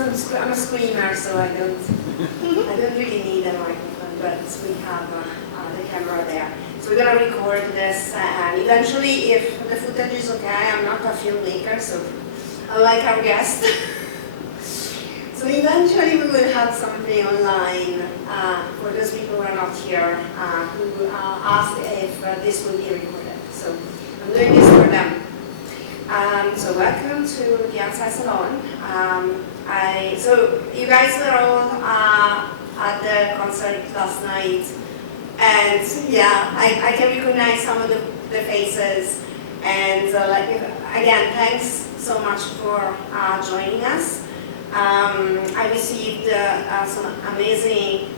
I'm a screamer, so I don't really need a microphone, but we have the camera there. So we're going to record this, and eventually, if the footage is okay, I'm not a filmmaker, so unlike our guest. So eventually we will have something online for those people who are not here, who asked if this will be recorded. So I'm doing this for them. So welcome to the Outside Salon. So you guys were all at the concert last night, and yeah, I can recognize some of the faces. And again, thanks so much for joining us. I received some amazing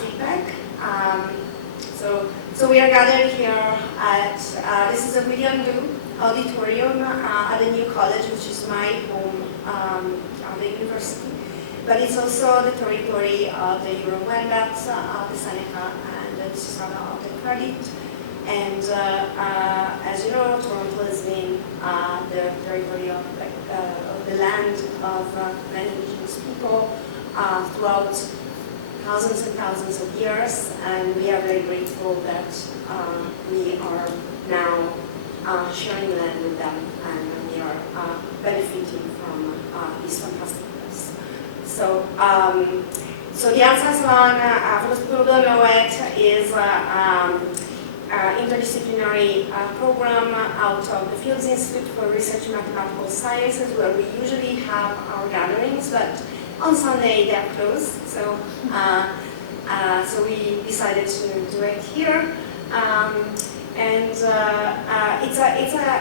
feedback. So we are gathered here at, this is a William Doo Auditorium at the new college, which is my home, the university. But it's also the territory of the Euro-Wendat, the Seneca, and the Mississauga of the Credit. And as you know, Toronto has been the territory of the land of many indigenous people throughout thousands and thousands of years, and we are very grateful that we are now sharing land with them, and we are benefiting from this fantastic place. So the Outside Salon, for those people who don't know it, is interdisciplinary program out of the Fields Institute for Research in Mathematical Sciences, where we usually have our gatherings, but on Sunday they're closed, so we decided to do it here.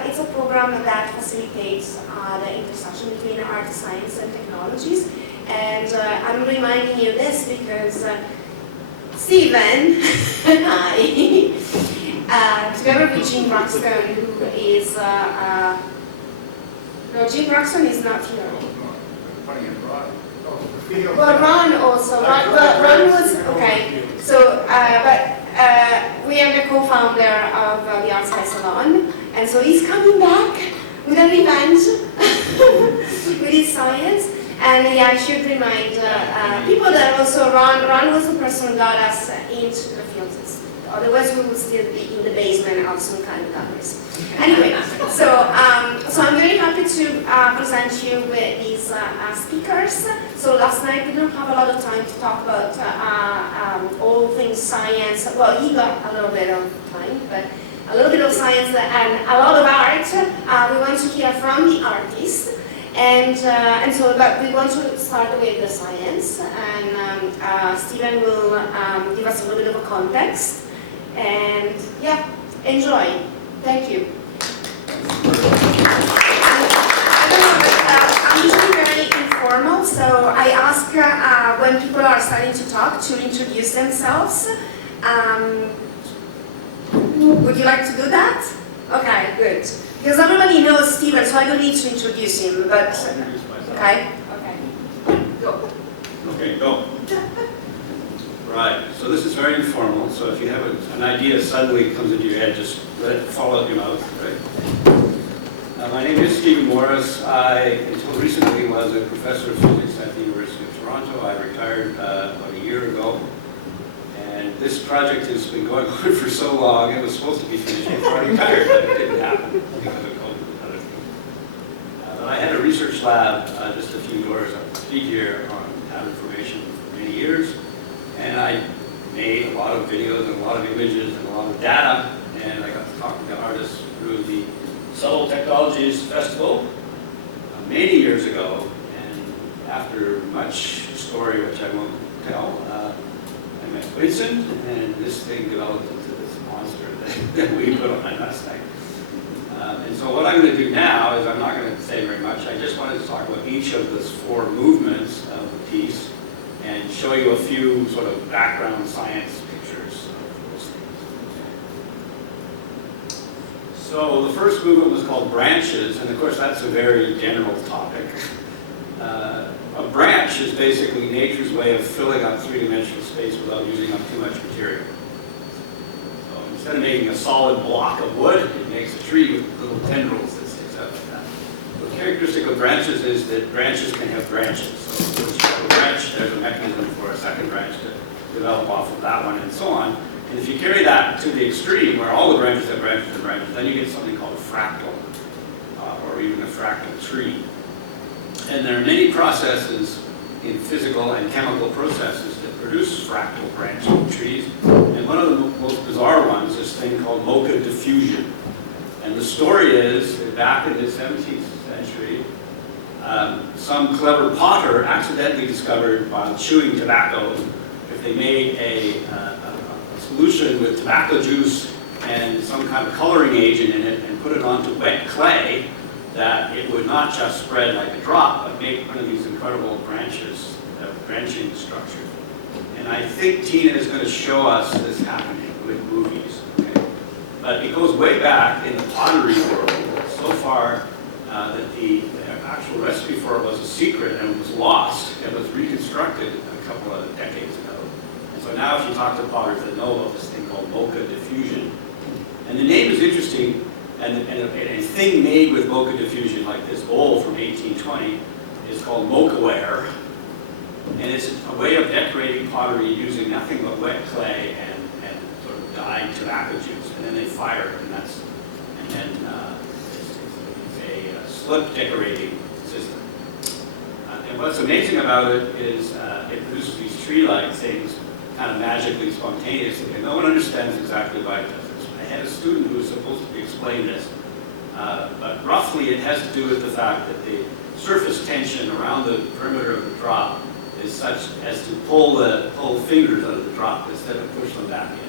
It's a program that facilitates the intersection between art, science, and technologies. And I'm reminding you this because Stephen and I, together with Jean Braxton, who is, no, Jean Braxton is not here. Well, Ron also, Ron was, okay. So, we are the co-founder of the Outside Salon, and so he's coming back with a revenge with his science. And yeah, I should remind people that also Ron was the person who got us into the Fields Institute. Otherwise, we would still be in the basement of some kind of galleries. Anyway, so I'm very happy to present you with these speakers. So last night we didn't have a lot of time to talk about all things science. Well, he got a little bit of time, but a little bit of science and a lot of art. We want to hear from the artist. And so, but we want to start with the science, and Stephen will give us a little bit of a context. And yeah, enjoy. Thank you. I'm usually very informal, so I ask when people are starting to talk to introduce themselves. Would you like to do that? Okay, good. Because everybody knows Stephen, so I don't need to introduce him, but okay, go. Okay, go. Right, so this is very informal, so if you have an idea suddenly comes into your head, just let it fall out your mouth, right? My name is Stephen Morris. I, until recently, was a professor of physics at the University of Toronto. I retired about a year ago. And this project has been going on for so long, it was supposed to be finished before I retired, but it didn't happen because of COVID and other things. But I had a research lab just a few doors up the street here on pattern formation for many years. And I made a lot of videos and a lot of images and a lot of data, and I got to talking to artists through the Subtle Technologies Festival many years ago. And after much story, which I won't tell, I met Quinsin, and this thing developed into this monster that we put on last night. And so what I'm going to do now is I'm not going to say very much. I just wanted to talk about each of the 4 movements of the piece and show you a few sort of background science pictures of those things. So the first movement was called branches, and of course that's a very general topic. A branch is basically nature's way of filling up 3-dimensional space without using up too much material. So instead of making a solid block of wood, it makes a tree with little tendrils that sticks out like that. So characteristic of with branches is that branches can have branches. So once you have a branch, there's a mechanism for a second branch to develop off of that one and so on. And if you carry that to the extreme, where all the branches have branches and branches, then you get something called a fractal, or even a fractal tree. And there are many processes in physical and chemical processes that produce fractal branching trees. And one of the most bizarre ones is this thing called mocha diffusion. And the story is that back in the 17th century, some clever potter accidentally discovered while chewing tobacco, if they made a solution with tobacco juice and some kind of coloring agent in it and put it onto wet clay, that it would not just spread like a drop, but make one of these incredible branches, branching structures. And I think Tina is going to show us this happening with movies. Okay? But it goes way back in the pottery world, so far that the actual recipe for it was a secret and was lost and was reconstructed a couple of decades ago. And so now if you talk to potters that know about this thing called mocha diffusion, and the name is interesting, and a thing made with mocha diffusion, like this bowl from 1820, is called mochaware. And it's a way of decorating pottery using nothing but wet clay and sort of dyed tobacco juice. And then they fire it, and it's a slip decorating system. And what's amazing about it is it produces these tree-like things kind of magically, spontaneously, and no one understands exactly why it does this. I had a student who was supposed to explain this, but roughly it has to do with the fact that the surface tension around the perimeter of the drop is such as to pull fingers out of the drop instead of push them back in.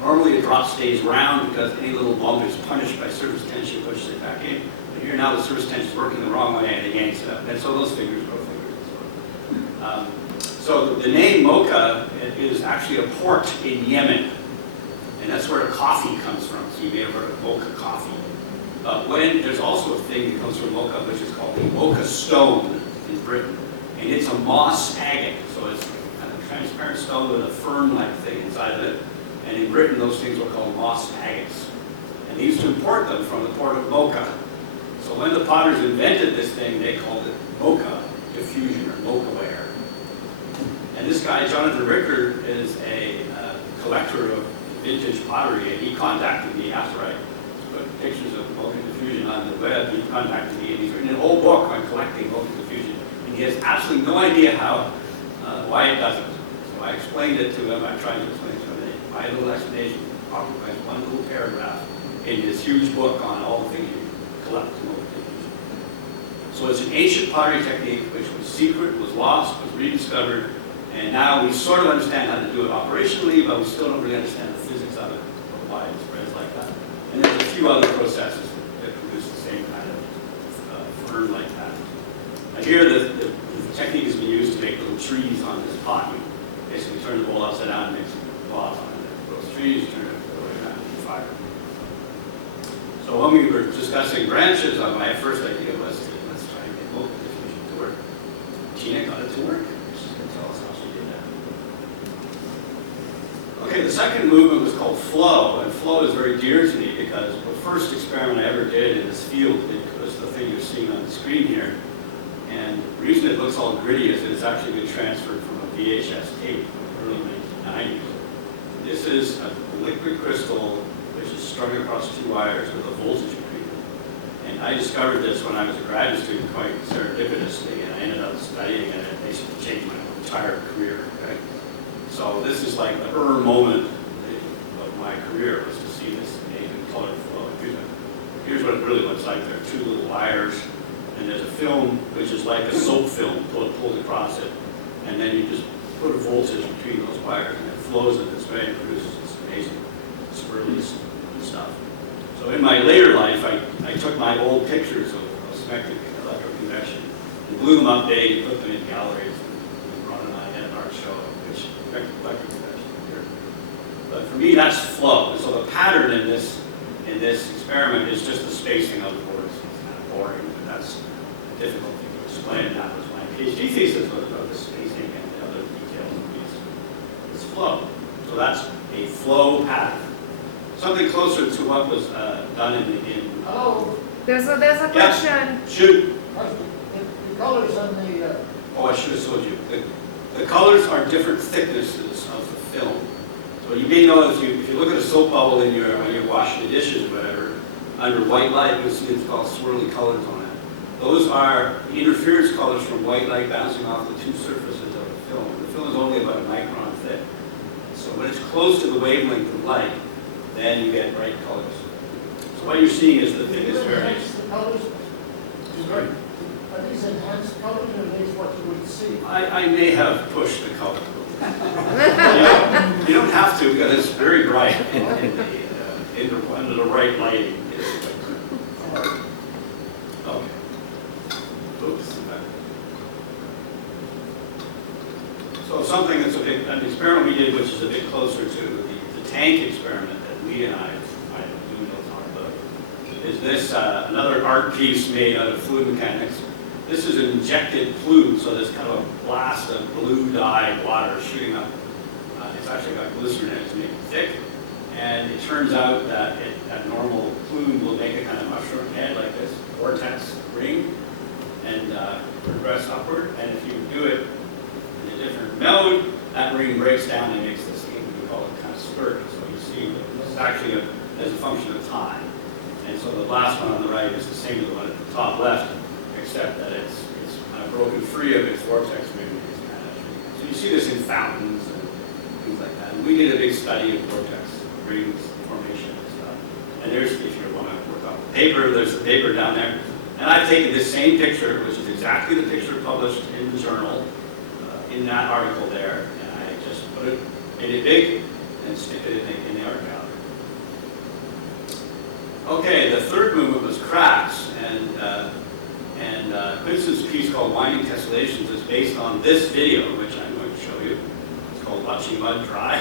Normally a drop stays round because any little bump is punished by surface tension, pushes it back in. But here now the surface tension is working the wrong way and it yanks it up. And so those fingers grow fingers and so on. So the name mocha is actually a port in Yemen. And that's where coffee comes from. So you may have heard of mocha coffee. But there's also a thing that comes from mocha, which is called the mocha stone in Britain. And it's a moss agate, so it's kind of transparent stone with a fern-like thing inside of it. And in Britain, those things were called moss agates. And they used to import them from the port of Mocha. So when the potters invented this thing, they called it mocha diffusion or mochaware. And this guy, Jonathan Rickard, is a collector of vintage pottery, and he contacted me after I put pictures of mocha diffusion on the web. He contacted me, and he's written a whole book on collecting mocha diffusion. He has absolutely no idea why it doesn't. So I explained it to him. I tried to explain it to him. My little explanation occupies one little paragraph in this huge book on all the things you collect in mocha diffusion. So it's an ancient pottery technique which was secret, was lost, was rediscovered, and now we sort of understand how to do it operationally, but we still don't really understand the physics of it, or why it spreads like that. And there's a few other processes that produce the same kind of fern-like pattern. Here, the technique has been used to make little trees on this pot. You basically turn the bowl upside down and make some cloth on it. Those trees, turn it the way around and fire. So when we were discussing branches, my first idea was let's try and get mocha diffusion to work. Tina got it to work. She's going to tell us how she did that. Okay, the second movement was called flow, and flow is very dear to me because the first experiment I ever did in this field was the thing you're seeing on the screen here. And the reason it looks all gritty is that it's actually been transferred from a VHS tape from the early 1990s. This is a liquid crystal which is strung across two wires with a voltage between them. And I discovered this when I was a graduate student quite serendipitously, and I ended up studying it, and it basically changed my entire career. Okay? So this is like the moment of my career, was to see this amazing color flow. Here's what it really looks like. There are two little wires. And there's a film which is like a soap film pulled across it, and then you just put a voltage between those wires, and it flows in this way and produces this amazing swirly stuff. So in my later life, I took my old pictures of spectrum electroconvection and blew them up big, put them in galleries, and brought them on an art show, which electroconvection here. But for me, that's flow. And so the pattern in this experiment is just the spacing of the boards. It's kind of boring, but that's difficult thing to explain, and that was my PhD thesis, was about the spacing and the other details of this flow. So that's a flow pattern. Something closer to what was done in Oh, there's a question. Shoot. colors on the... Oh, I should have told you. The colors are different thicknesses of the film. So you may know if you look at a soap bubble when you're washing the dishes or whatever, under white light, you'll see it's called swirly colors on it. Those are the interference colors from white light bouncing off the two surfaces of the film. The film is only about a micron thick. So when it's close to the wavelength of light, then you get bright colors. So what you're seeing is the thickness variation. The colors? Sorry? Are these enhanced colors or are these what you would see? I may have pushed the color. You don't have to because it's very bright under the right lighting. Okay. Oops. So something that's an experiment we did, which is a bit closer to the tank experiment that Lee and I do talk about, is this another art piece made out of fluid mechanics. This is an injected plume, so there's kind of a blast of blue dyed water shooting up. It's actually got glycerin in it to make it thick. And it turns out that a normal plume will make a kind of mushroom head like this vortex ring and progress upward. And if you do it in a different mode, that ring breaks down and makes this thing we call it kind of spurt. So you see this is actually as a function of time. And so the last one on the right is the same as the one at the top left, except that it's kind of broken free of its vortex ring. So you see this in fountains and things like that. And we did a big study of vortex rings formation and stuff. And there's, if you want to work on the paper, there's the paper down there. And I've taken this same picture, which is exactly the picture published in the journal, in that article there, and I just put it, made it big, and stick it in the art gallery. Okay, the third movement was cracks, and Quinsin's piece called Winding Tessellations is based on this video, which I'm going to show you. It's called Watching Mud Dry.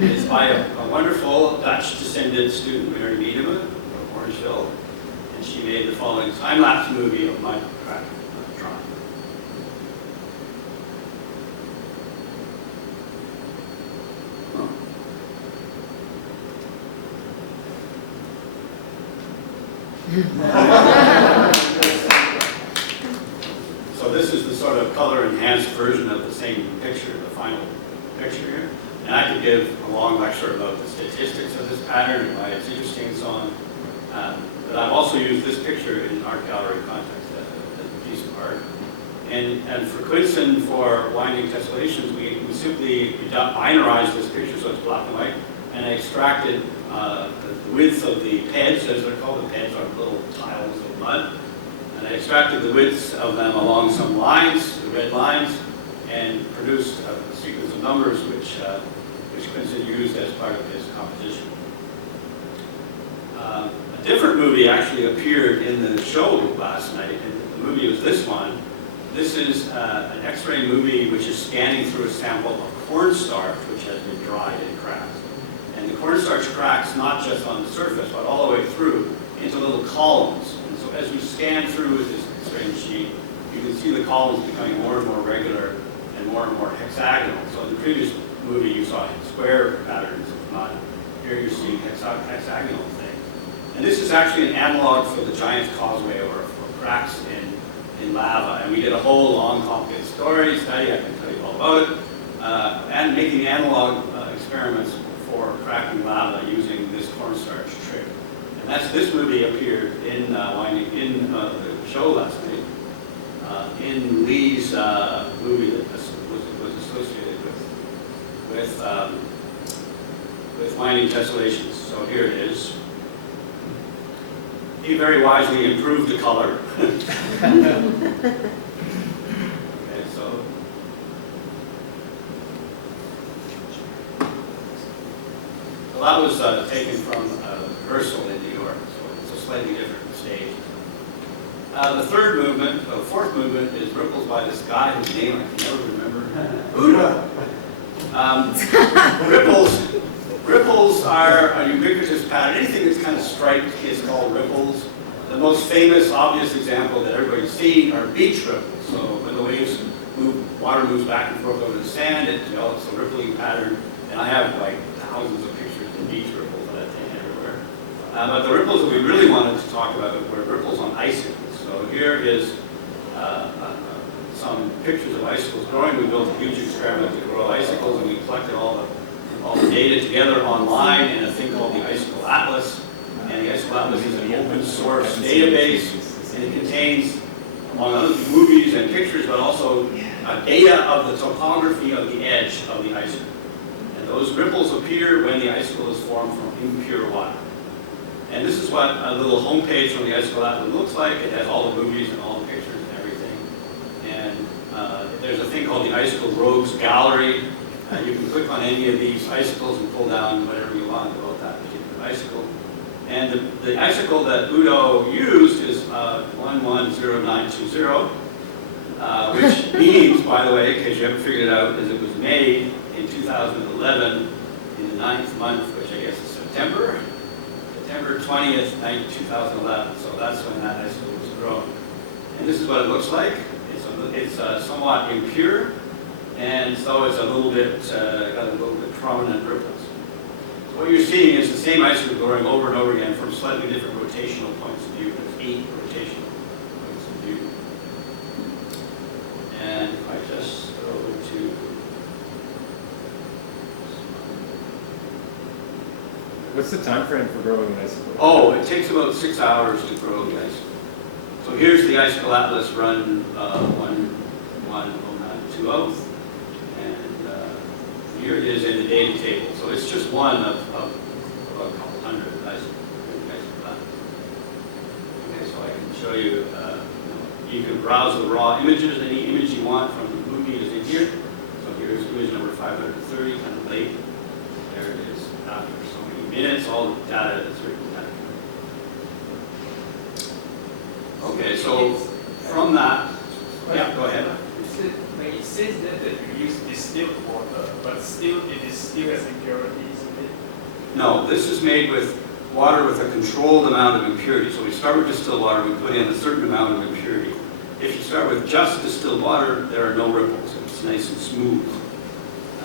It's by a wonderful Dutch descended student, Mary Miedema, from Orangeville, and she made the following time-lapse movie of mud crack drying. So this is the sort of color-enhanced version of the same picture, the final picture here. And I could give a long lecture about the statistics of this pattern and why it's interesting and so on. But I've also used this picture in art gallery context as a piece of art. And for Quinsin, for Winding Tessellations, we simply binarized this picture so it's black and white, and I extracted the width of the pads, as they're called. The pads are little tiles of mud. And I extracted the widths of them along some lines, the red lines, and produced a sequence of numbers which Quinsin used as part of his composition. A different movie actually appeared in the show last night, and the movie was this one. This is an X-ray movie which is scanning through a sample of cornstarch which has been dried and cracked. And the cornstarch cracks not just on the surface, but all the way through into little columns. And so as we scan through with this X-ray machine, you can see the columns becoming more and more regular and more hexagonal. So in the previous movie you saw square patterns, if not, here you're seeing hexagonal things. And this is actually an analog for the Giant's Causeway or cracks in lava. And we did a whole long complicated study, I can tell you all about it, and making analog experiments for cracking lava using this cornstarch trick. And this movie appeared in the show last night, in Lee's movie that was associated with Winding Tessellations. So here it is. He very wisely improved the color. Okay, so that was taken from rehearsal in New York, so it's a slightly different stage. The fourth movement is Ripples by this guy whose name I can never remember. Udo. Ripples are a ubiquitous pattern. Anything that's kind of striped is called ripples. The most famous, obvious example that everybody's seen are beach ripples. So when the waves move, water moves back and forth over the sand, it develops a rippling pattern. And I have like thousands of pictures of beach ripples that I've taken everywhere. But the ripples that we really wanted to talk about were ripples on icicles. So here is pictures of icicles growing. We built a huge experiment to grow icicles, and we collected all the data together online in a thing called the Icicle Atlas. And the Icicle Atlas is an open source database, and it contains, among other movies and pictures, but also data of the topography of the edge of the icicle. And those ripples appear when the icicle is formed from impure water. And this is what a little homepage from the Icicle Atlas looks like. It has all the movies and all the pictures and everything. And there's a thing called the Icicle Rogues Gallery. You can click on any of these icicles and pull down whatever you want about that particular icicle. And the icicle that Udo used is 110920, which means, by the way, in case you haven't figured it out, is it was made in 2011 in the 9th month, which I guess is September 20th, 2011. So that's when that icicle was grown. And this is what it looks like. It's somewhat impure, and so it's a little bit got a little bit prominent ripples. So what you're seeing is the same icicle growing over and over again from slightly different rotational points of view. There's 8 rotational points of view. And if I just go to what's the time frame for growing an icicle? Oh, it takes about 6 hours to grow the icicle. So here's the Icicle Atlas run 110920, and here it is in the data table. So it's just one of a couple hundred icicle Atlas. Okay, so I can show you. You can browse the raw images. Any image you want from the movie is in here. So here's image number 530, kind of late. There it is after so many minutes. All the data is written down. Okay, so from that, yeah, go ahead. It says that you use distilled water, but still it is still has impurities in it. No, this is made with water with a controlled amount of impurity. So we start with distilled water, we put in a certain amount of impurity. If you start with just distilled water, there are no ripples. It's nice and smooth.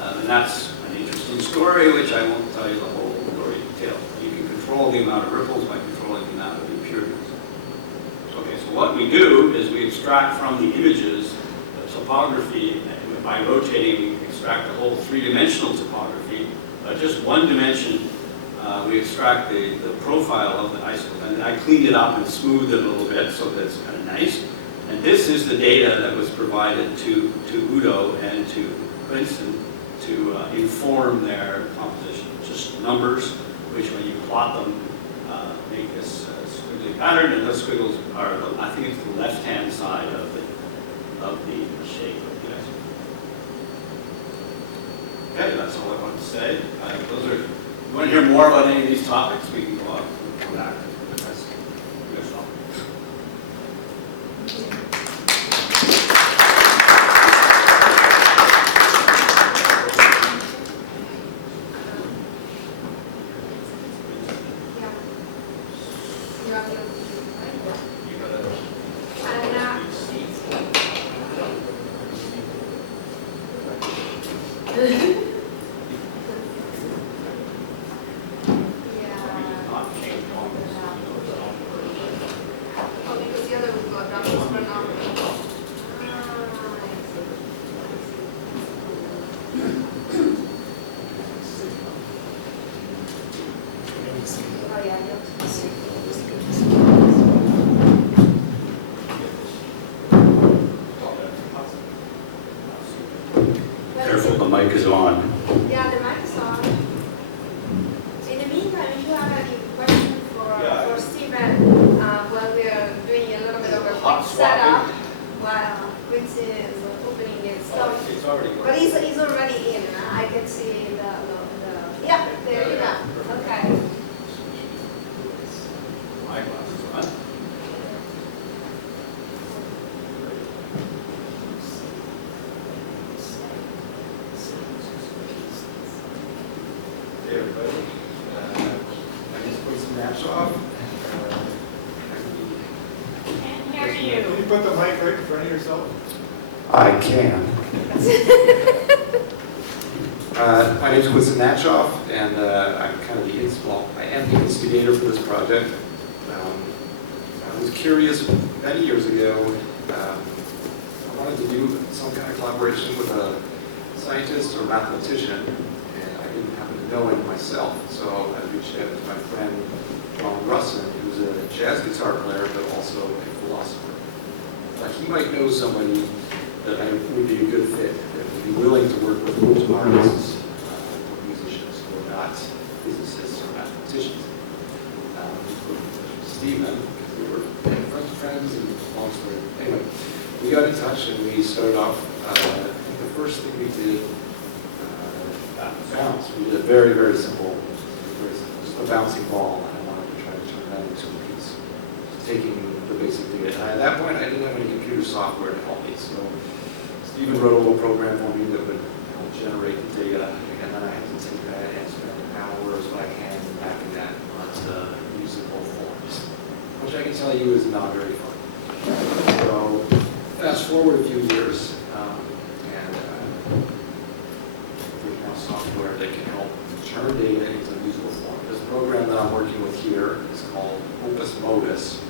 And that's an interesting story, which I won't tell you the whole story in detail. You can control the amount of ripples by controlling the amount of impurities. Okay, so what we do is we extract from the images the topography, and by rotating, we extract the whole three-dimensional topography. Just one dimension, we extract the profile of the icicle, and I cleaned it up and smoothed it a little bit so that it's kind of nice. And this is the data that was provided to Udo and to Quinsin to inform their composition. Just numbers, which when you plot them, make this squiggly pattern, and those squiggles are, I think it's the left-hand side of the shape of the icicle. Okay, that's all I want to say. You want to hear more about any of these topics, we can go on and come back. Careful, the mic is on. Yeah, the mic is on. In the meantime, if you have any questions for Stephen, while we are doing a little bit of a quick setup, while Quincy is opening his stuff. It's already working. But he's already in. I can see the yeah, there you go. Okay. My glasses are on. Hey everybody, my name is Quinsin Nachoff. Can't hear you. Can you put the mic right in front of yourself? I can. My name is Quinsin Nachoff, and I'm kind of I am the instigator for this project. I was curious many years ago. I wanted to do some kind of collaboration with a scientist or mathematician, and I didn't happen to know him myself. So I reached out to my friend John Russin, who's a jazz guitar player, but also a philosopher. Like he might know somebody that I would be a good fit, that would be willing to work with artists or musicians who are not physicists or mathematicians. Stephen, because we were friends and long story. Anyway, we got in touch and we started off, I think the first thing we did, bounce. We did a very, very simple, just a bouncing ball, and I wanted to try to turn that into a piece. Just taking the basic data. And at that point, I didn't have any computer software to help me, so Stephen wrote a little program for me that would help generate the data, and then I had to take that and spend hours by hand mapping that onto musical forms, which I can tell you is not very fun. So fast forward a few years, and there's now software that can help turn data into musical form. This program that I'm working with here is called Opus Modus,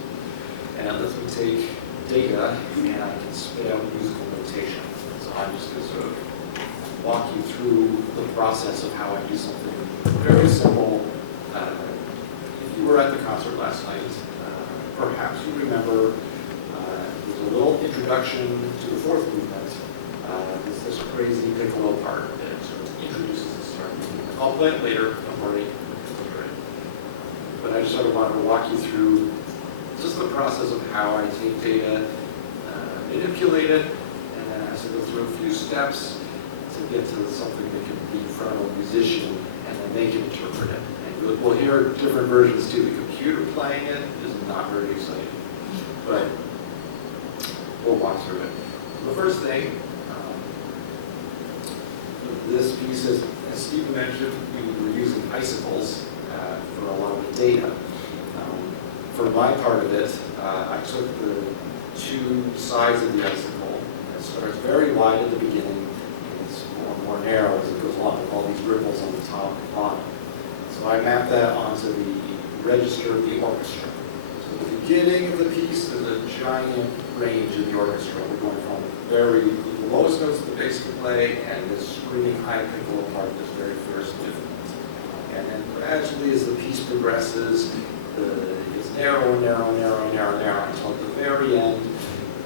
and it lets me take data and I can spit out musical notation. So I'm just going to sort of walk you through the process of how I do something very simple. If you were at the concert last night, perhaps you remember there's a little introduction to the fourth movement. It's this crazy piccolo part that sort of introduces the start movement. I'll play it later, don't worry. But I just sort of wanted to walk you through just the process of how I take data, manipulate it, and then I have to go through a few steps to get to something that can be in front of a musician, and then they can interpret it. And we'll hear different versions too. The computer playing it is not very exciting, but we'll walk through it. The first thing, this piece is, as Stephen mentioned, we were using icicles for a lot of the data. For my part of it, I took the two sides of the icicle. It starts very wide at the beginning, and it's more and more narrow as it goes along, with all these ripples on the top and bottom. So I mapped that onto the register of the orchestra. So at the beginning of the piece, there's a giant range in the orchestra. We're going from the lowest notes of the bass can play, and this screaming high piccolo part, this very first movement. And then gradually, as the piece progresses, it's narrow and narrow and narrow and narrow and narrow until at the very end,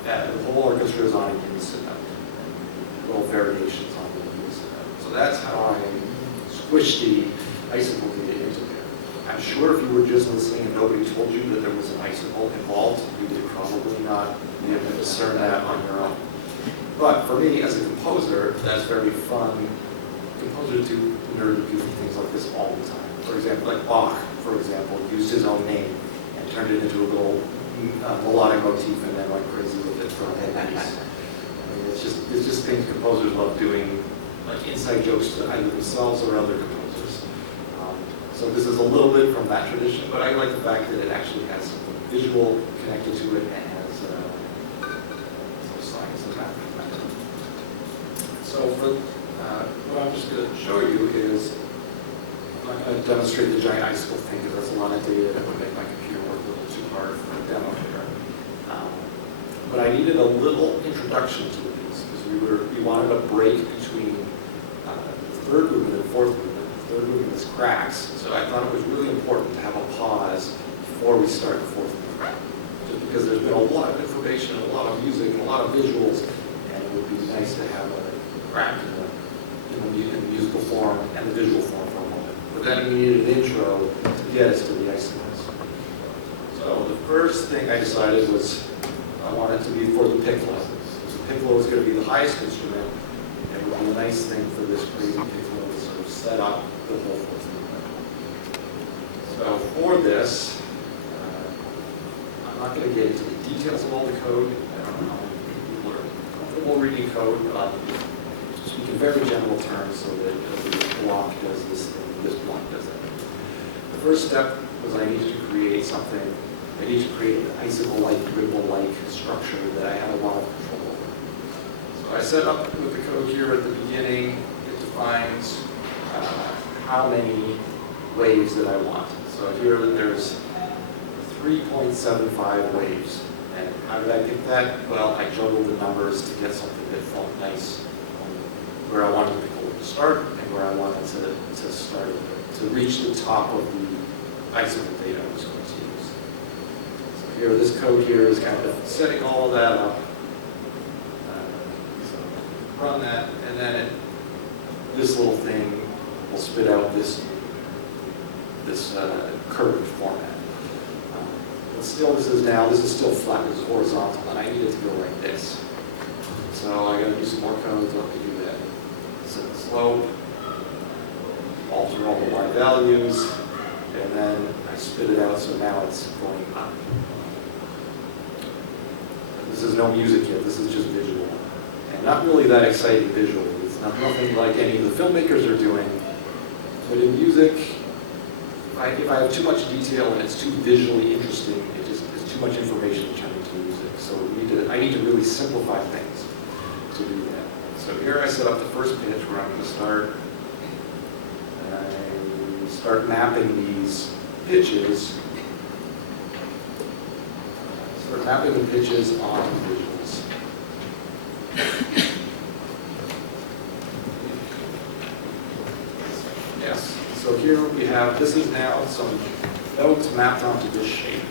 the whole orchestra is on a unison note. Little variations on the unison note. So that's how I squish the icicle data into there. I'm sure if you were just listening and nobody told you that there was an icicle involved, you would probably not be able to discern that on your own. But for me, as a composer, that's very fun. Composers do nerd goofy things like this all the time. For example, like Bach, for example, used his own name and turned it into a little melodic motif and then went crazy with it for a whole piece. I mean, it's just things composers love doing, like inside jokes to either themselves or other composers. So this is a little bit from that tradition, but I like the fact that it actually has something visual connected to it and has some science and math. So for what I'm just going to show you is, I'm not going to demonstrate the giant icicle thing because that's a lot of data that would make my computer work a little too hard for a demo here. But I needed a little introduction to the piece because we wanted a break between the third movement and the fourth movement. The third movement is cracks, so I thought it was really important to have a pause before we start the fourth movement. Just because there's been a lot of information, a lot of music, and a lot of visuals, and it would be nice to have a crack in the musical form and the visual form for a moment. But then we needed an intro to get us to the icicles. So the first thing I decided was I wanted to be for the piccolo. So the piccolo is going to be the highest instrument, and it would be a nice thing for this crazy piccolo to sort of set up the whole fourth movement. So for this, I'm not going to get into the details of all the code. I don't know how many people are comfortable reading code, but I'll speak in very general terms so that this block does this thing, this block does that. The first step was I needed to create something. I needed to create an icicle-like, ripple-like structure that I had a lot of control over. So I set up with the code here at the beginning. It defines how many waves that I want. So here there's 3.75 waves And how did I get that? Well, I juggled the numbers to get something that felt nice, where I wanted the piccolo to start and where I wanted to start, to reach the top of the icicle data I was going to use. So here, this code here is kind of setting all of that up. So run that, and then this little thing will spit out this curved format. But still, this is still flat, this is horizontal, and I need it to go like this. So I gotta do some more code to let me do that. Set the slope, alter all the y values, and then I spit it out so now it's going up. This is no music yet, this is just visual. And not really that exciting visually. It's nothing like any of the filmmakers are doing. But in music, if I have too much detail and it's too visually interesting, it just is too much information to turn into music. So I need to really simplify things to do that. So here I set up the first pitch where I'm going to start. And I start mapping these pitches. Start mapping the pitches onto visuals. Yes. So here we have, this is now some notes mapped onto this shape.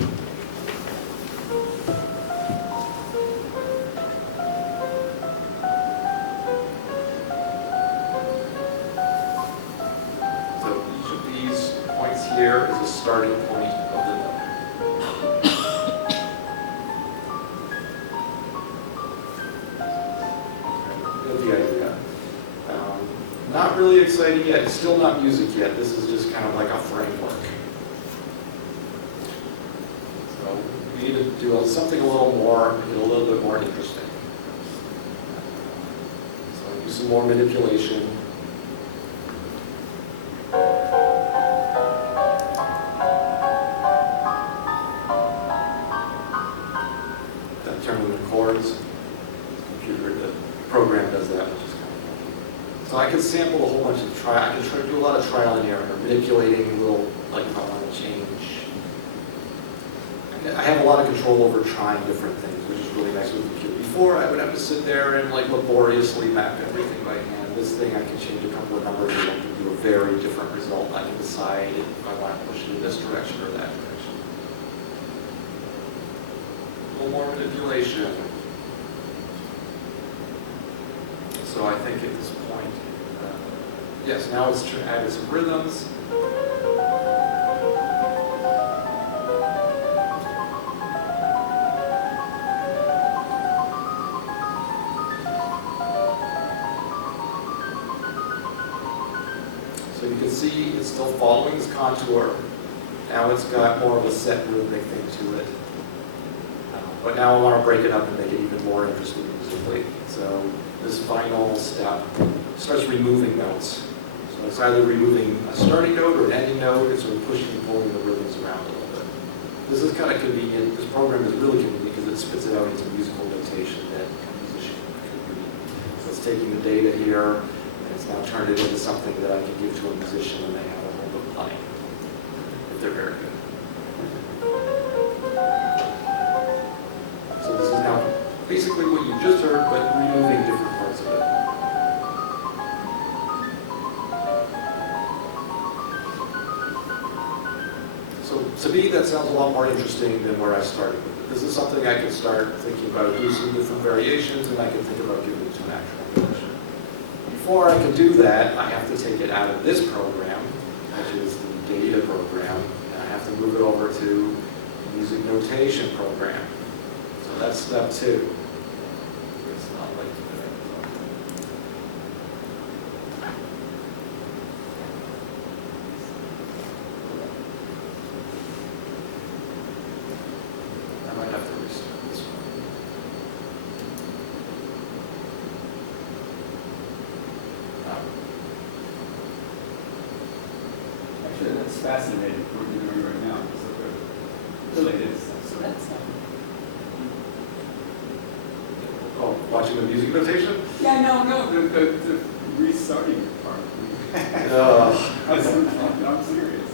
So each of these points here is a starting point of the note. You get the idea. Not really exciting yet, it's still not music yet, this is just kind of like a framework. So we need to do something a little more, a little bit more interesting. So do some more manipulation. Determine the chords. The program does that, which is kind of cool. So I could sample a whole bunch of I could try to do a lot of trial and error, manipulating little, like if I want to change. I have a lot of control over trying different things, which is really nice with the computer. Before, I would have to sit there and like laboriously map everything by hand. This thing, I can change a couple of numbers and I can do a very different result. I can decide if I want to push it in this direction or that direction. A little more manipulation. So I think at this point, yes, now it's added some rhythms. So you can see it's still following this contour. Now it's got more of a set rhythmic thing to it. But now I want to break it up and make it even more interesting musically. So this final step starts removing notes. So it's either removing a starting note or an ending note. It's sort of pushing and pulling the rhythms around a little bit. This is kind of convenient. This program is really convenient because it spits it out into musical notation that a musician can read. So it's taking the data here and it's now turned it into something that I can give to a musician and they have a whole book playing if they're very good. So this is now basically what you just heard, but removing different parts of it. So to me, that sounds a lot more interesting than where I started with it. This is something I can start thinking about, do some different variations, and I can think about giving it to an actual musician. Before I can do that, I have to take it out of this program, which is the data program, and I have to move it over to the music notation program. So that's step 2. It's not like I might have to restart this one. Actually, that's fascinating what you're doing right now. So really is. So that's Oh, watching the music notation? yeah, no, the restarting part. I'm serious.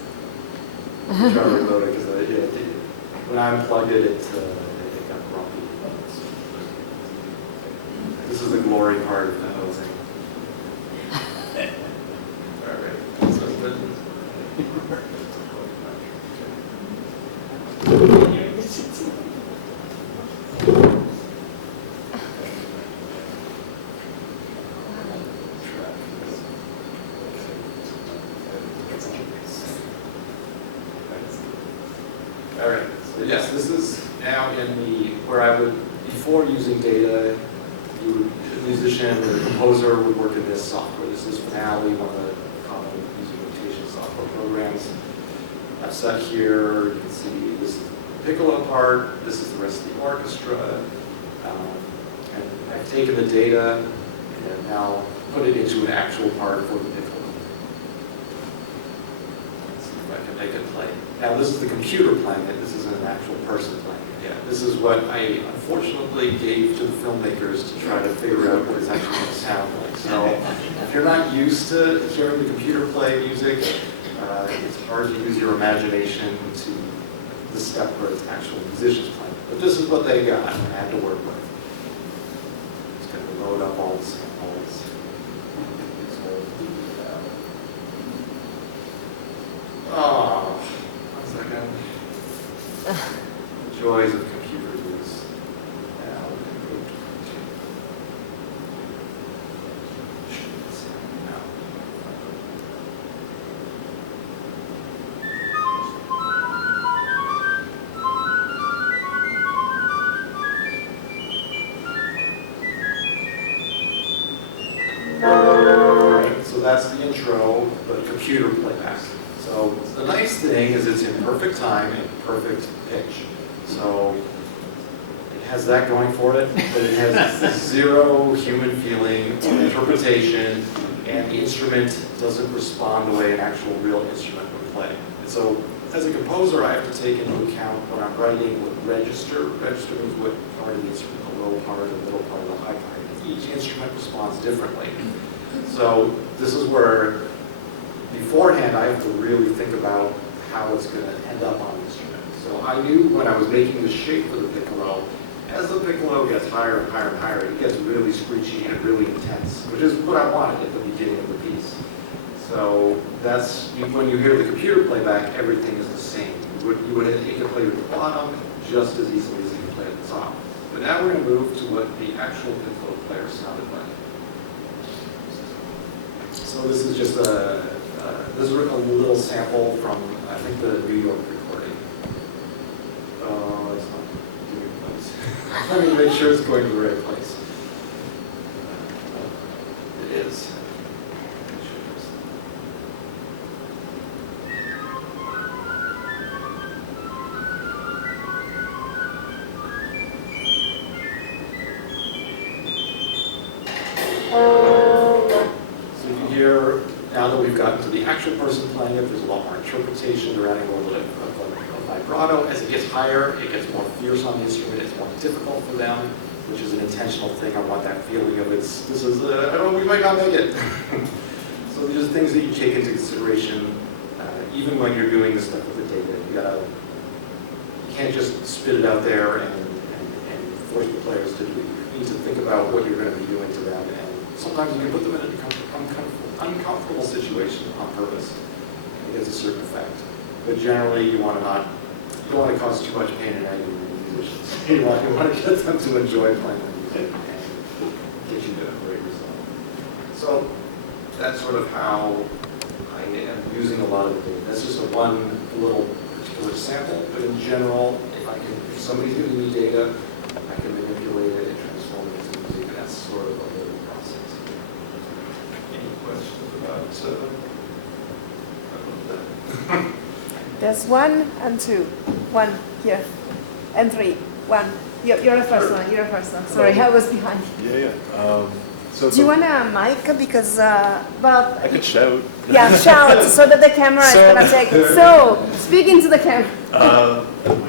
I'm trying to reload it because when I unplugged it, it got wrong. out in the, where I would, before using data, the musician or the composer would work in this software. This is Finale, one of the common music notation software programs. I've set here, you can see this is the piccolo part, this is the rest of the orchestra, and I've taken the data and now put it into an actual part for the piccolo. Let's see if I can make it play. Now this is the computer playing it, this isn't an actual person playing it yet. This is what I unfortunately gave to the filmmakers to try to figure out what it's actually going to sound like. So if you're not used to hearing the computer play music, it's hard to use your imagination to the step where it's actual musicians playing. But this is what they got and I had to work with. Just going to load up all the samples. Oh, 1 second. The joys of computer use. Now, so that's the intro, but computer playback. So the nice thing is it's in perfect time and perfect pitch. So it has that going for it, but it has zero human feeling or interpretation, and the instrument doesn't respond the way an actual real instrument would play. And so as a composer, I have to take into account when I'm writing what register. Register means what part of the instrument, the low part, the middle part, the high part. Each instrument responds differently. So this is where beforehand I have to really think about how it's going to end up on the instrument. So I knew when I was making the shape for the piccolo, as the piccolo gets higher and higher and higher, it gets really screechy and really intense, which is what I wanted at the beginning of the piece. So that's, when you hear the computer playback, everything is the same. You would play at the bottom just as easily as you can play at the top. But now we're going to move to what the actual piccolo player sounded like. So this is just this is a little sample from, I think, the New York recording. Oh, it's not doing this. Let me make sure it's going to the right place. It is. Now that we've gotten to the actual person playing it, there's a lot more interpretation. They're adding a little bit of vibrato. As it gets higher, it gets more fierce on the instrument. It's more difficult for them, which is an intentional thing. I want that feeling of I don't know, we might not make it. So these are things that you take into consideration, even when you're doing this stuff with the data. You can't just spit it out there and force the players to do it. You need to think about what you're going to be doing to them. And sometimes you can put them in an uncomfortable situation on purpose. It has a certain effect. But generally, you don't want to cause too much pain and agony to the musicians. You want to get them to enjoy playing the music and get you to a great result. So that's sort of how I am using a lot of the data. That's just one little particular sample, but in general, if somebody's giving me data, I can manipulate it and transform it into music, and that's sort of a little process. Any questions about that? There's 1 and 2. 1 here. And 3. 1. You're the first one. You're the first one. Sorry, I was behind. Yeah. Do you want a mic? Because, well... I could shout. Yeah, shout, so that the camera is going to take it. So, speak into the camera.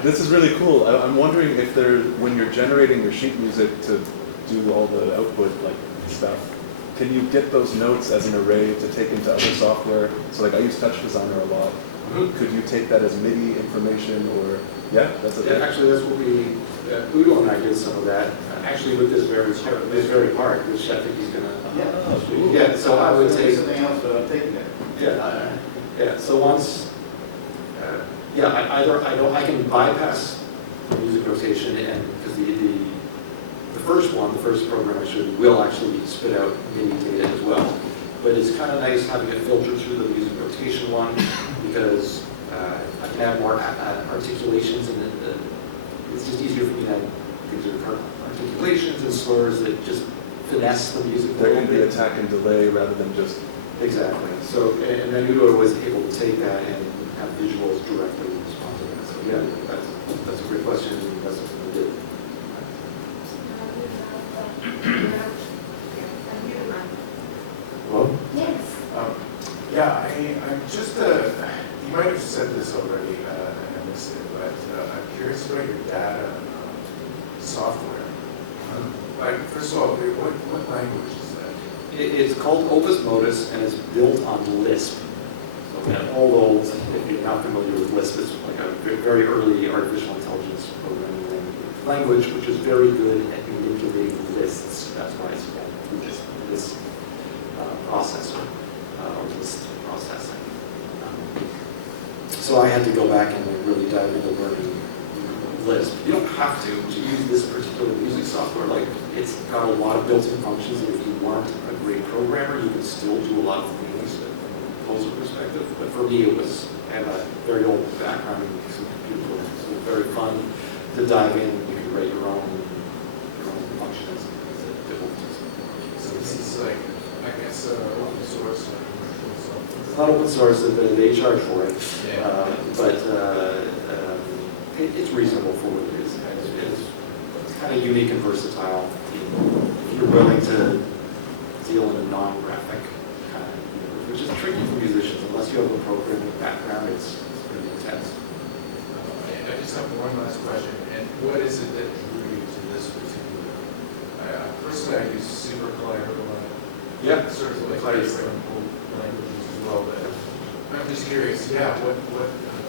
This is really cool. I'm wondering if when you're generating your sheet music to do all the output stuff, can you get those notes as an array to take into other software? So I use Touch Designer a lot. Could you take that as MIDI information or, that's a thing? Actually, that's what Udo and I did some of that. Actually, with this very part, which I think he's going to, so I would take something else, but I'm taking it. So once, I can bypass the music notation, and because the first program I showed will actually spit out MIDI data as well. But it's kind of nice having it filtered through the music notation one, because I can add more articulations and it's just easier for me to have things that are articulations and slurs that just finesse the music a There little can be bit. attack and delay rather than just. Exactly. So, and then Udo was able to take that and have visuals directly respond to that. So yeah, that's a great question, and that's what we did. Well, Yes. Yeah, I'm just, you might have said this already, and I missed it, but I'm curious about your data software. Like, first of all, what language is that? it's called Opus Modus, and it's built on Lisp. So although, if you're not familiar with Lisp, it's like a very early artificial intelligence programming language, which is very good at manipulating lists. That's why it's called this processor, or list processing. So I had to go back and like really dive into learning Lisp. You don't have to use this particular music software. Like, it's got a lot of built-in functions that if you weren't a great programmer, you could still do a lot of things from a composer perspective. But for me, I have a very old background in computer programming, so it's very fun to dive in. You can write your own functions. So this is like, I guess, open source. It's not open source, they charge for it, Yeah. but it's reasonable for what it is. It's kind of unique and versatile. If you're willing to deal in a non-graphic kind of universe, which is tricky for musicians. Unless you have a programming background, it's going to be intense. I just have one last question, and what is it that drew you to this particular? Personally, I use Super Collider a lot. Yeah, Sort of like languages as well, but I'm just curious, yeah, what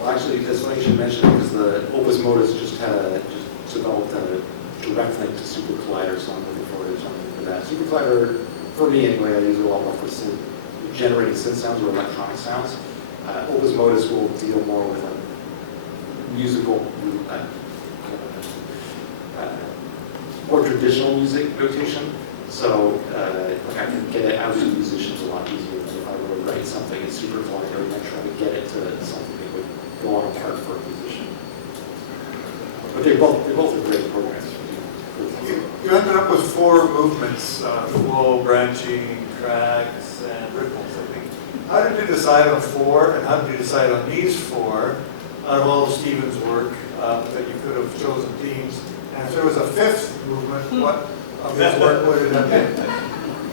Well, actually, it's funny you should mention it, because the Opus Modus just developed a direct link to Super Collider, so I'm looking forward to something for that. Super Collider, for me anyway, I use it a lot more for generating synth sounds or electronic sounds. Opus Modus will deal more with a musical, more traditional music notation. So like I can get it out to musicians a lot easier than if I were to write something in Super Collider and then try to get it to something that would go on a part for a musician. But they both are great programs. You ended up with 4 movements, flow, branching, tracks, and ripples, I think. How did you decide on 4, and how did you decide on these 4 out of all of Stephen's work that you could have chosen themes? And if there was a 5th movement, what of his work would it have been?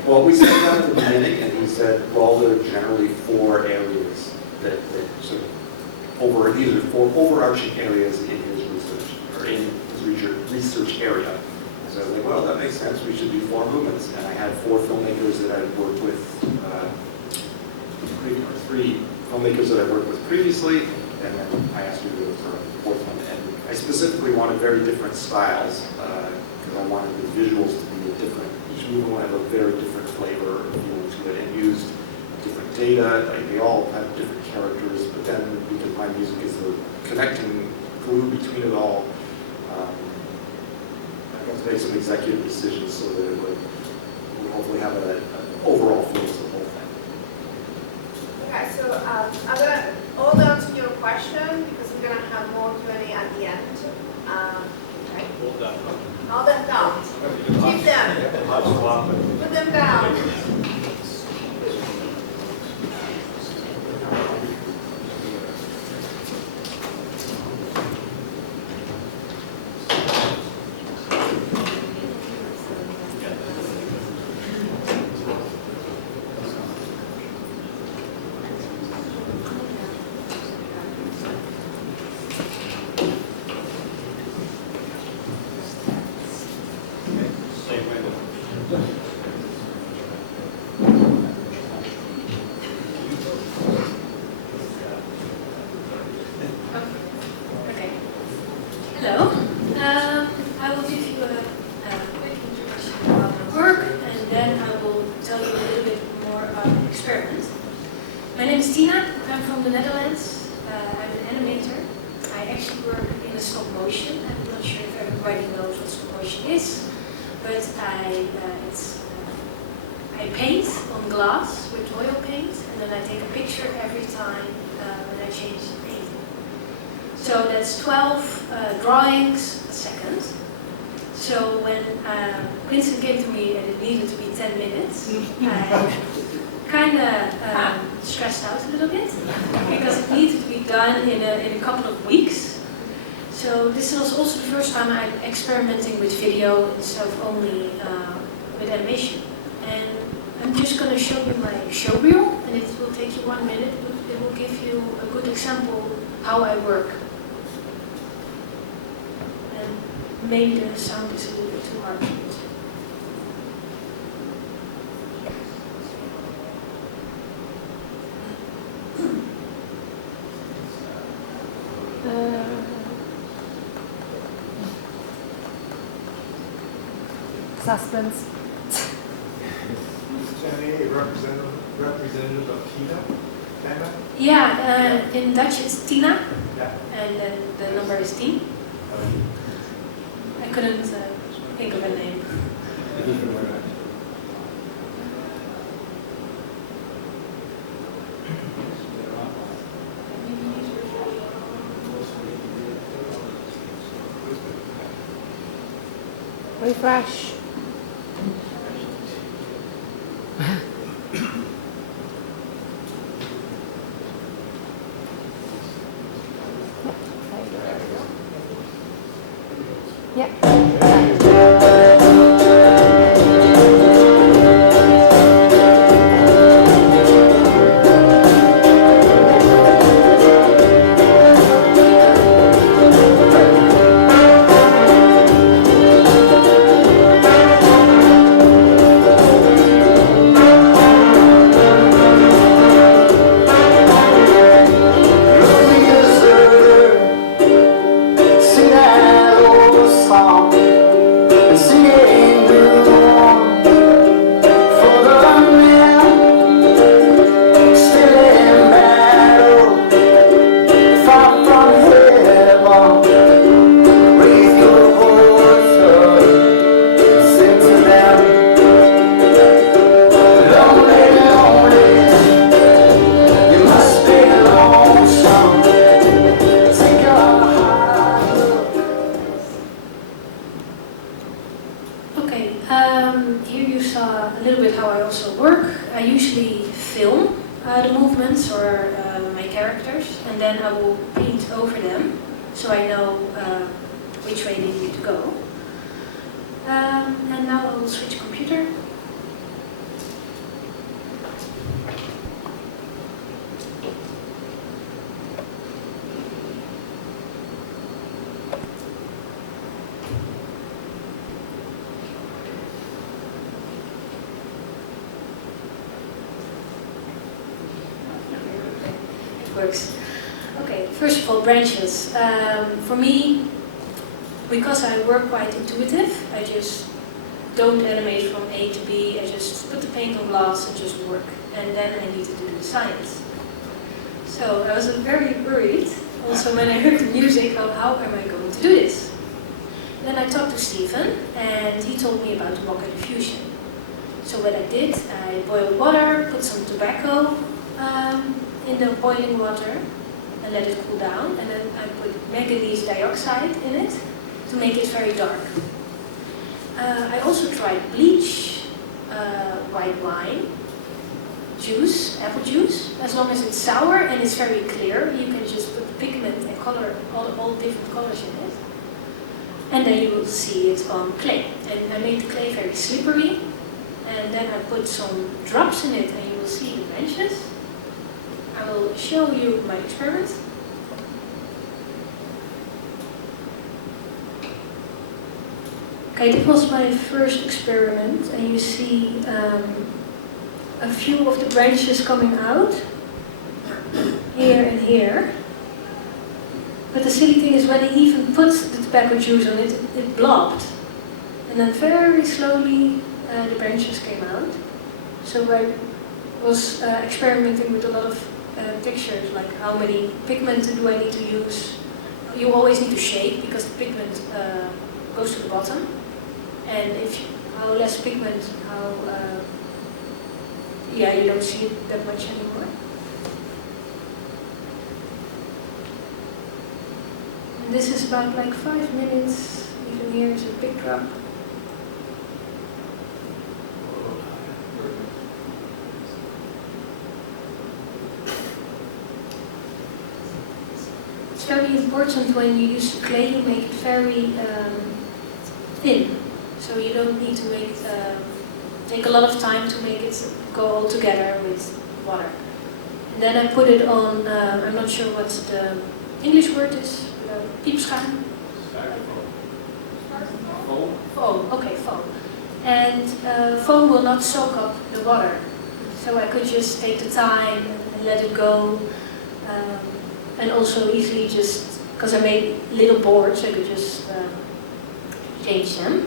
Well, we sat down at the beginning and he said, well, there are generally 4 areas that sort of these are 4 overarching areas in his research, or in his research area. And so I was like, well, that makes sense. We should do 4 movements. And I had 4 filmmakers that I'd worked with, 3 filmmakers that I worked with previously, and then I asked you to do it for a 4th one. And I specifically wanted very different styles, because I wanted the visuals to be different. Each movement would have a very different flavor or feeling to it, and used different data. Like, they all have different characters, but then because my music is the connecting glue between it all, I got to make some executive decisions so that it would hopefully have an overall feel to the whole thing. Okay, so I'm gonna hold on to your question because we're gonna have more Q&A at the end. Okay. Hold them down. Keep them. Put them down. Okay. Hello. I will give you a quick introduction about my work, and then I will tell you a little bit more about the experiment. My name is Tina. I'm from the Netherlands. I'm an animator. I actually work in a stop motion. I'm not sure if everybody knows what stop motion is, but I paint on glass with oil paint, and then I take a picture every time when I change the painting. So that's 12 drawings a second. So when Quinsin came to me and it needed to be 10 minutes, I kind of stressed out a little bit because it needed to be done in a couple of weeks. So this was also the first time I'm experimenting with video instead of only with animation. And I'm just going to show you my show reel, and it will take you 1 minute, but it will give you a good example how I work. And maybe the sound is a little bit too hard. Suspense. Jenny, a representative of Tina? Yeah, in Dutch it's Tina, Yeah. and then the number is 10. I couldn't think of a name. Refresh. Here you saw a little bit how I also work. I usually film the movements or my characters, and then I will paint over them so I know which way they need to go. And now I will switch computer. Works. Okay, first of all, branches. For me, because I work quite intuitive, I just don't animate from A to B. I just put the paint on glass and just work. And then I need to do the science. So I was very worried, also when I heard the music, how am I going to do this? Then I talked to Stephen, and he told me about the Walker diffusion. So what I did, I boiled water, put some tobacco in the boiling water and let it cool down, and then I put manganese dioxide in it to make it very dark. I also tried bleach, white wine, juice, apple juice. As long as it's sour and it's very clear, you can just put pigment and color, all different colors in it. And then you will see it on clay. And I made the clay very slippery, and then I put some drops in it, and you will see the branches. I will show you my experiment. Okay, this was my first experiment, and you see a few of the branches coming out, here and here. But the silly thing is when I even put the tobacco juice on it, it blobbed. And then very slowly the branches came out. So I was experimenting with a lot of textures, like how many pigment do I need to use. You always need to shake because the pigment goes to the bottom. And how less pigment, yeah, you don't see it that much anymore. this is about like 5 minutes. Even here is a big drop. It's very important when you use clay, you make it very thin. So you don't need to take a lot of time to make it go all together with water. And then I put it on, I'm not sure what the English word is, piepschuim. Foam, okay, foam. And foam will not soak up the water. So I could just take the time and let it go. And also easily just, because I made little boards, I could just change them.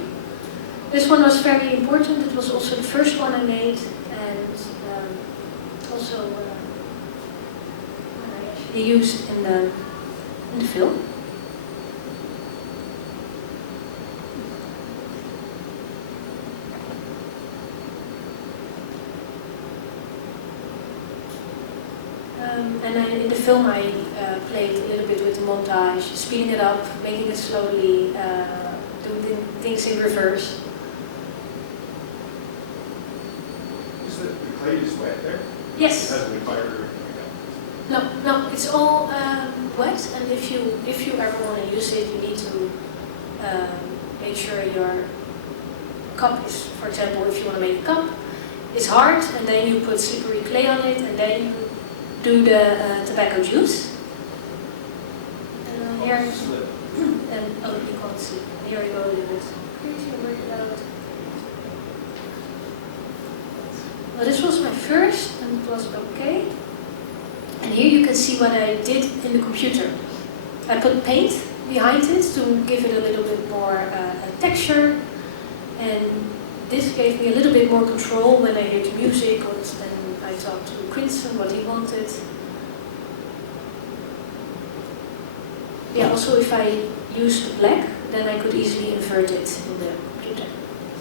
This one was very important. It was also the first one I made, and also I actually used in the film. And in the film I played a little bit with the montage, speeding it up, making it slowly, doing things in reverse. Is the clay is wet there? Yes. It hasn't been fired or anything? No, it's all wet, and if you ever want to use it, you need to make sure your cup is, for example, if you want to make a cup, it's hard, and then you put slippery clay on it, and then you do the tobacco juice. And here, and oh, you can't see. Here you go a little bit. Work it out. Well, this was my first, and it was okay. And here you can see what I did in the computer. I put paint behind it to give it a little bit more texture, and this gave me a little bit more control when I heard music, and I talked to Quinsin what he wanted. Yeah, also if I used the black, then I could easily invert it in the computer.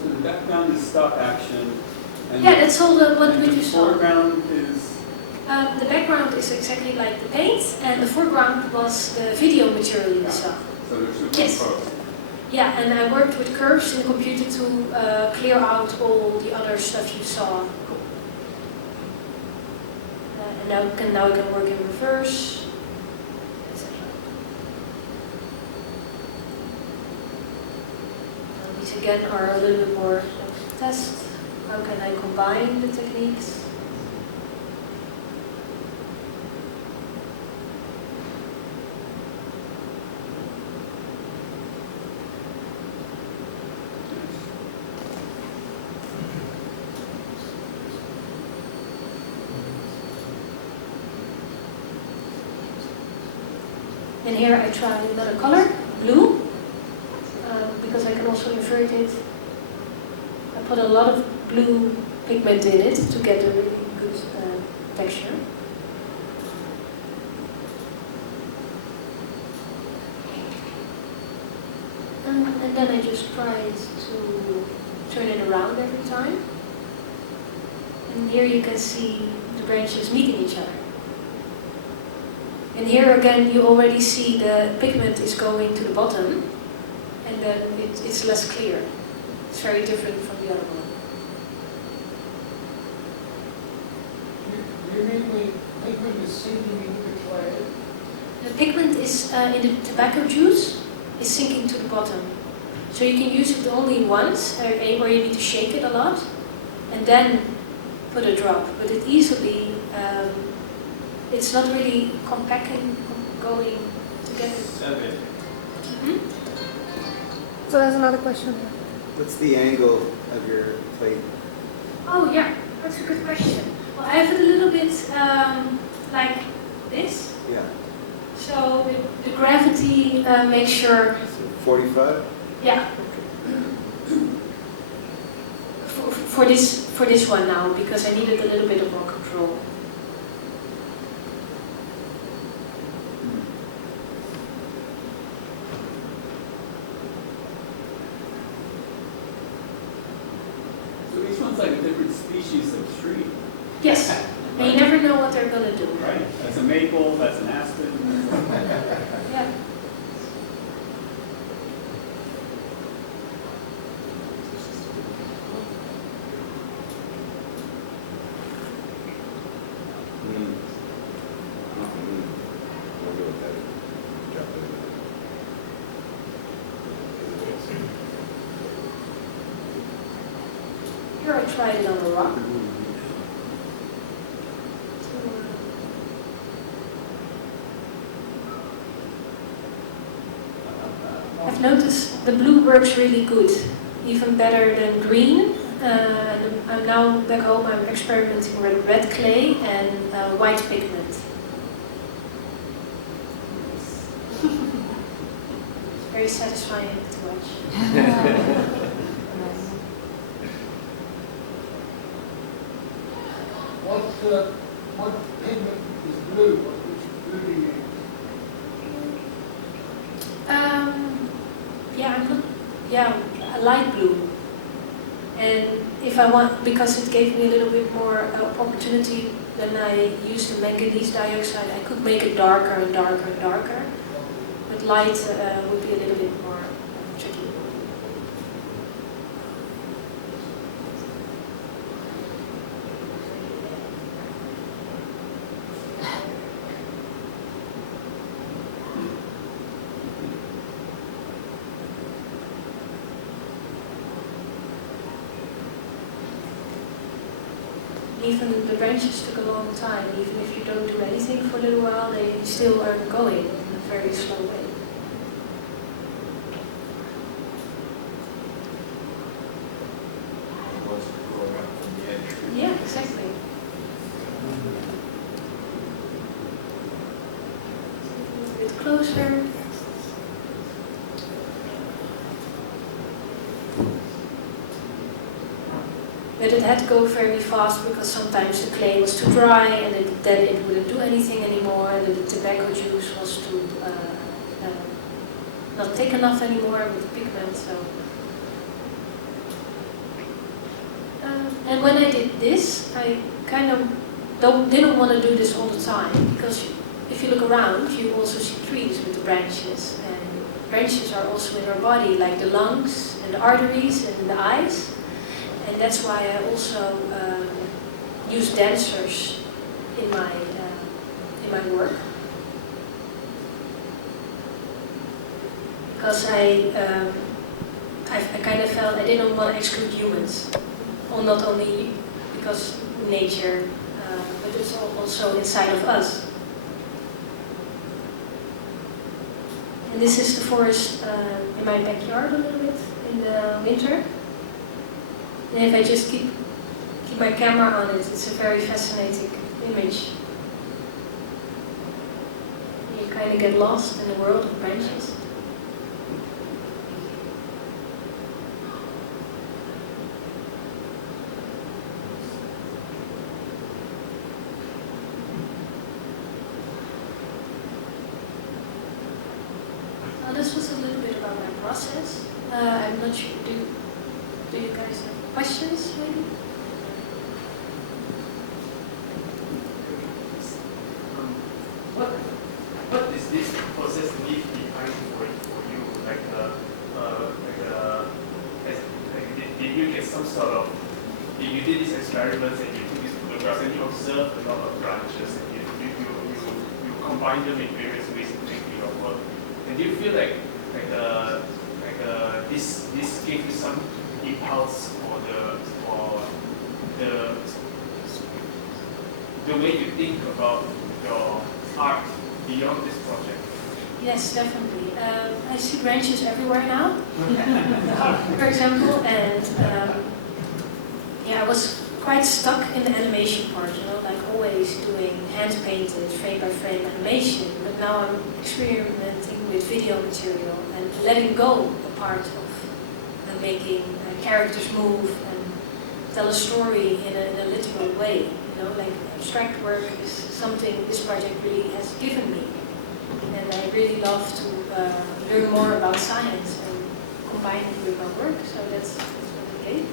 So the background is stop action. And yeah, that's all what you saw. The foreground is? The background is exactly like the paint, and the foreground was the video material you saw. So there's super Yes. close. Yeah, and I worked with curves in the computer to clear out all the other stuff you saw. And now I can work in reverse, etc. These again are a little bit more test. How can I combine the techniques? And here I tried another color, blue, because I can also invert it. I put a lot of blue pigment in it to get a really good texture. And then I just tried to turn it around every time. And here you can see the branches meeting each other. And here again, you already see the pigment is going to the bottom, and then it's less clear. It's very different from the other one. You mean the pigment is sinking into the clay? The pigment is in the tobacco juice, is sinking to the bottom. So you can use it only once, or you need to shake it a lot, and then put a drop. But it easily, it's not really compacting, going together. So there's another question here. What's the angle of your plate? Oh yeah, that's a good question. Well, I have it a little bit like this. Yeah. So the gravity makes sure. 45? Yeah. For this one now, because I needed a little bit of more control. So each one's like a different species of tree. Yes, and you never know what they're going to do. Right. That's a maple, that's an aspen. Yeah. Remember I tried it on a rock? I've noticed the blue works really good, even better than green. I'm now back home, I'm experimenting with red clay and white pigment. It's very satisfying to watch. What pigment is blue? Which blue do you use? A light blue. And if I want, because it gave me a little bit more opportunity when I used the manganese dioxide, I could make it darker and darker and darker. But light would be a little bit more tricky. Even the branches took a long time. Even if you don't do anything for a little while, they still are going in a very slow way. Yeah, exactly. A bit closer. But it had to go very fast because sometimes the clay was too dry and then it wouldn't do anything anymore. And the tobacco juice was too not thick enough anymore with the pigment. So, and when I did this, I kind of didn't want to do this all the time because if you look around, you also see trees with the branches, and branches are also in our body, like the lungs and the arteries and the eyes. And that's why I also use dancers in my work, because I kind of felt I didn't want to exclude humans, or not only because nature, but it's also inside of us. And this is the forest in my backyard a little bit in the winter. And if I just keep my camera on it, it's a very fascinating image. You kind of get lost in the world of branches. Well, this was a little bit about my process. I'm not sure, do you guys have questions, maybe? What is this process leave behind for you? Did you get some sort of, you did these experiments and you took these photographs and you observed a lot of branches and you combine them in various ways to make your work. And do you feel like this gave you some impulse for the way you think about your art beyond this project? Yes, definitely. I see branches everywhere now, for example, and I was quite stuck in the animation part, like always doing hand-painted, frame-by-frame animation, but now I'm experimenting with video material and letting go a part of making characters move and tell a story in a literal way. Like abstract work is something this project really has given me. And I really love to learn more about science and combine it with my work, so that's what I did.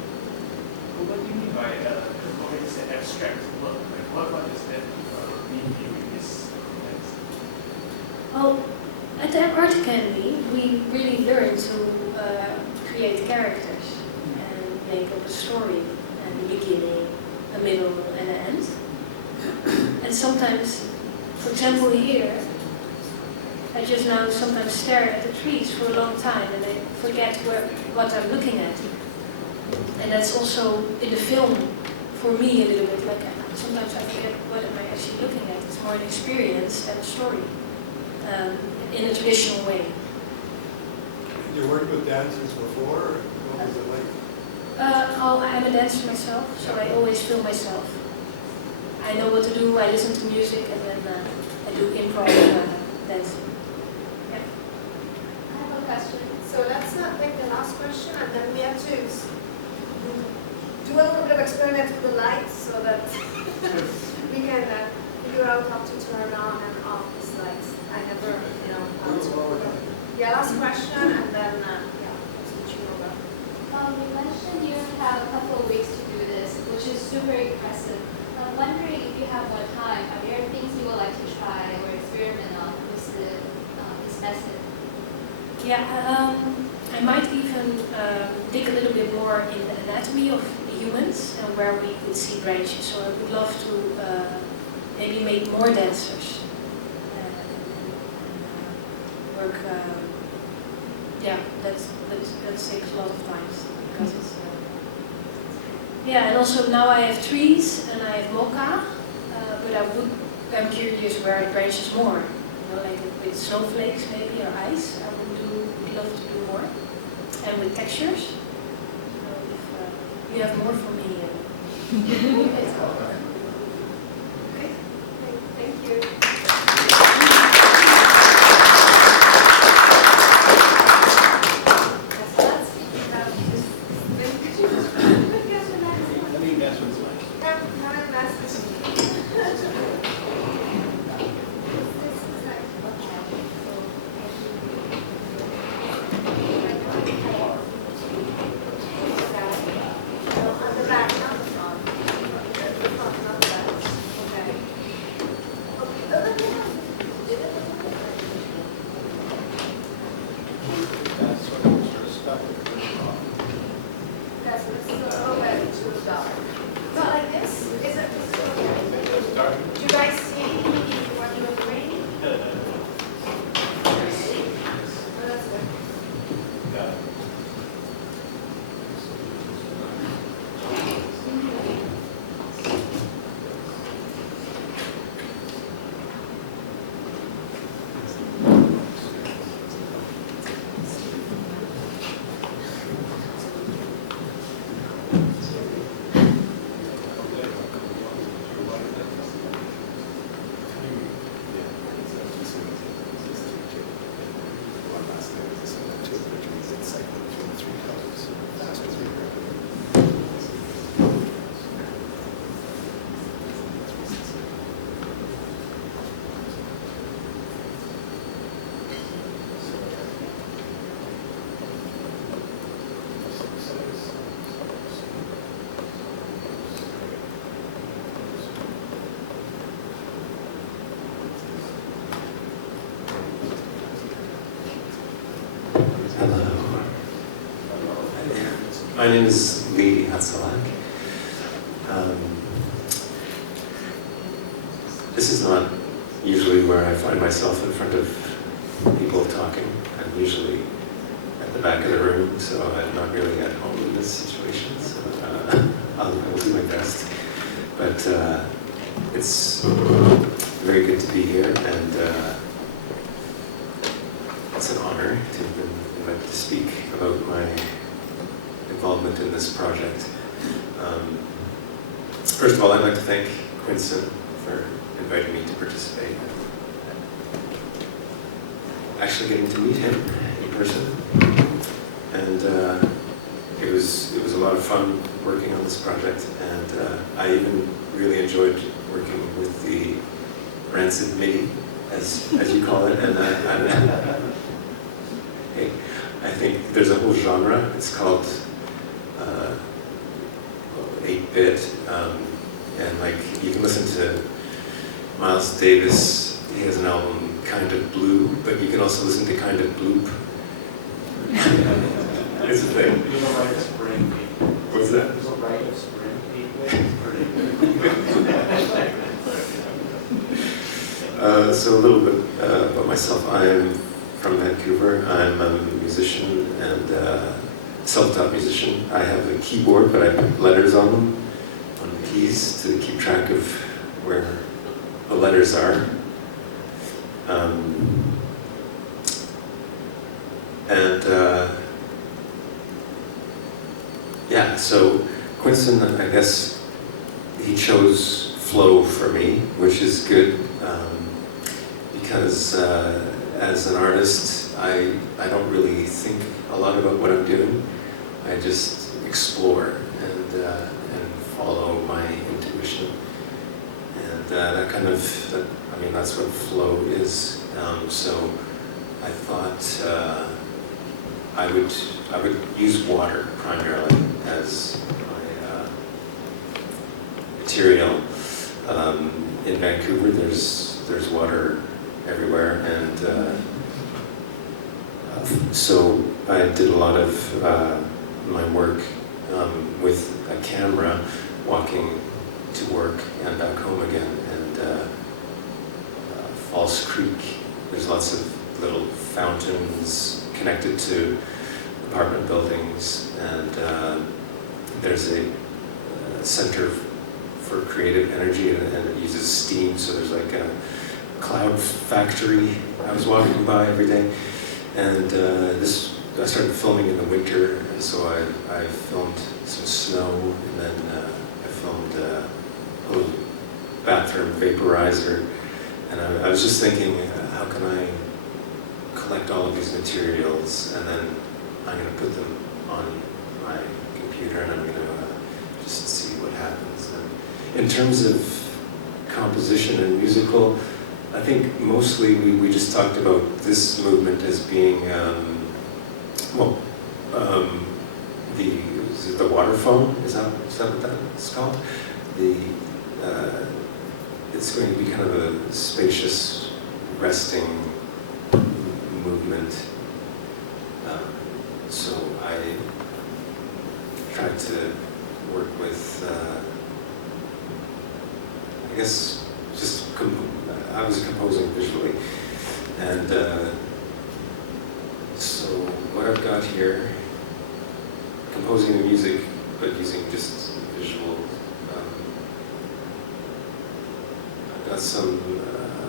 What do you mean by when you say abstract work? What does that mean to you in this context? Well, at the Art Academy, we really learn to create characters and make up a story and a beginning, a middle, and an end. And sometimes, for example here, I just now sometimes stare at the trees for a long time and I forget what I'm looking at. And that's also in the film, for me, a little bit like, sometimes I forget what am I actually looking at. It's more an experience than a story, in a traditional way. You worked with dancers before, or what was it like? I'm a dancer myself, so I always film myself. I know what to do, I listen to music, and then I do improv dancing. Yeah. I have a question. So let's take the last question, and then we have to do a little bit of experiment with the lights so that we can figure out how to turn on and off these lights. I never, how to. Yeah, last question, and then switching over. You mentioned you have a couple of weeks to do this, which is super impressive. I'm wondering if you have more time, are there things you would like to try or experiment on with this method? Yeah, I might even dig a little bit more in the anatomy of humans and where we could see branches. So I would love to maybe make more dancers and work. Yeah, that takes a lot of time because it's. Yeah, and also now I have trees and I have mocha, but I'm curious where it branches more. Like with snowflakes maybe or ice. I would love to do more, and with textures. So if you have more for me, Okay, thank you. My name is Hutzulak. This is not usually where I find myself in front of people talking. I'm usually at the back of the room, so I'm not really at home in this situation. So I will do my best. But it's very good to be here, and it's an honor to have been invited to speak about my involvement in this project. First of all, I'd like to thank Quinsin for inviting me to participate. Actually getting to meet him in person, and it was a lot of fun working on this project, and I even really enjoyed working with the rancid MIDI, as you call it, and I think there's a whole genre. It's called 8-bit, and like you can listen to Miles Davis. He has an album, Kind of Blue, but you can also listen to Kind of Bloop. It's a thing. What's that? So a little bit about myself. I'm from Vancouver. I'm a musician and self-taught musician. I have a keyboard, but I put letters on them, on the keys, to keep track of where the letters are. Yeah, so Quinsin, I guess, he chose flow for me, which is good, because as an artist, I don't really think a lot about what I'm doing. I just explore and follow my intuition. And that kind of, I mean, that's what flow is. So I thought I would use water primarily as my material. In Vancouver, there's water everywhere, and so I did a lot of my work with a camera, walking to work and back home again. And False Creek, there's lots of little fountains connected to apartment buildings, and there's a center for creative energy, and it uses steam, so there's like a cloud factory I was walking by every day. And I started filming in the winter, so I filmed some snow, and then I filmed a little bathroom vaporizer. And I was just thinking, how can I collect all of these materials, and then I'm going to put them on my computer, and I'm going to just see what happens. And in terms of composition and musical, I think mostly we just talked about this movement as being, the waterphone, is that what that's called? It's going to be kind of a spacious, resting movement. So I tried to work with, I guess, I was composing visually. And so what I've got here, composing the music, but using just visual. I've got some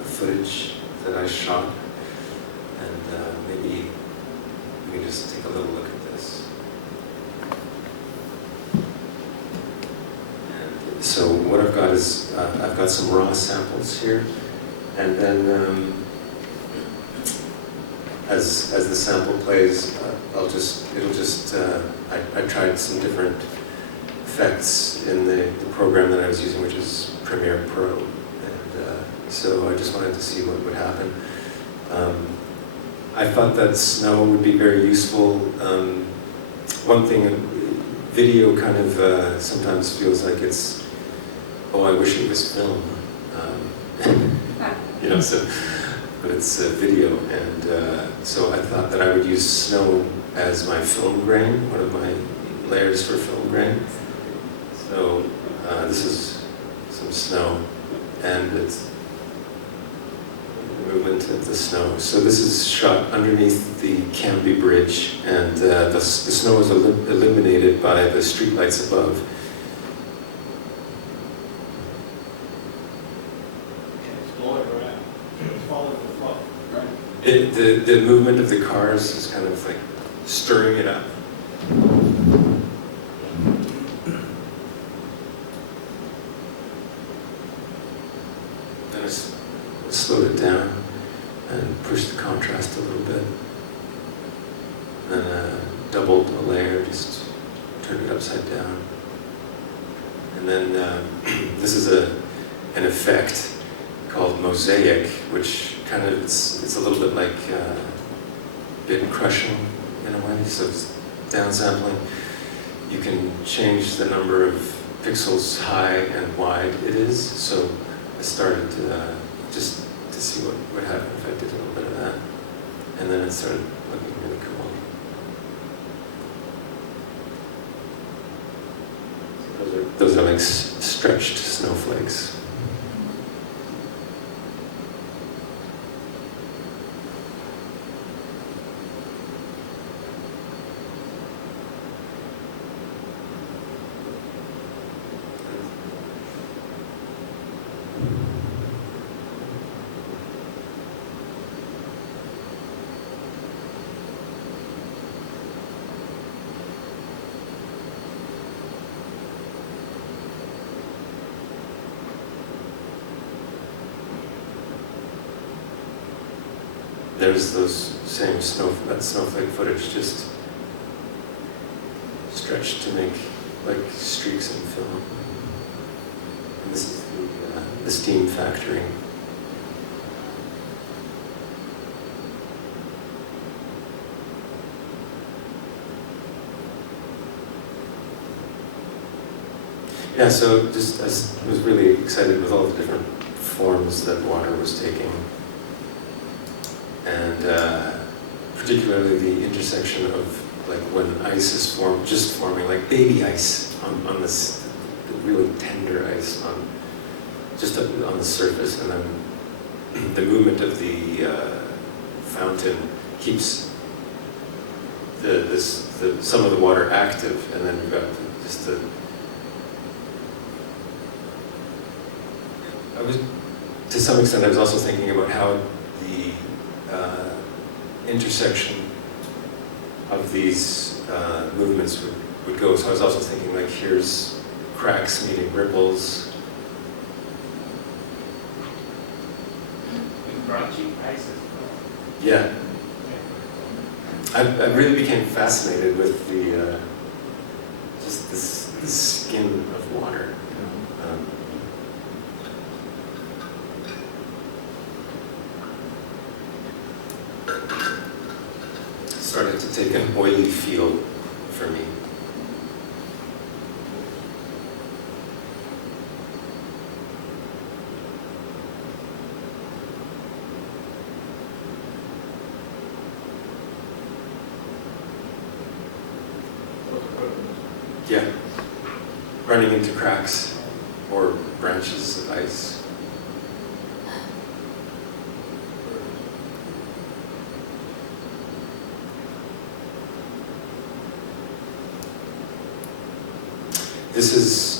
footage that I shot, and maybe we can just take a little look at this. And so what I've got is, I've got some raw samples here, and then as the sample plays, I tried some different effects in the program that I was using, which is Premiere Pro, and so I just wanted to see what would happen. I thought that snow would be very useful. One thing, video kind of sometimes feels like it's, oh, I wish it was film, you know, so. But it's video, and so I thought that I would use snow as my film grain, one of my layers for film grain. So this is some snow, and it's the movement of the snow. So this is shot underneath the Canby Bridge, and the snow is illuminated by the streetlights above. The movement of the cars is kind of like stirring it up. Then I slowed it down and pushed the contrast a little bit. Then doubled a layer, just turned it upside down. And then this is an effect called mosaic, which kind of, it's a little bit like bit crushing in a way, so it's downsampling. You can change the number of pixels high and wide it is, so I started just to see what would happen if I did a little bit of that, and then it started looking really cool. So those are like stretched snowflakes. there's those same that snowflake footage just stretched to make like streaks in film. And this is the steam factory. Yeah, so just I was really excited with all the different forms that water was taking. And particularly the intersection of like when ice is forming like baby ice on this really tender ice just on the surface, and then the movement of the fountain keeps some of the water active, and then you've got just the. To some extent, I was also thinking about how the intersection of these movements would go. So I was also thinking, like, here's cracks meeting ripples. And branching ice as well. Yeah. I really became fascinated with the just the skin of water. Started to take an oily feel for me. Yeah, running into cracks or branches of ice.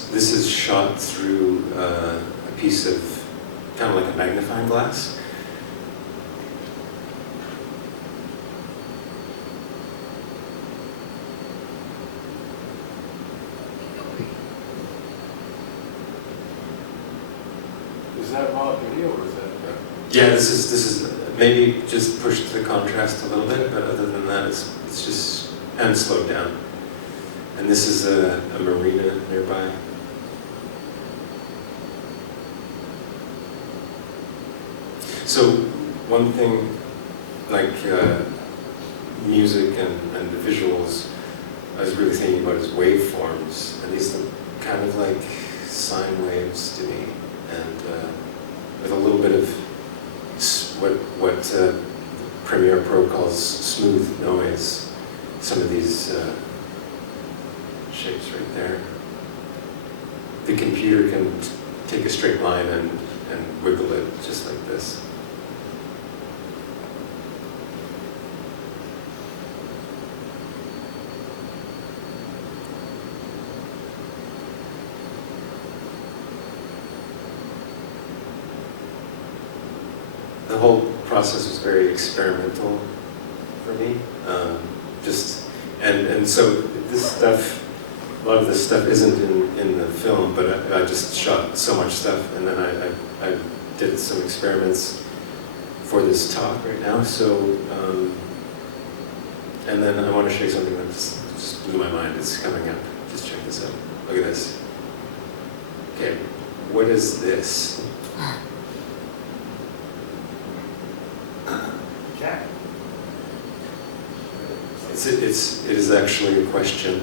This is shot through a piece of kind of like a magnifying glass. Is that raw video or is that? Yeah, this is maybe just pushed the contrast a little bit, but other than that, it's just and slowed down. And this is a marina nearby. So one thing, like music and the visuals, I was really thinking about is waveforms, and these look kind of like sine waves to me, and with a little bit of what Premiere Pro calls smooth noise. Some of these shapes right there. The computer can take a straight line and wiggle it just like this. The whole process was very experimental for me. And so this stuff, a lot of this stuff isn't in the film, but I just shot so much stuff, and then I did some experiments for this talk right now. So, and then I want to show you something that just blew my mind. It's coming up. Just check this out. Look at this. Okay, what is this? Jack. It is actually a question,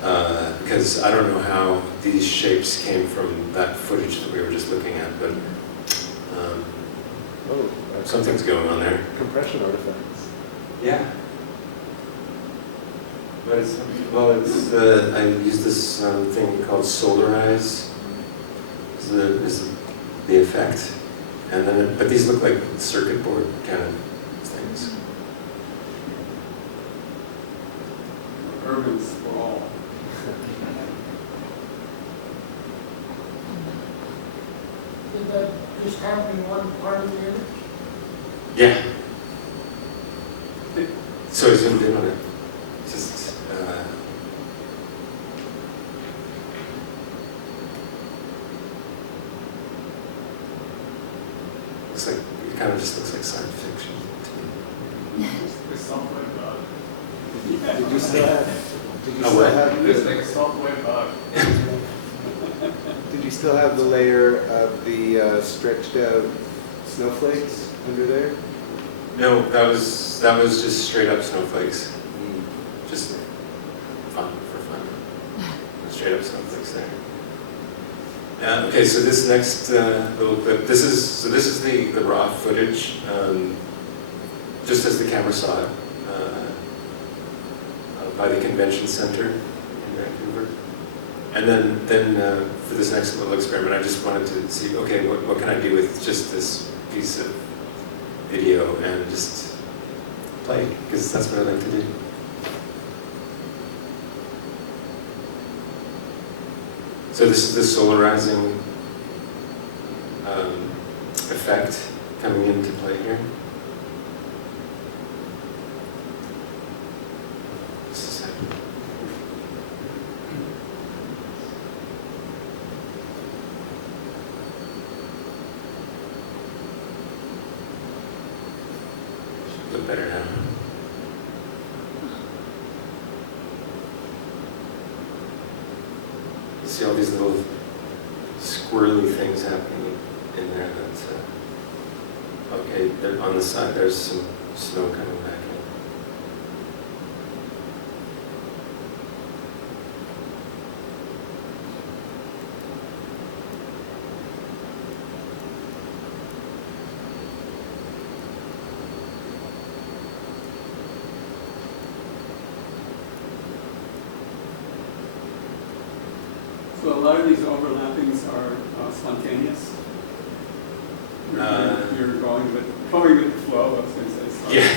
because I don't know how these shapes came from that footage that we were just looking at, but something's going on there. Compression artifacts. Yeah. But I use this thing called solarize. Is the effect, and then but these look like circuit board kind of things. Urban sprawl. Did that just happen in one part of the image? Yeah. So I zoomed in on it. Just looks like it kind of just looks like science fiction to me. With software bug. Did you still have? Did you A still what? have It's the, like a software bug. Did you still have the layer of the stretched out snowflakes under there? No, that was just straight up snowflakes. Just fun, for fun. Straight up snowflakes there. Okay, so this next little clip, this is the raw footage, just as the camera saw it, by the convention center in Vancouver. And then for this next little experiment, I just wanted to see, okay, what can I do with just this piece of video and just play, because that's what I like to do. So this is the solarizing effect coming into play here. Just a second. Should look better now. You see all these little squirrely things happening in there. That's okay. There, on the side, there's some snow coming back in. So a lot of these overlappings are spontaneous. You're going with the flow, I was going to say. Yeah.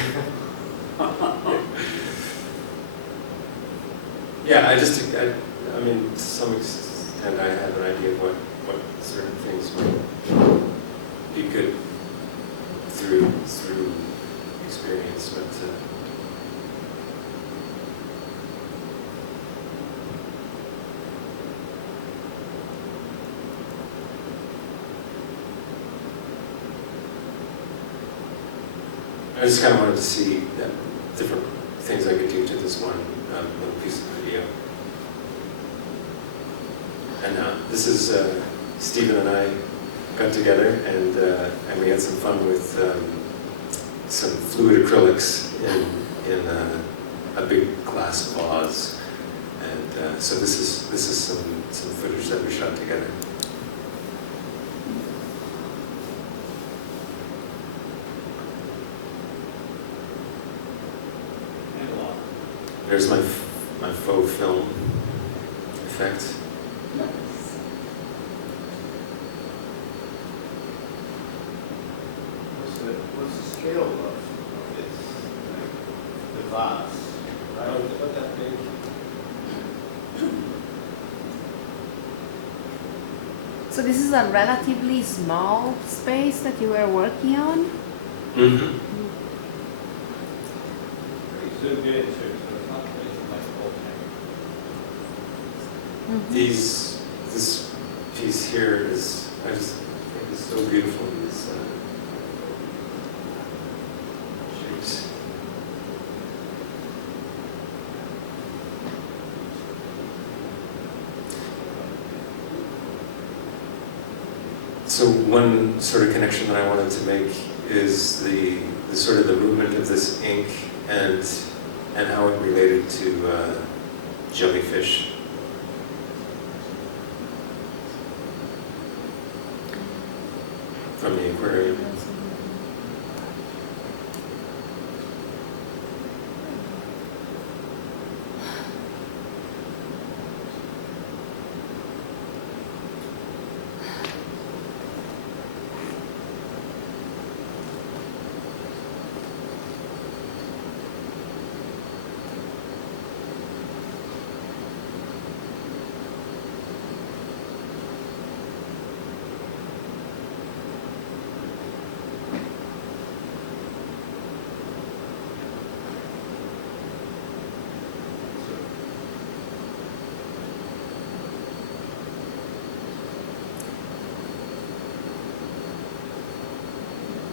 Yeah, I mean, to some extent I have an idea of what certain things might be good through experience, but I just kind of wanted to see that different things I could do to this one little piece of video. And this is Stephen and I got together and we had some fun with some fluid acrylics in a big glass vase. And so this is some footage that we shot together. There's my faux film effect. What's the scale of its the vase? Right? About that big. So this is a relatively small space that you were working on? Mm-hmm. Zoomed in, so it's not facing like the whole tank. This piece here is, I just think is so beautiful. These shapes. So one sort of connection that I wanted to make is the sort of the movement of this ink and how it related to jellyfish. From the aquarium.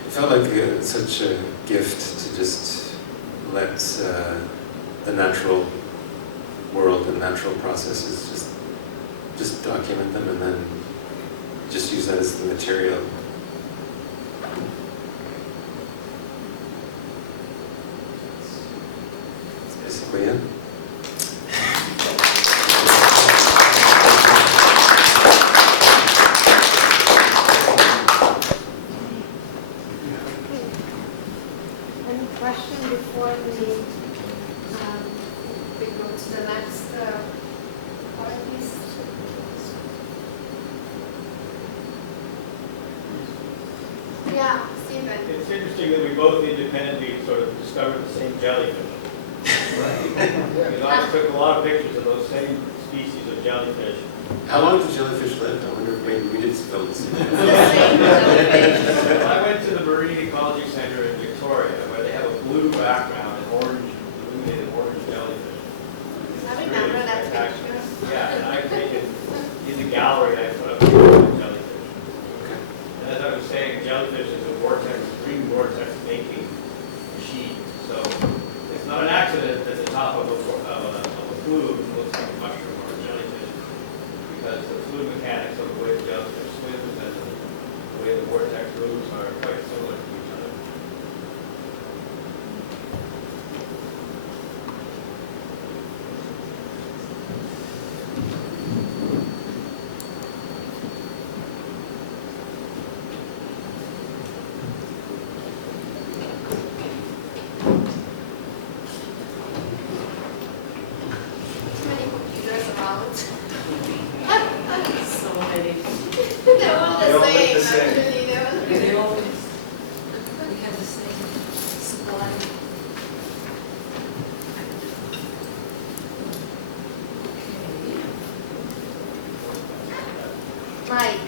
It felt like such a gift to just let the natural world and natural processes just document them and then just use that as the material. That's basically it. Any question before we go to the next artist? Yeah, Stephen. It's interesting that we both independently sort of discovered the same jellyfish. Because I took a lot of pictures of those same species of jellyfish. How long did jellyfish live? I wonder if maybe we did film this. I went to the Marine Ecology Center in Victoria, where they have a blue background and orange, illuminated orange jellyfish. I remember that picture. Yeah, and I've taken, in the gallery, I put up pictures of jellyfish. And as I was saying, jellyfish is a vortex, green vortex making machine. So it's not an accident that the top of a flume looks like a mushroom or a jellyfish, because the fluid mechanics of the way the jellyfish swims and the way the vortex moves are quite similar to each other. Too many computers around. So many. They're all They the all look same, the same. actually. They're all the They same. always, we have the same supply. Mike.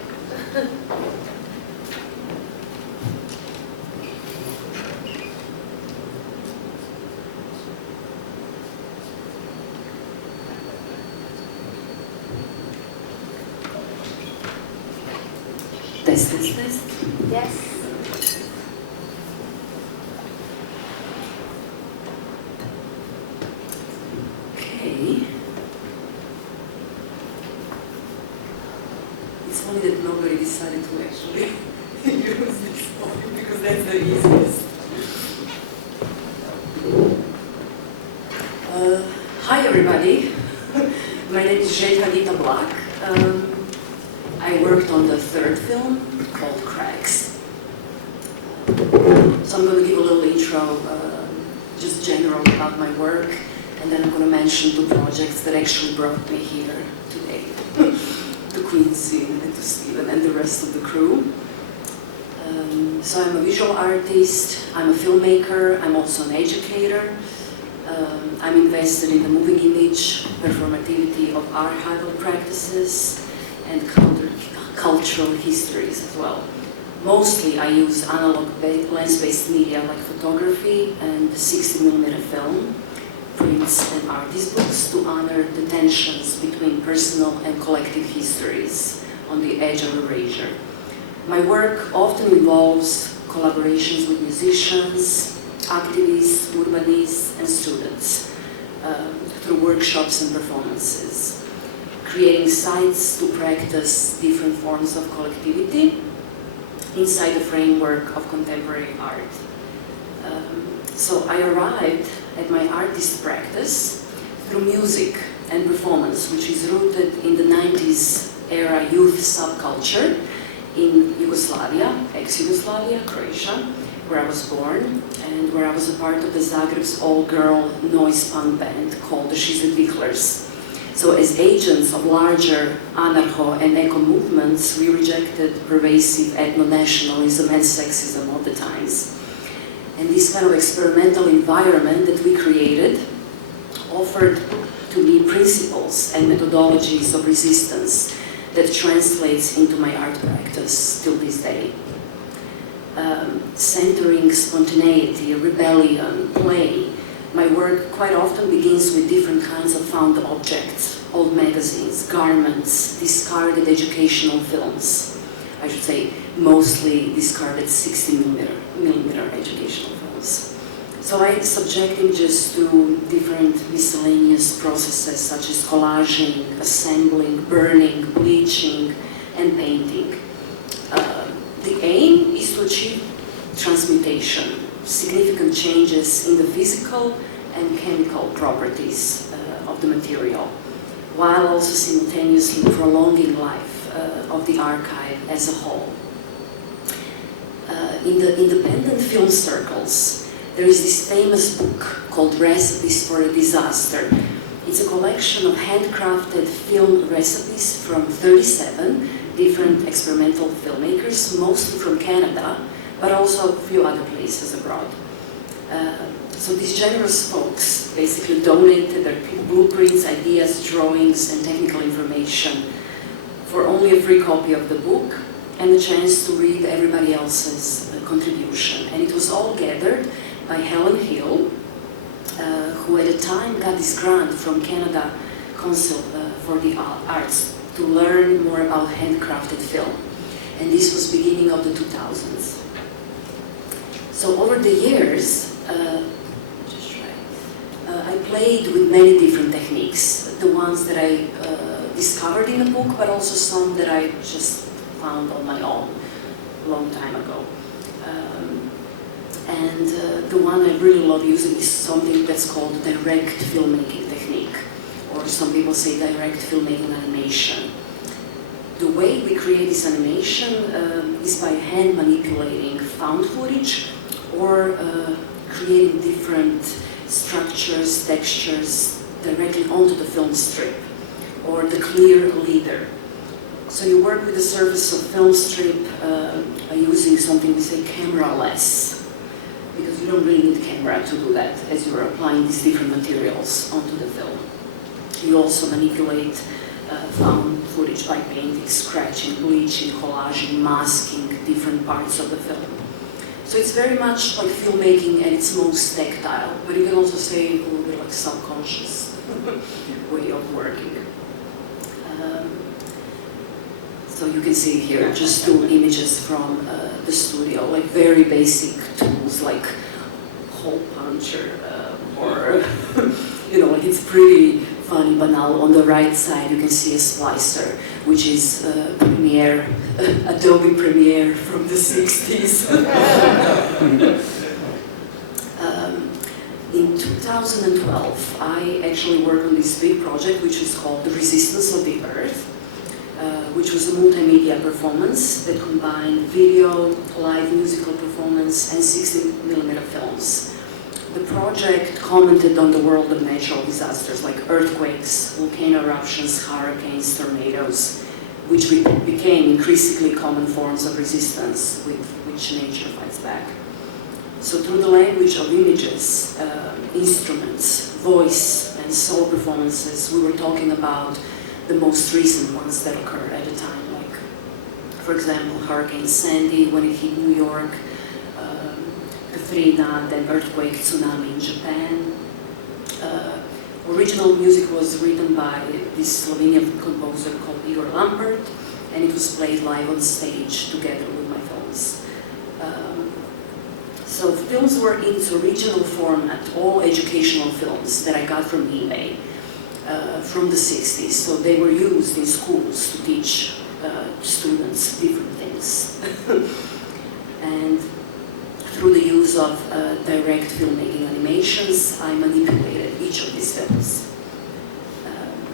Test. Yes. Okay. It's funny that nobody decided to actually use this one because that's the easiest. Hi everybody. My name is Gita Blak. I worked on the third film called Cracks. So I'm going to give a little intro, just general about my work, and then I'm going to mention two projects that actually brought me here today, to Quinsin and to Stephen and the rest of the crew. So I'm a visual artist, I'm a filmmaker, I'm also an educator. I'm invested in the moving image, performativity of archival practices, and cultural histories as well. Mostly I use analog lens-based media like photography and 60mm film, prints and artist books to honor the tensions between personal and collective histories on the edge of erasure. My work often involves collaborations with musicians, activists, urbanists, and students through workshops and performances, creating sites to practice different forms of collectivity inside the framework of contemporary art. So I arrived at my artist practice through music and performance, which is rooted in the 90s era youth subculture in Yugoslavia, ex-Yugoslavia, Croatia, where I was born, and where I was a part of the Zagreb's all-girl noise punk band called the Šizedviklers. So as agents of larger anarcho and eco movements, we rejected pervasive ethno-nationalism and sexism of the times. And this kind of experimental environment that we created offered to me principles and methodologies of resistance that translates into my art practice till this day. Centering spontaneity, rebellion, play, my work quite often begins with different kinds of found objects, old magazines, garments, discarded educational films. I should say mostly discarded 60mm educational films. So I subject images to different miscellaneous processes such as collaging, assembling, burning, bleaching, and painting. The aim is to achieve transmutation, significant changes in the physical and chemical properties of the material, while also simultaneously prolonging life of the archive as a whole. In the independent film circles, there is this famous book called Recipes for a Disaster. It's a collection of handcrafted film recipes from 37 different experimental filmmakers, mostly from Canada, but also a few other places abroad. So these generous folks basically donated their blueprints, ideas, drawings, and technical information for only a free copy of the book and a chance to read everybody else's contribution. And it was all gathered by Helen Hill, who at the time got this grant from Canada Council for the Arts to learn more about handcrafted film. And this was beginning of the 2000s. So over the years, I played with many different techniques. The ones that I discovered in the book, but also some that I just found on my own a long time ago. And the one I really love using is something that's called direct filmmaking technique, or some people say direct filmmaking animation. The way we create this animation is by hand manipulating found footage or creating different structures, textures directly onto the film strip or the clear leader. So you work with the surface of film strip by using something we say camera-less, because you don't really need camera to do that as you're applying these different materials onto the film. You also manipulate found footage by painting, scratching, bleaching, collaging, masking different parts of the film. So it's very much like filmmaking at its most tactile, but you can also say a little bit like subconscious way of working. So you can see here just two images from the studio, like very basic tools like hole puncher or, you know, like it's pretty funny, banal. On the right side you can see a splicer, which is Premiere, Adobe Premiere from the 60s. In 2012, I actually worked on this big project which is called The Resistance of the Earth, which was a multimedia performance that combined video, live musical performance, and 16mm films. The project commented on the world of natural disasters like earthquakes, volcano eruptions, hurricanes, tornadoes, which became increasingly common forms of resistance with which nature fights back. So through the language of images, instruments, voice, and solo performances, we were talking about the most recent ones that occurred at the time, like, for example, Hurricane Sandy when it hit New York, Katrina, then earthquake, tsunami in Japan. Original music was written by this Slovenian composer called Igor Lampert, and it was played live on stage together with my films. So films were in its original format, all educational films that I got from eBay. From the 60s, so they were used in schools to teach students different things. And through the use of direct filmmaking animations, I manipulated each of these films.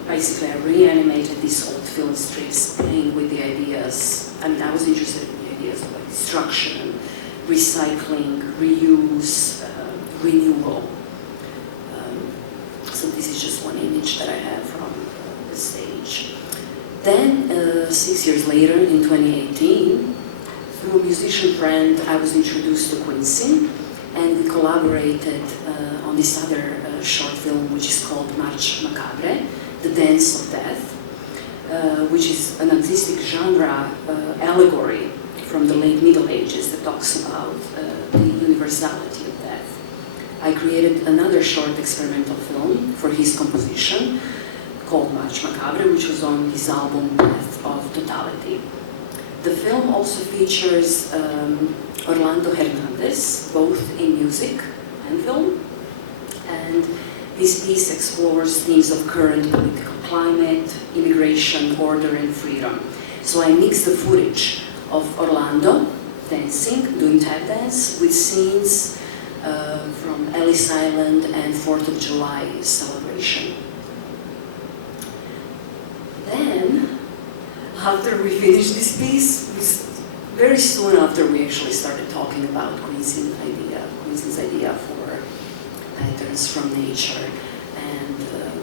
Basically, I reanimated these old film strips, playing with the ideas. I mean, I was interested in the ideas of like destruction, recycling, reuse, renewal. So this is just one image that I have from the stage. Then, 6 years later, in 2018, through a musician friend, I was introduced to Quinsin, and we collaborated on this other short film, which is called March Macabre, The Dance of Death, which is an artistic genre allegory from the late Middle Ages that talks about the universality of death. I created another short experimental film for his composition called March Macabre, which was on his album Path of Totality. The film also features Orlando Hernandez, both in music, and film. And this piece explores themes of current political climate, immigration, order, and freedom. So I mixed the footage of Orlando dancing, doing tap dance, with scenes from Ellis Island and 4th of July celebration. Then, after we finished this piece, very soon after we actually started talking about Quinsin's idea for patterns from nature, and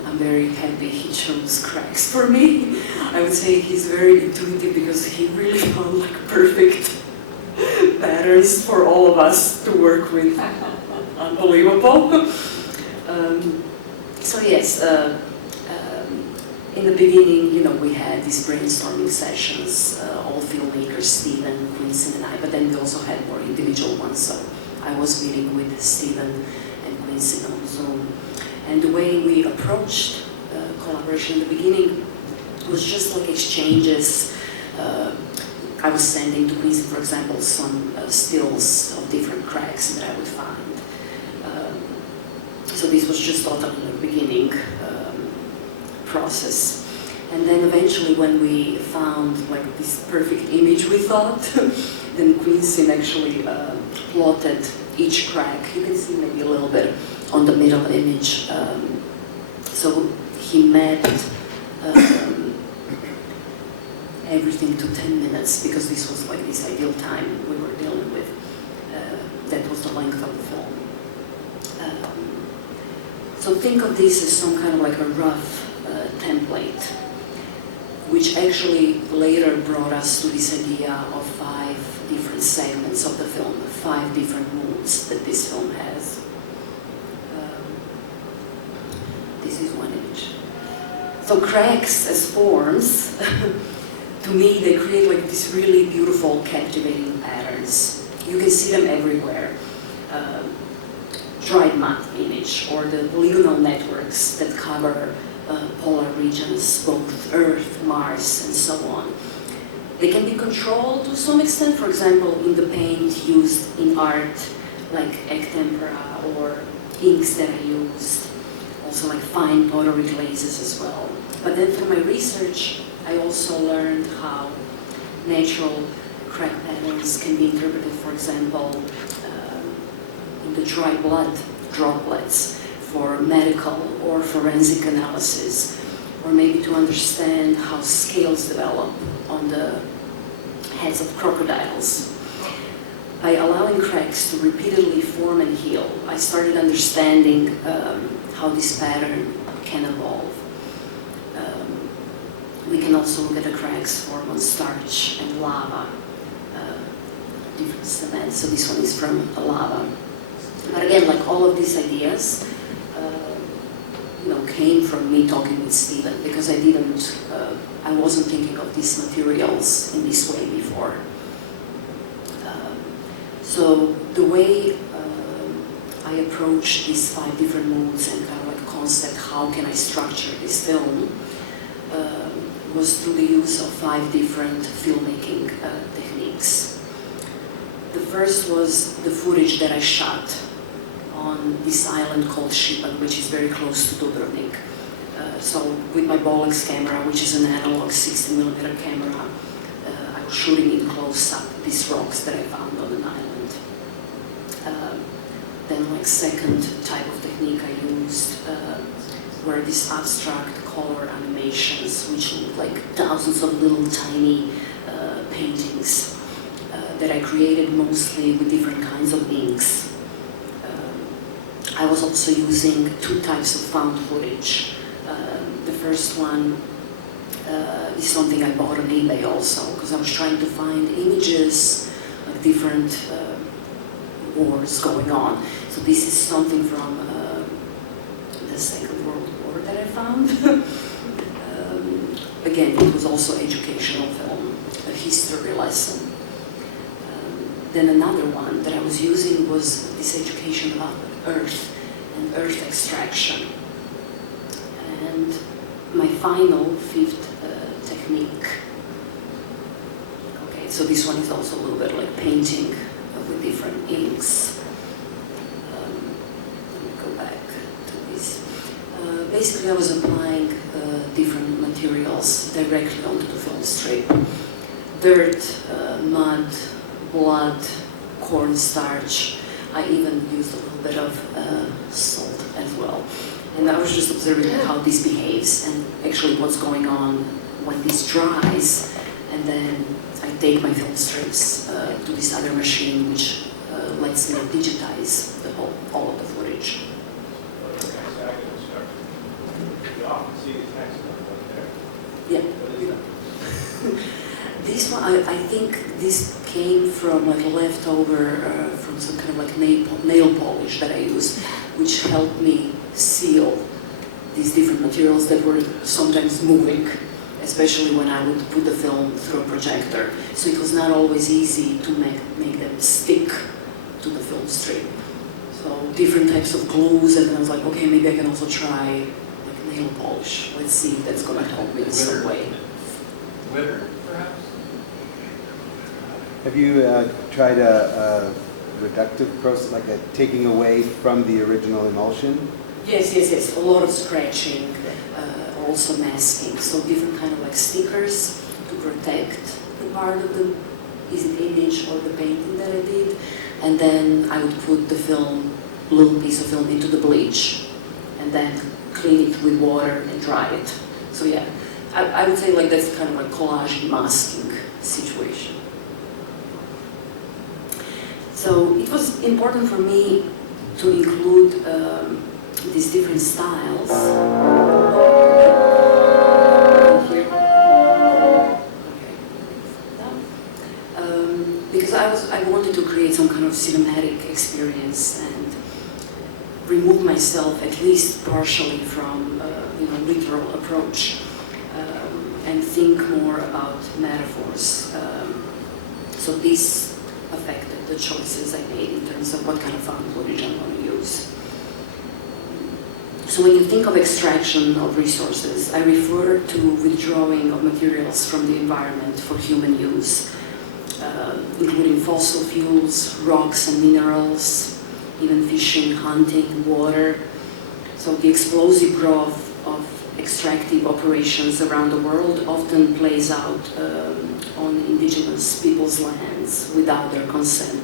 I'm very happy he chose cracks for me. I would say he's very intuitive because he really found like perfect patterns for all of us to work with. Unbelievable. So yes, in the beginning, you know, we had these brainstorming sessions, all filmmakers, Stephen, Quinsin, and I, but then we also had more individual ones. So I was meeting with Stephen and Quinsin on Zoom. And the way we approached collaboration in the beginning was just like exchanges. I was sending to Quinsin, for example, some stills of different cracks that I would find. So this was just totally the beginning process. And then eventually when we found like this perfect image we thought, then Quinsin actually plotted each crack. You can see maybe a little bit on the middle image. So he mapped everything to 10 minutes because this was like this ideal time we were dealing with. That was the length of the film. So think of this as some kind of like a rough template, which actually later brought us to this idea of 5 different segments of the film, 5 different moods that this film has. This is one image. So cracks as forms, to me, they create like these really beautiful, captivating patterns. You can see them everywhere. Dried matte image, or the polygonal networks that cover polar regions, both Earth, Mars, and so on. They can be controlled to some extent, for example, in the paint used in art, like egg tempera, or inks that I used, also like fine pottery glazes as well. But then through my research, I also learned how natural crack patterns can be interpreted, for example, in the dry blood droplets for medical or forensic analysis, or maybe to understand how scales develop on the heads of crocodiles. By allowing cracks to repeatedly form and heal, I started understanding how this pattern can evolve. We can also look at the cracks formed on starch and lava, different cements. So this one is from lava. But again, like all of these ideas, came from me talking with Stephen, because I wasn't thinking of these materials in this way before. So the way I approached these 5 different moods and kind of like concept, how can I structure this film, was through the use of 5 different filmmaking techniques. The first was the footage that I shot on this island called Šipan, which is very close to Dubrovnik. So with my Bolex camera, which is an analog 60mm camera, I was shooting in close-up these rocks that I found on an island. Then like second type of technique I used were these abstract color animations, which look like thousands of little tiny paintings that I created mostly with different kinds of inks. I was also using 2 types of found footage. The first one is something I bought on eBay also, because I was trying to find images of different wars going on. So this is something from the Second World War that I found. Again, it was also educational film, a history lesson. Then another one that I was using was this education about Earth and Earth extraction. And my final 5th technique. Okay, so this one is also a little bit like painting with different inks. basically I was applying different materials directly onto the film strip. Dirt, mud, blood, cornstarch. I even used a little bit of salt as well. And I was just observing how this behaves and actually what's going on when this dries. And then I take my film strips to this other machine which lets me digitize all of the footage. You often see these next ones up there. Yeah. This one, I think this came from like a leftover from some kind of like nail polish that I used, which helped me seal these different materials that were sometimes moving, especially when I would put the film through a projector. So it was not always easy to make them stick to the film strip. So different types of glues, and then I was like, okay, maybe I can also try like nail polish. Let's see if that's going to help me in some way. Glitter, perhaps? Have you tried a reductive process, like a taking away from the original emulsion? Yes, yes, yes. A lot of scratching, also masking. So different kind of like stickers to protect the part of the image or the painting that I did. And then I would put the film, little piece of film into the bleach and then clean it with water and dry it. So yeah, I would say like that's kind of like collage masking situation. So it was important for me to include these different styles. Here. Because I wanted to create some kind of cinematic experience and remove myself at least partially from literal approach and think more about metaphors. So this affected the choices I made in terms of what kind of found footage I'm going to use. So when you think of extraction of resources, I refer to withdrawing of materials from the environment for human use, including fossil fuels, rocks and minerals, even fishing, hunting, water. So the explosive growth of extractive operations around the world often plays out on indigenous people's lands without their consent,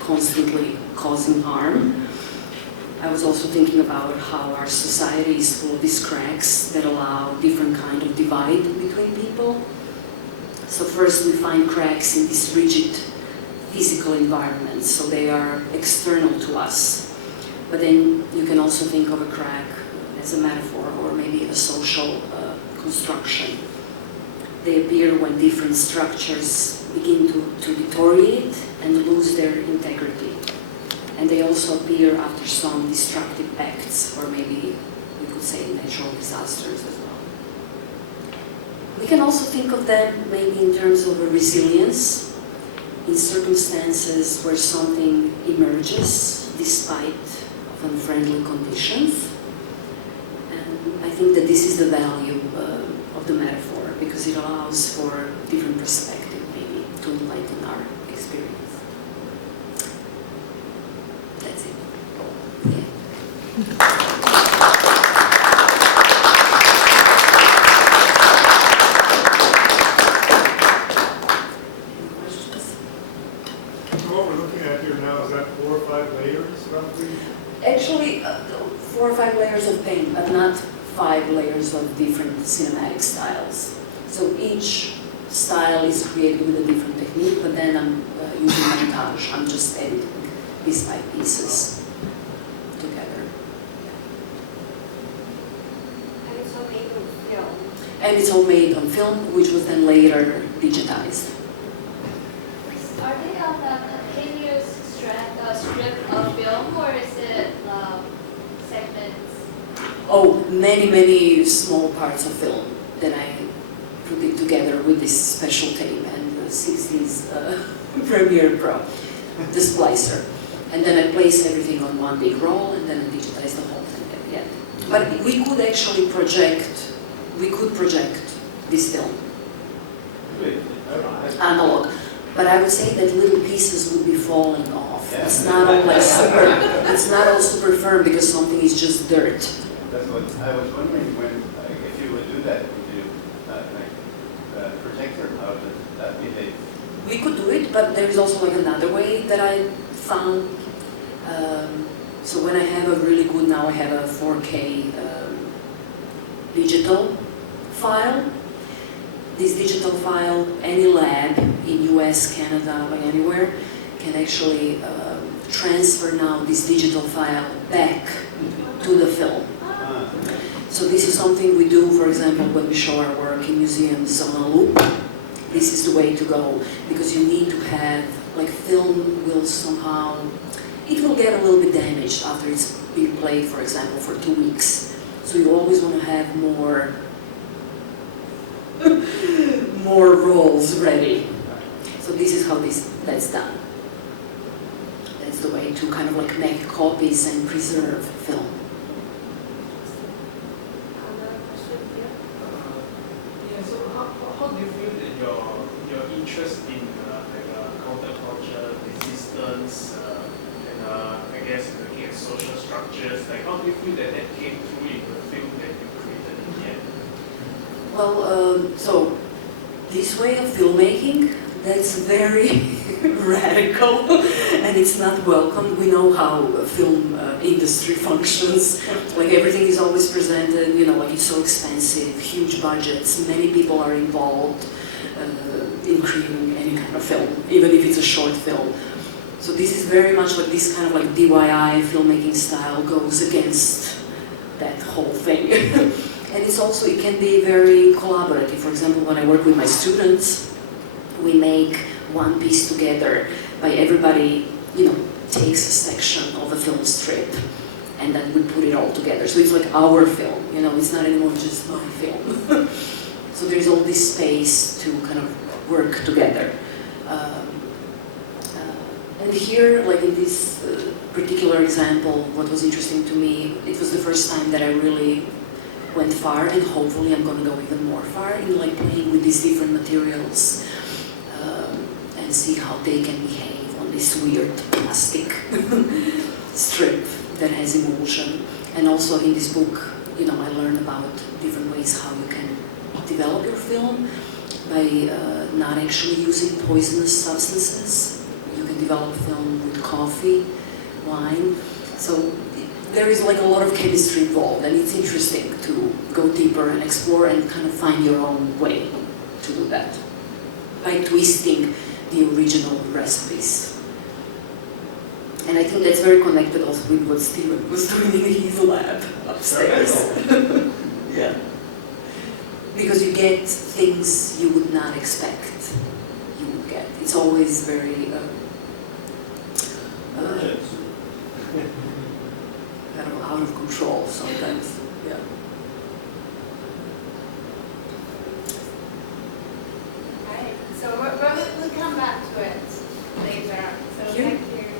constantly causing harm. I was also thinking about how our society is full of these cracks that allow different kind of divide between people. So first we find cracks in these rigid physical environments, so they are external to us. But then you can also think of a crack as a metaphor or maybe a social construction. They appear when different structures begin to deteriorate and lose their integrity. And they also appear after some destructive acts, or maybe we could say natural disasters as well. We can also think of them maybe in terms of a resilience in circumstances where something emerges despite of unfriendly conditions. And I think that this is the value of the metaphor, because it allows for different perspective maybe to enlighten our experience. That's it. Yeah. What we're looking at here now, is that 4 or 5 layers roughly? Actually, 4 or 5 layers of paint, but not 5 layers of different cinematic styles. So each style is created with a different technique, but then I'm using montage. I'm just editing piece by pieces together. And it's all made on film. And it's all made on film, which was then later digitized. Are they on a continuous strip of film, or is it segments? Oh, many small parts of film that I put it together with this special tape and the 60s Premiere Pro, the splicer. And then I place everything on one big roll and then I digitize the whole thing at the end. But we could actually project this film. Analog. But I would say that little pieces would be falling off. It's not all like super, it's not all super firm because something is just dirt. Doesn't I was wondering when, if you would do that, would you protect her? How would that behave? We could do it, but there is also like another way that I found. So when I have a really good, now I have a 4K digital file. This digital file, any lab in US, Canada, or anywhere, can actually transfer now this digital file back to the film. So this is something we do, for example, when we show our work in museums on a loop. This is the way to go, because you need to have, like, film will somehow, it will get a little bit damaged after it's been played, for example, for 2 weeks. So you always want to have more more rolls ready. So this is how that's done. That's the way to kind of like make copies and preserve film. Yeah, so how do you feel that your interest in counterculture, resistance, and I guess looking at social structures, like how do you feel that came through in the film that you created in the end? Well, so this way of filmmaking, that's very radical and it's not welcome. We know how a film industry functions. Like everything is always presented, you know, like it's so expensive, huge budgets, many people are involved in creating any kind of film, even if it's a short film. So this is very much like this kind of like DIY filmmaking style goes against that whole thing. And it's also, it can be very collaborative. For example, when I work with my students, we make one piece together by everybody, you know, takes a section of a film strip and then we put it all together. So it's like our film, you know, it's not anymore just my film. So there's all this space to kind of work together. And here, like in this particular example, what was interesting to me, it was the first time that I really went far, and hopefully I'm going to go even more far in like playing with these different materials and see how they can behave on this weird plastic strip that has emulsion. And also in this book, you know, I learned about different ways how you can develop your film by not actually using poisonous substances. You can develop film with coffee, wine. So there is like a lot of chemistry involved, and it's interesting to go deeper and explore and kind of find your own way to do that by twisting the original recipes. And I think that's very connected also with what Stephen was doing in his lab upstairs. Yeah. Because you get things you would not expect you would get. It's always very kind of out of control sometimes. Yeah. Okay, so we'll come back to it later. So thank you very much.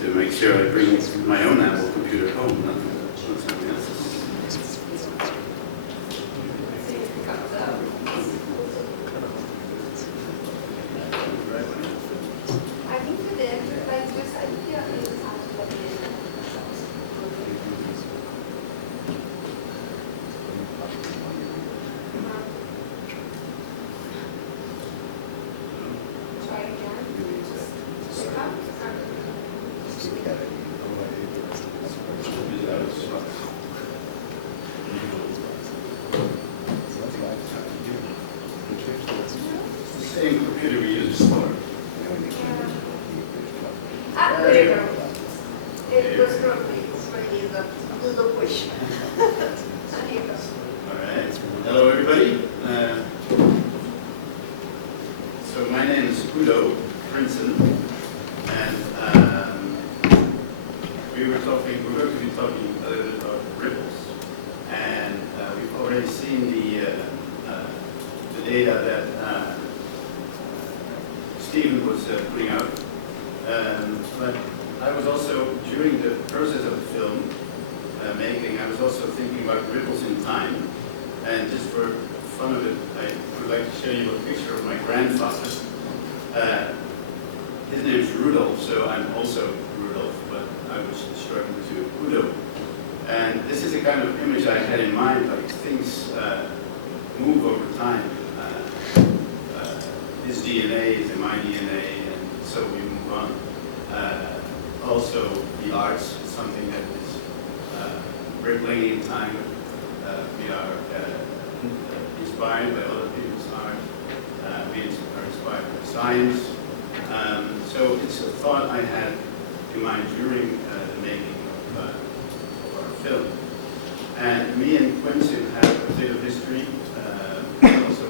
To make sure I bring my own Apple computer home, not something else's. I think for the like this idea is try again. Same computer we used before. Ah, there you go. It was already seen the data that Stephen was putting out. But I was also, during the process of the film making, I was also thinking about ripples in time. And just for fun of it, I would like to show you a picture of my grandfather. His name is Rudolph, so I'm also Rudolph, but I was struggling to Udo. And this is the kind of image I had in mind, like things move over time. His DNA is in my DNA, and so we move on. Also, the arts is something that is rippling in time. We are inspired by other people's art. We are inspired by science. So it's a thought I had in mind during the making of our film. And me and Quinsin have a bit of history. We also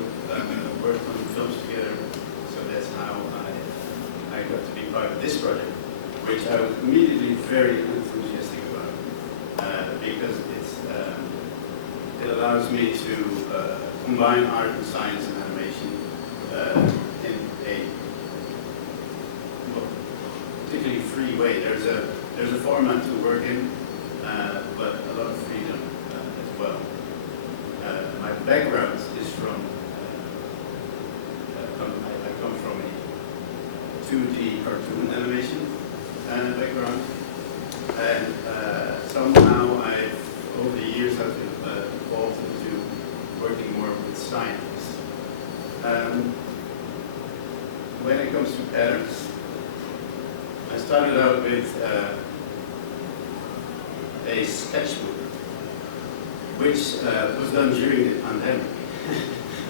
worked on films together. So that's how I got to be part of this project, which I was immediately very enthusiastic about because it allows me to combine art and science and animation in a particularly free way. There's a format to work in, but a lot of freedom as well. My background is from I come from a 2D cartoon animation background, and somehow I've over the years I've evolved into working more with science. When it comes to patterns, I started out with a sketchbook, which was done during the pandemic.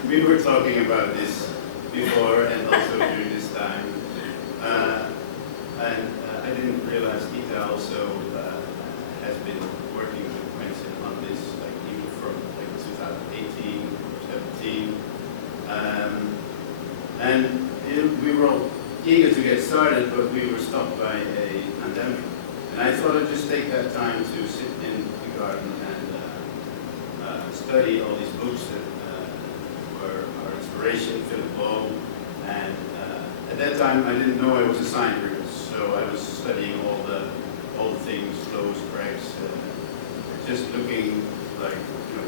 We were talking about this before and also during this time. And I didn't realize Gita also has been working with Quinsin on this, like even from like 2018 or 17. And we were all eager to get started, but we were stopped by a pandemic. And I thought I'd just take that time to sit in the garden and study all these books that were our inspiration, Philip Law. And at that time, I didn't know I was a scientist, so I was studying all the things, flows, cracks, just looking like, you know,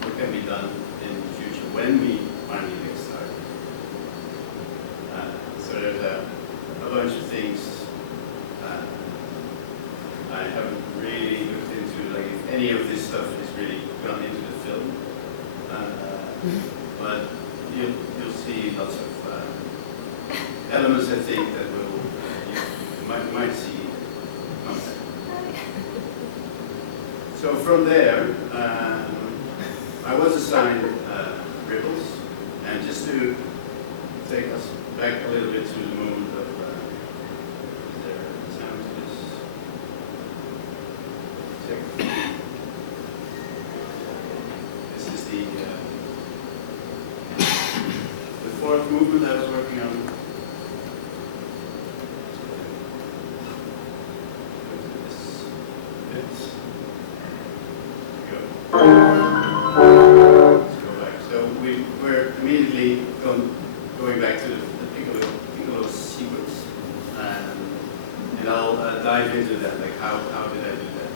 what can be done in the future when we finally get started. So there's a bunch of things I haven't really looked into, like if any of this stuff is really gone into the film. But you'll see lots of elements, I think, that you might see come back. So from there, I was assigned ripples, and just to take us back a little bit to the moment of their sound to this. This is the fourth movement I was working on. Going back to the piccolo sequence, and I'll dive into that, like how did I do that?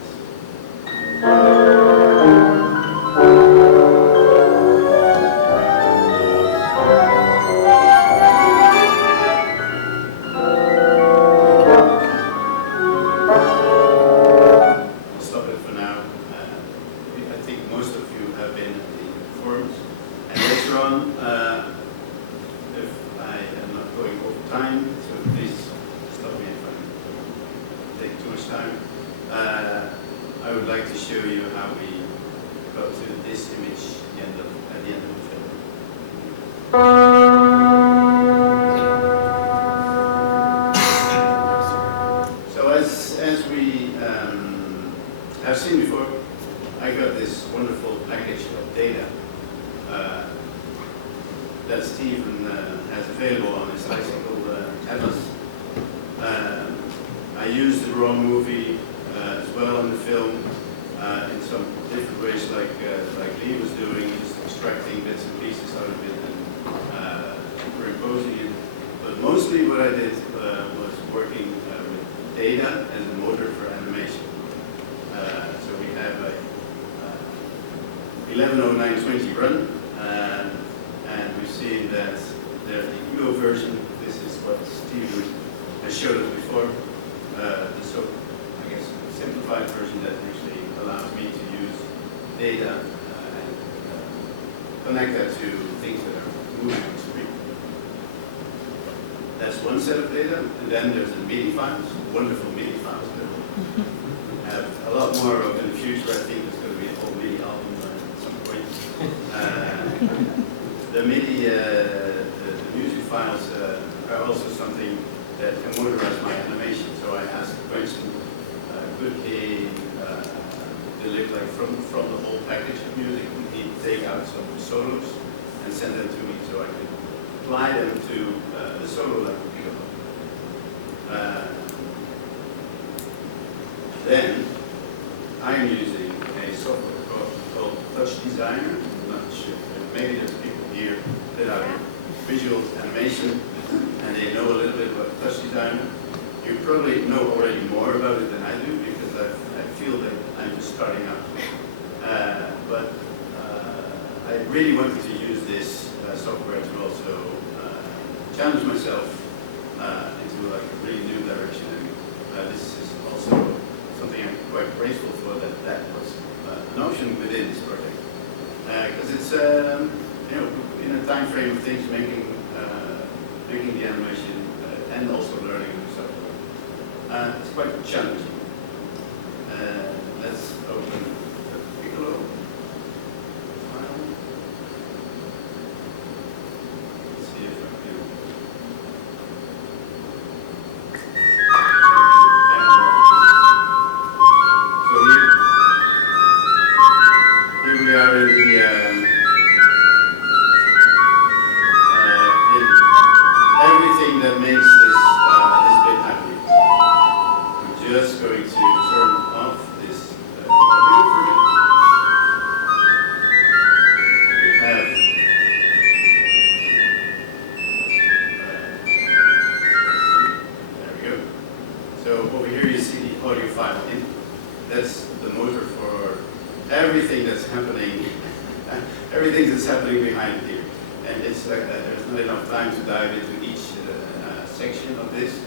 I'll stop it for now. I think most of you have been at the forums, and later on, if I am not going over time, so please stop me if I take too much time. I would like to show you how we got to this image at the end of the film. So as we have seen before, I got this wonderful package of data that Stephen has available on his bicycle atlas. I used the raw movie as well in the film in some different ways, like started was working with data as a motor for animation. So we have a 110920 run, and we've seen that there's the Udo version. This is what Stephen has showed us before. So I guess simplified version that actually allows me to use data and connect that to things that are moving on screen. That's one set of data, and then there's the MIDI files, wonderful MIDI files that we'll have a lot more of in the future. I think there's going to be a whole MIDI album at some point. The MIDI, the music files are also something that can motorize my animation. So I asked Quinsin, could he deliver like from the whole package of music, could he take out some solos and send them to me so I could apply them to the solo level. Then I'm using a software called Touch Designer. I'm not sure. Maybe there's people here that are visual animation and they know a little bit about Touch Designer. You probably know already more about it than I do because I feel that I'm just starting out. But I really wanted to use this software to also challenge myself into like a really new direction. And this is also something I'm quite grateful for that was an option within this project. Because it's in a time frame of things making the animation and also learning new software. It's quite challenging. Let's open the Piccolo file. Let's see if I can. So here we are in the everything that makes this bit happy. I'm just going to turn off this audio for me. We have there we go. So over here you see the audio file in. That's the motor for everything that's happening. Everything that's happening behind here. And it's like there's not enough time to dive into each section of this,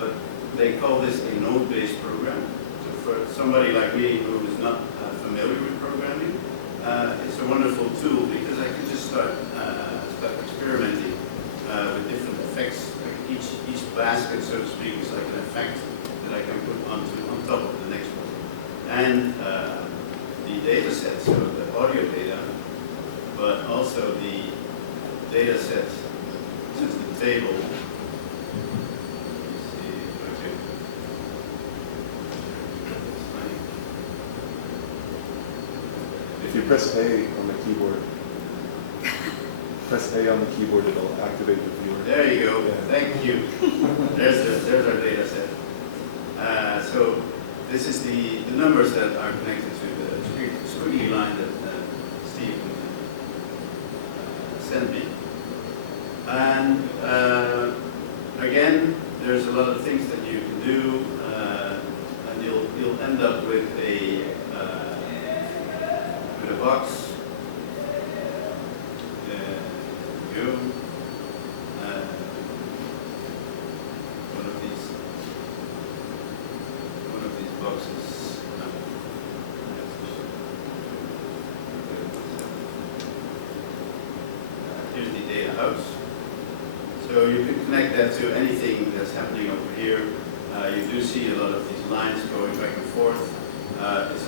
but they call this a node-based program. So for somebody like me who is not familiar with programming, it's a wonderful tool because I can just start experimenting with different effects. Like each basket, so to speak, is like an effect that I can put on top of the next one. And the data set, so the audio data, but also the data set, such as the table. If you press A on the keyboard, it'll activate the viewer. There you go. Yeah. Thank you. There's our data set. So this is the numbers that are connected to the squiggly line that Steve sent me. And again, there's a lot of things that you can do, and you'll end up with a box. There you go. One of these boxes. Here's the data house. So you can connect that to anything that's happening over here. You do see a lot of these lines going back and forth. It's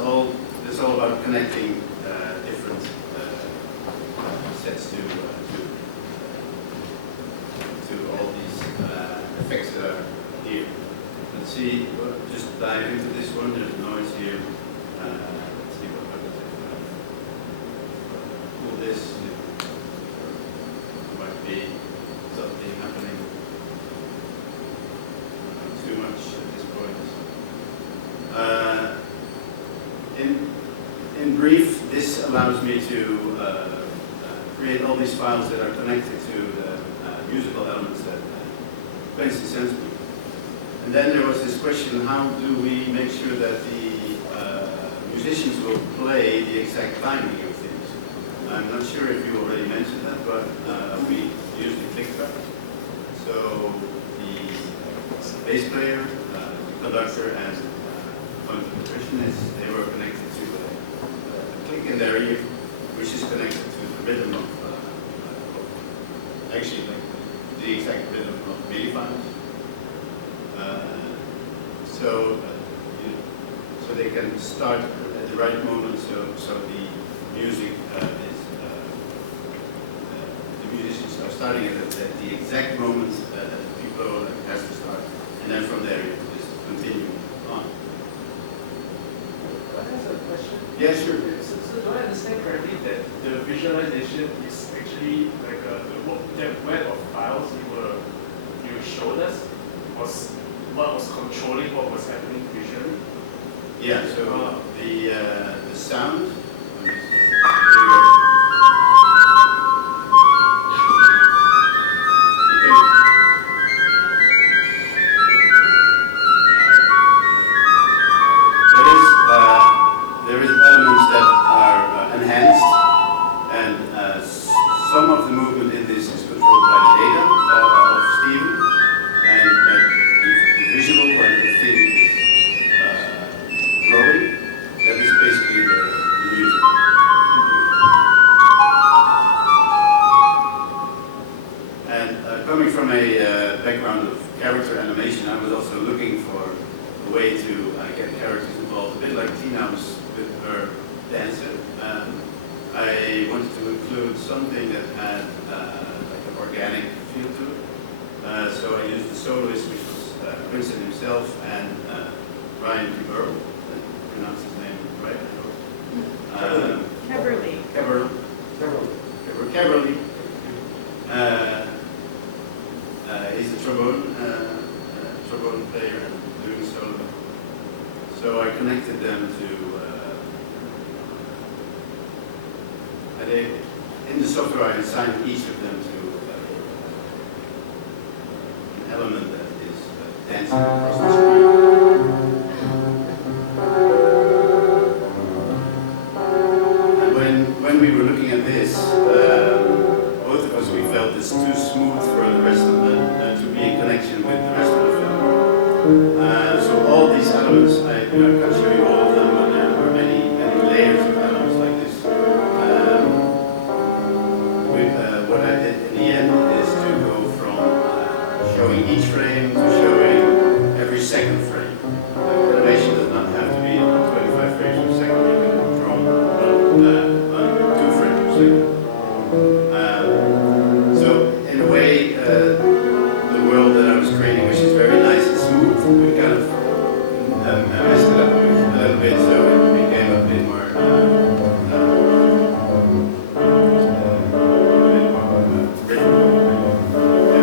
all about connecting different sets to all these effects that are here. Let's see. Just dive into this one. There's noise here. Let's see what happens if I pull this. There might be something happening. Not too much at this point. In brief, this allows me to create all these files that are connected to the musical elements that Quinsin sends me. And then there was this question, how do we make sure that the musicians will play the exact timing of things? I'm not sure if you already mentioned that, but we usually click track. So the bass player, conductor, and one of the percussionists, they were connected to a click in their ear, which is connected to the rhythm of actually like the exact rhythm of MIDI files. So they can start at the right moment. So the music the musicians are starting at the exact moment that the people has to start, and then from there it just continue on. I have a question. Yeah, sure. So do I understand correctly that the visualization is actually like that web of files you showed us was what was controlling what was happening visually? Yeah. So the sound. There is elements that are enhanced, and some of the movement in this is controlled by the data of Stephen, and the visual, like the thing is growing. That is basically the music. And coming from a background of character animation, I was also looking for a way to get characters involved, a bit like Tina was with her dancer. I wanted to include something that had like an organic feel to it. So I used the soloist, which was Quinsin himself, and Ryan Caberl, I pronounced his name right, I hope. Caberly. He's a trombone player and doing solo. So I connected them to, in the software I assigned each of them to an element that is dancing across the screen. And when we were looking at this, both of us, we felt it's too smooth for the rest of to be in connection with the rest of the film. So all these elements, I can't show you all of them, but there are many layers of elements like this. What I did in the end is to go from showing each frame to showing every second frame. Animation does not have to be 25 frames per second. You can go from 2 frames per second. So in a way, the world that I was creating, which is very nice and smooth, we kind of messed it up a little bit, so it became a bit more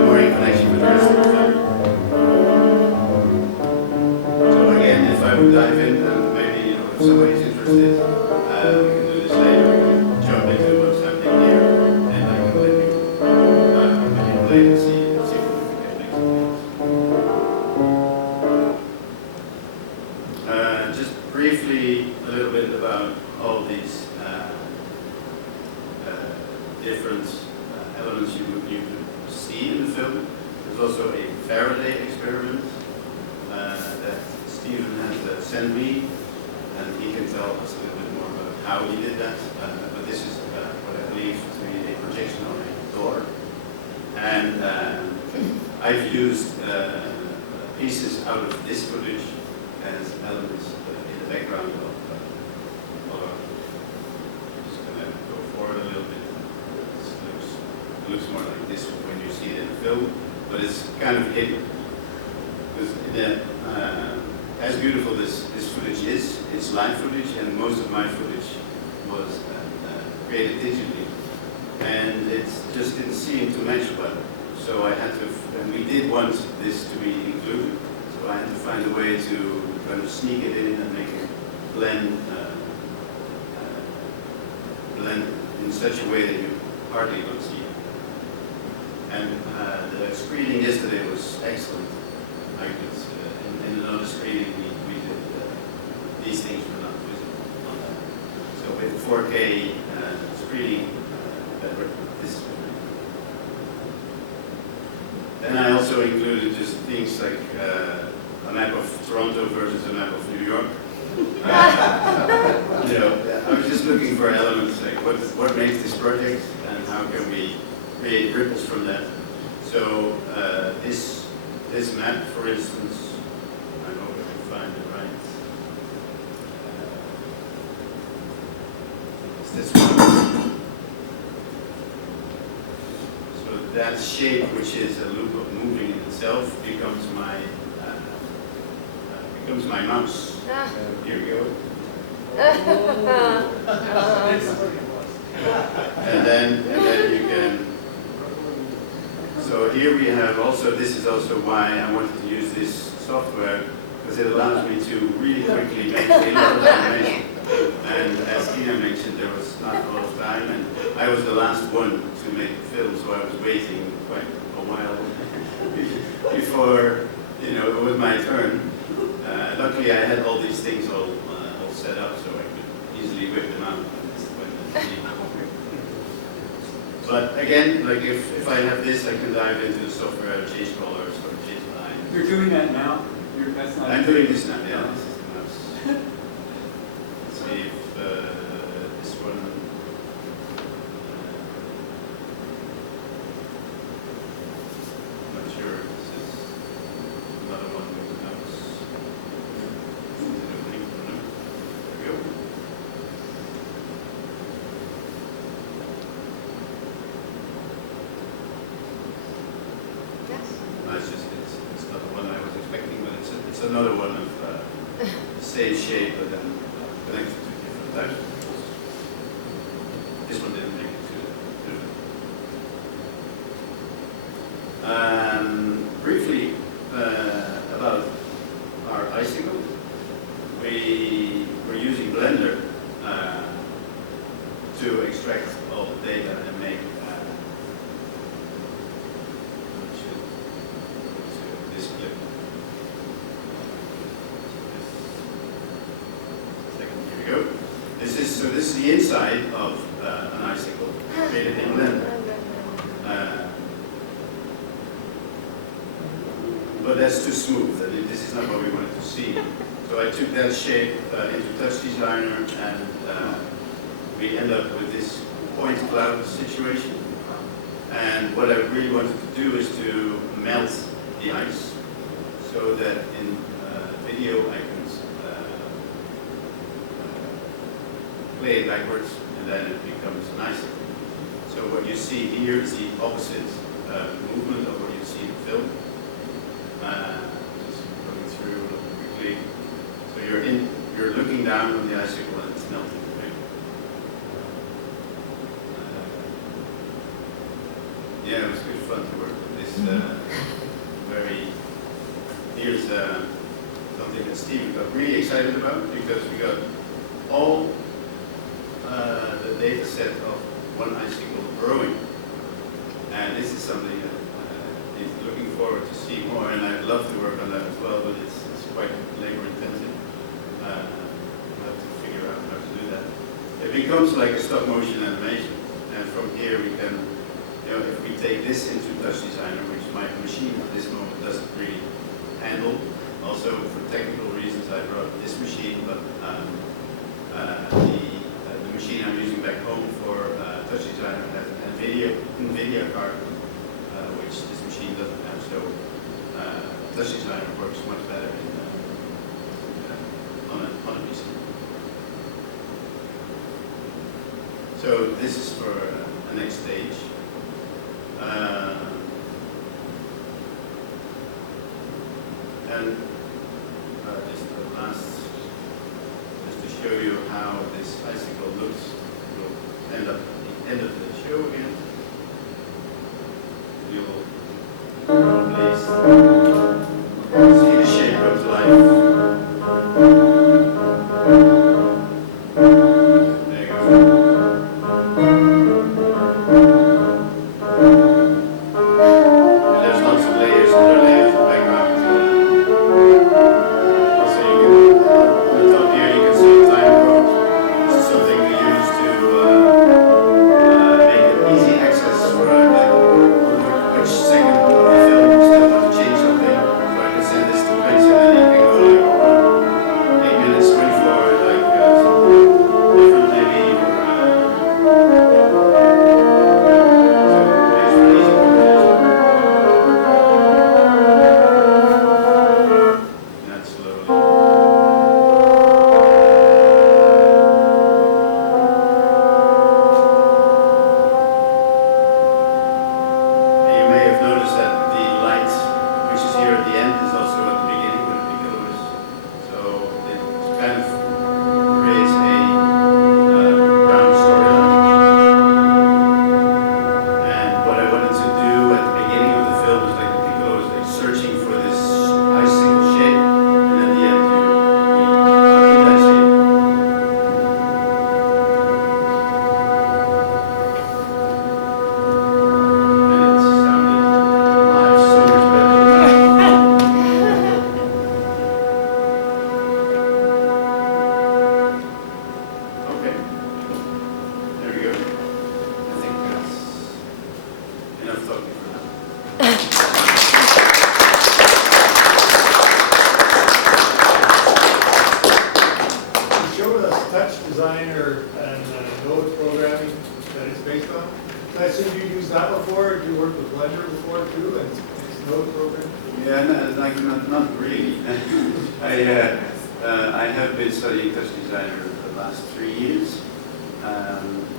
more in connection with the rest of the film. So again, if I would dive in, and maybe if somebody's interested, we can do this later. We can jump into what's happening here, and I can let you manipulate and see what we can make some things. Just briefly, a little bit about all these different elements you could see in the film. There's also a Faraday experiment that Stephen has sent me, and he can tell us a little bit more about how he did that. But this is what I believe to be a projection on a door. And I've used pieces out of this footage as elements in the background of I'm just going to go forward a little bit. It looks more like this when you see it in the film, but it's kind of hidden. Because as beautiful this footage is, it's live footage, and most of my footage was created digitally. And it just didn't seem to match well. So I had to, and we did want this to be included, so I had to find a way to kind of sneak it in and make it blend in such a way that you hardly don't see it. And the screening yesterday was excellent. I could, in another screening, we did these things were not visible on that. So with 4K screening, this is very good. Then I also included just things like a map of Toronto versus a map of New York. You know, I was just looking for elements like what makes this project and how can we create ripples from that. So this map, for instance, I hope I can find it right. It's this one. So that shape, which is a loop of moving in itself, becomes my mouse. Here we go. And then you can. So here we have also. This is also why I wanted to use this software, because it allows me to really quickly make a lot of animation. And as Tina mentioned, there was not a lot of time, and I was the last one to make the film, so I was waiting quite a while before it was my turn. Luckily, I had all these things all set up, so I could easily whip them out. But again, like if I have this, I can dive into the software, change colors, or change lines. You're doing that now? I'm doing this now, yeah. This is the mouse. Let's see if this one. I'm not sure if this is another one with the mouse. Is it opening? No. There we go. It's not the one I was expecting, but it's another one of the same shape, but then connected to different types of tools. This one didn't make it to briefly about our icicle. We're using Blender to extract all the data and make this clip. Here we go. This is the inside of an icicle created in Blender. But that's too smooth. This is not what we wanted to see. So I took that shape into Touch Designer, and we end up with this point cloud situation. And what I really wanted to do is to melt the ice, so that in video I can play it backwards, and then it becomes an icicle. So what you see here is the opposite movement of what you see in film. Just going through quickly. So you're looking down on the icicle and it's melting. Right? Yeah, it was good fun to work with this. Here's something that Stephen got really excited about, because we got all the data set of one icicle growing. And this is something that he's looking forward to see more, and I'd love to work on that as well, but it's quite labor intensive. We'll have to figure out how to do that. It becomes like a stop motion animation, and from here we can, if we take this into Touch Designer, which my machine at this moment doesn't really handle. Also, for technical reasons, I brought this machine, but the machine I'm using back home for Touch Designer has an NVIDIA card, which this machine doesn't have. So Touch Designer works much better on a PC. So this is for the next stage. And just the last, just to show you how this icicle looks, we'll end up at the end of the show again. You'll probably see the shape come to life. There you go. based on. So I assume you used that before, you worked with Blender before too, and it's node program? Yeah, not really. I have been studying touch designer for the last 3 years.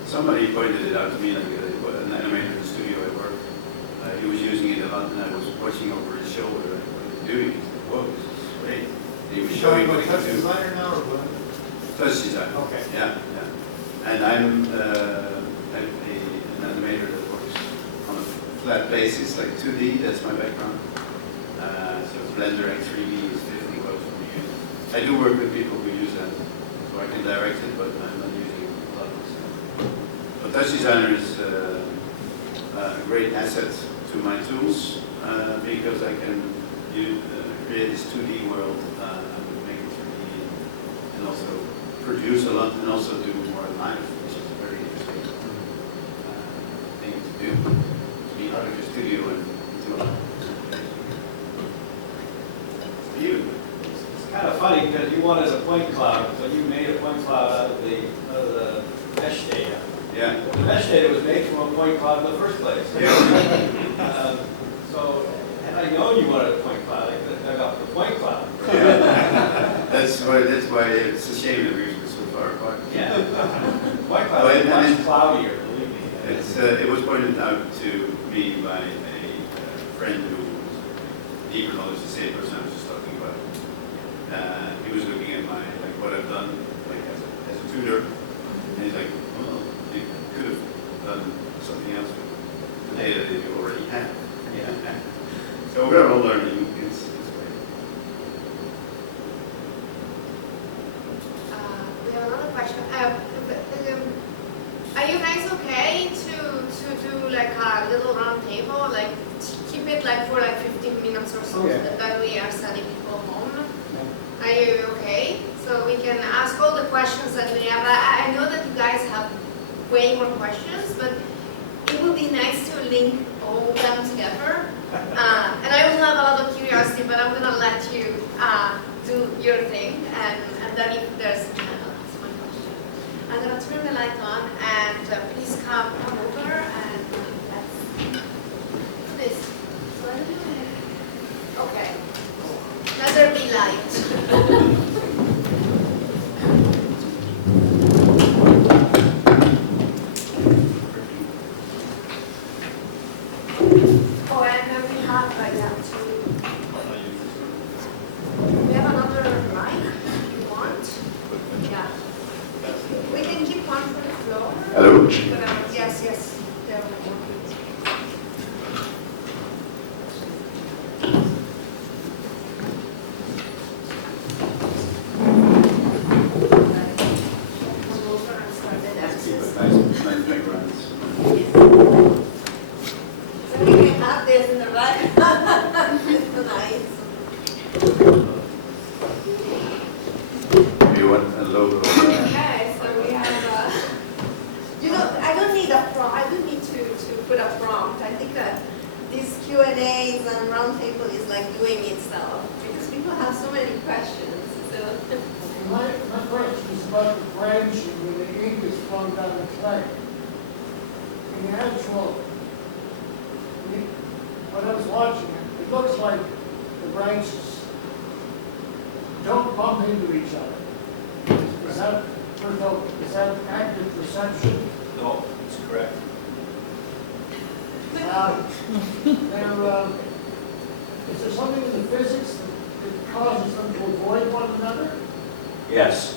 Somebody pointed it out to me, like an animator in the studio at work. He was using it a lot, and I was watching over his shoulder what he was doing. He said, "Whoa, this is great." And he was showing what he touch could do. designer now or what? Touch design. Okay. Yeah, yeah. And I'm an animator that works on a flat basis, like 2D. That's my background. So Blender and 3D is definitely what we use. I do work with people who use that, so I can direct it, but I'm not using it a lot myself. But touch designer is a great asset to my tools because I can create this 2D world, make it 3D, and also produce a lot, and also do more live, which is a very interesting thing to do. To be out of your studio and do a lot. Stephen. It's kind of funny because you wanted a point cloud, so you made a point cloud out of the mesh data. Yeah. The mesh data was made from a point cloud in the first place. Yeah. So had I known you wanted a point cloud, I could have dug up the point cloud. Yeah. That's why it's a shame that we're so far apart. Yeah. Point cloud is much cloudier, believe me. It was pointed out to me by a friend who was deeper knowledge, the same person I was just talking about. He was looking at what I've done as a tutor, and he's like, "Well, you could have done something else with the data that you already had." Yeah. So we're all learning. It's great. We have another question. Are you guys okay to do like a little round table, like keep it like for like 15 minutes or so, Yeah. so that we are sending people home? Are you okay? So we can ask all the questions that we have. I know that you guys have way more questions, but it would be nice to link all of them together. And I also have a lot of curiosity, but I'm gonna let you do your thing, and then if there's that's my question. I'm gonna turn the light on, and please come over and let's do this. So okay. Let there be light. Oh, and then we have like that too. We have another mic if you want. Yeah. We can keep one for the floor. Hello. But, yes, yes. There we go. Keep it nice backgrounds. So we can have this in the right. It's nice. Do you want a logo? Okay, so we have, I don't need a prompt. I don't need to put a prompt. I think that these Q&As and roundtable is like doing itself because people have so many questions. So. My question is about the branching when the ink is flung down the clay. In the actual, when I was watching it, it looks like the branches don't bump into each other. Is that, first of all, is that accurate perception? No, that's correct. Is there something in the physics that causes them to avoid one another? Yes.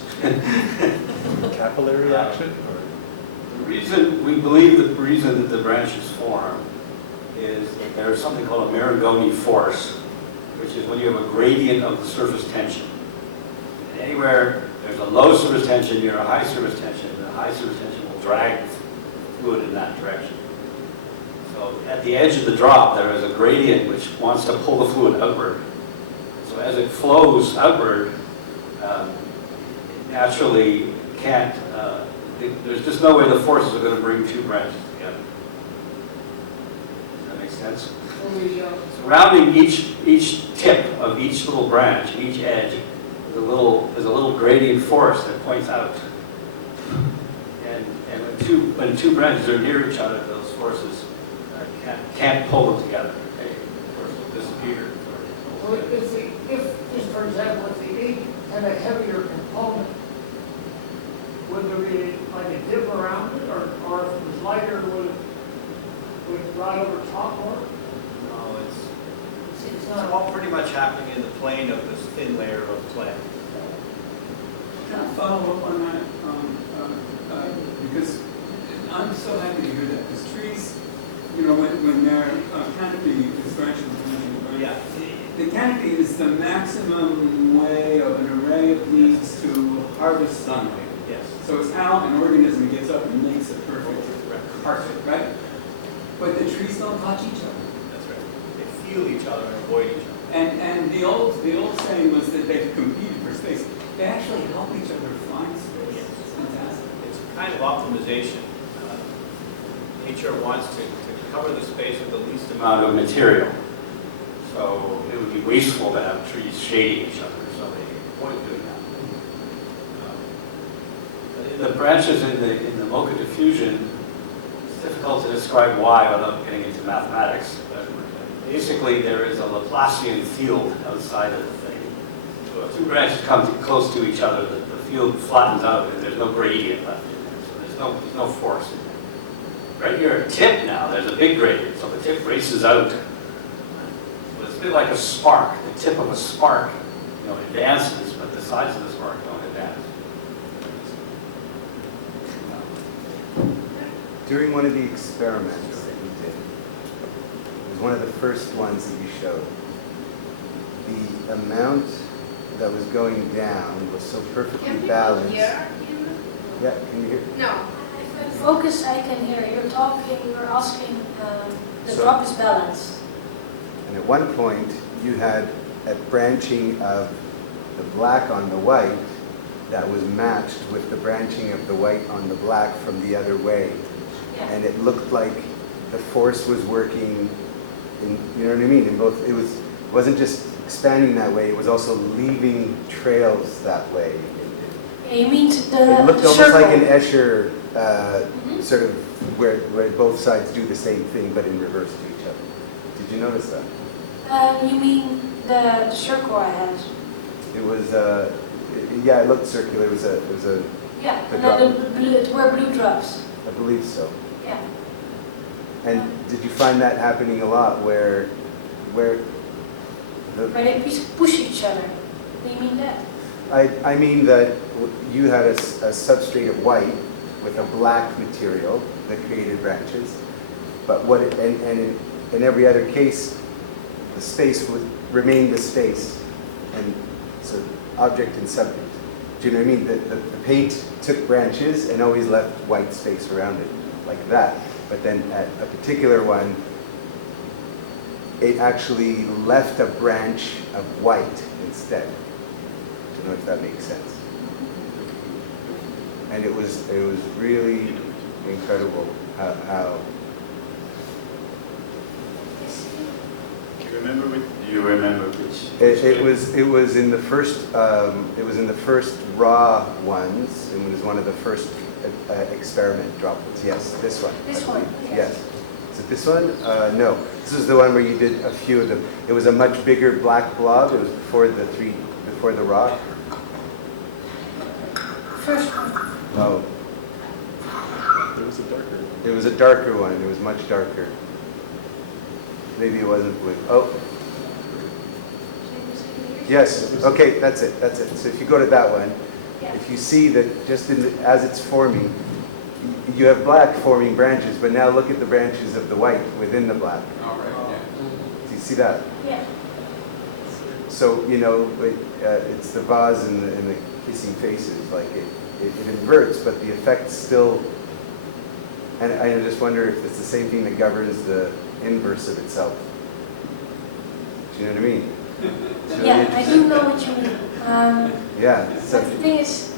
Capillary action? The reason, we believe that the reason that the branches form is that there's something called a Marangoni force, which is when you have a gradient of the surface tension. And anywhere there's a low surface tension near a high surface tension, the high surface tension will drag the fluid in that direction. So at the edge of the drop, there is a gradient which wants to pull the fluid outward. So as it flows outward, it naturally can't, there's just no way the forces are going to bring two branches together. Does that make sense? Surrounding each tip of each little branch, each edge, there's a little gradient force that points out. And when when two branches are near each other, those forces can't pull them together. Okay? The force will disappear. Well, if, just for example, if the ink had a heavier component, would there be like a dip around it, or if it was lighter, would it ride over top more? No, it's all pretty much happening in the plane of this thin layer of clay. Can I follow up on that? Because I'm so happy to hear that, because trees, you know, when their canopy is branching, Yeah. the canopy is the maximum way of an array of leaves to harvest sunlight. Yes. So it's how an organism gets up and makes a perfect carpet, right? But the trees don't touch each other. That's right. They feel each other and avoid each other. And the old saying was that they competed for space. They actually help each other find space. Yes. It's fantastic. It's a kind of optimization. Nature wants to cover the space with the least amount Of material. So it would be wasteful to have trees shading each other, so they avoid doing that. But in the branches in the Mocha diffusion, it's difficult to describe why without getting into mathematics. But basically, there is a Laplacian field outside of the thing. So if two branches come close to each other, the field flattens out and there's no gradient left in there. So there's no force in there. Right here at tip now, there's a big gradient, so the tip races out. But it's a bit like a spark. The tip of a spark, advances, but the sides of the spark don't advance. During one of the experiments that you did, it was one of the first ones that you showed, the amount that was going down was so perfectly balanced. Hear? Yeah, can you hear? No. If I focus, I can hear. You're talking, you're asking, the drop is balanced. And at one point, you had a branching of the black on the white that was matched with the branching of the white on the black from the other way. Yeah. And it looked like the force was working in, you know what I mean? In both, it wasn't just expanding that way, it was also leaving trails that way. You mean the It looked almost circle. like an Escher sort of where both sides do the same thing but in reverse to each other. Did you notice that? You mean the circle I had? It was yeah, it looked circular. It was a Yeah, the and drop. then the blue, it were blue drops. I believe so. Yeah. And did you find that happening a lot where Where they push each other. Do you mean that? I mean that you had a substrate of white with a black material that created branches, but in every other case, the space would remain the space, and so object and subject. Do you know what I mean? The paint took branches and always left white space around it, like that. But then at a particular one, it actually left a branch of white instead. I don't know if that makes sense. And it was really incredible how Do you remember which? it was in the first raw ones. It was one of the first experiment droplets. Yes, this one. This I one, believe. yes. Yes. Is it this one? No. This was the one where you did a few of them. It was a much bigger black blob. It was before the raw. First one. Oh. There was a darker. It was a darker one. It was much darker. Maybe it wasn't blue. Oh. Yes. Okay, that's it. That's it. So if you go to that one, if you see that just as it's forming, you have black forming branches, but now look at the branches of the white within the black. All right, yeah. Do you see that? Yeah. So, it's the vase and the kissing faces. Like it inverts, but the effect still. And I just wonder if it's the same thing that governs the inverse of itself. Do you know what I mean? It's Yeah, really I do know what you mean. Yeah. But the thing is,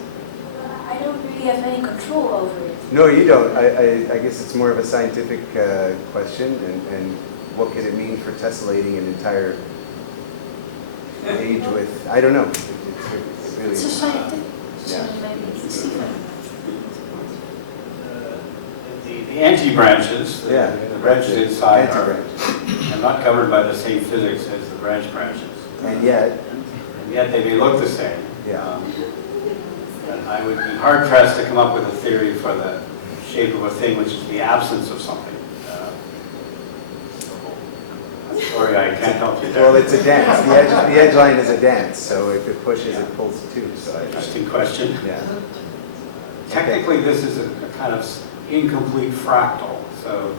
I don't really have any control over it. No, you don't. I guess it's more of a scientific question, and what could it mean for tessellating an entire age with? I don't know. It's really. It's a scientific. Yeah. So maybe it's different. anti-branches, Yeah. the branches inside are Anti-branches. not covered by the same physics as the branches. And yet, They may look the same. yeah. But I would be hard pressed to come up with a theory for the shape of a thing, which is the absence of something. Sorry, I can't help you there. Well, it's a dance. The edge line is a dance, so if it pushes, it pulls too. So Interesting question. Yeah. Technically, this is a kind of incomplete fractal. So,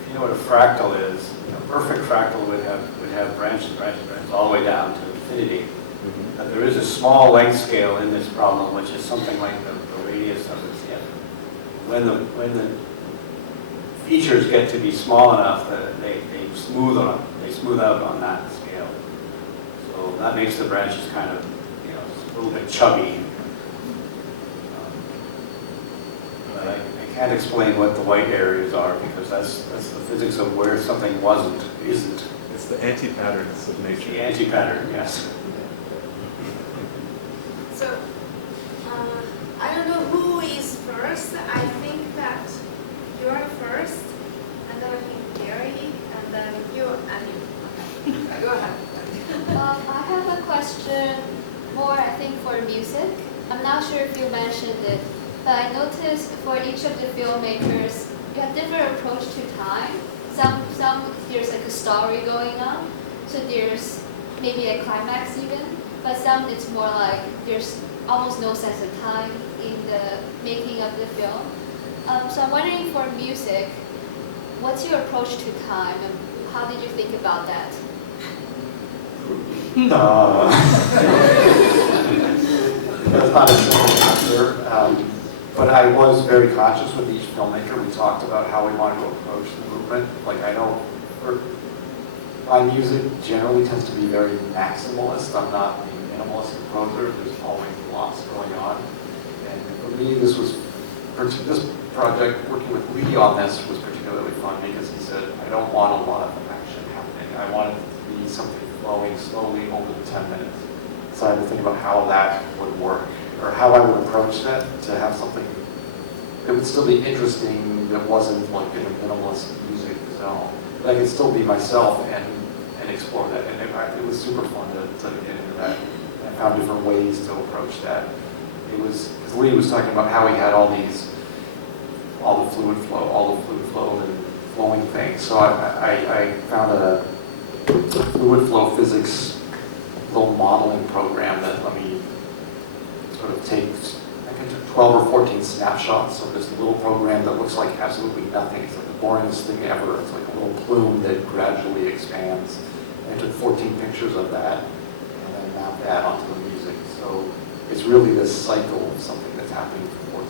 if you know what a fractal is, a perfect fractal would have branches all the way down to infinity. But there is a small length scale in this problem, which is something like the radius of its tip. When the features get to be small enough that they smooth out on that scale. So that makes the branches kind of, a little bit chubby. But I can't explain what the white areas are because that's the physics of where something isn't. It's the anti-patterns of nature. The anti-pattern, yes. So, I don't know who is first. I think that you are first, and then I think Gary, and then you, and you. Okay, go ahead. I have a question more, I think, for music. I'm not sure if you mentioned it, but I noticed for each of the filmmakers, you have different approach to time. Some there's like a story going on, so there's maybe a climax even, but some it's more like there's almost no sense of time in the making of the film. So I'm wondering for music, what's your approach to time and how did you think about that? That's not a simple answer, but I was very conscious with each filmmaker. We talked about how we wanted to approach the movement. My music generally tends to be very maximalist. I'm not a minimalist composer. There's always lots going on. And for me, this project, working with Lee on this was particularly fun because he said, I don't want a lot of action happening. I want it to be something flowing slowly over the 10 minutes. So I had to think about how that would work, or how I would approach that to have something that would still be interesting, that wasn't like in a minimalist music zone. But I could still be myself and explore that. And it was super fun to get into that. I found different ways to approach that. It was, because Lee was talking about how he had all the fluid flow and flowing things. So I found a fluid flow physics little modeling program that let me sort of take, I think, 12 or 14 snapshots of this little program that looks like absolutely nothing. It's like the boringest thing ever. It's like a little plume that gradually expands. And I took 14 pictures of that and then mapped that onto the music. So it's really this cycle of something that's happening for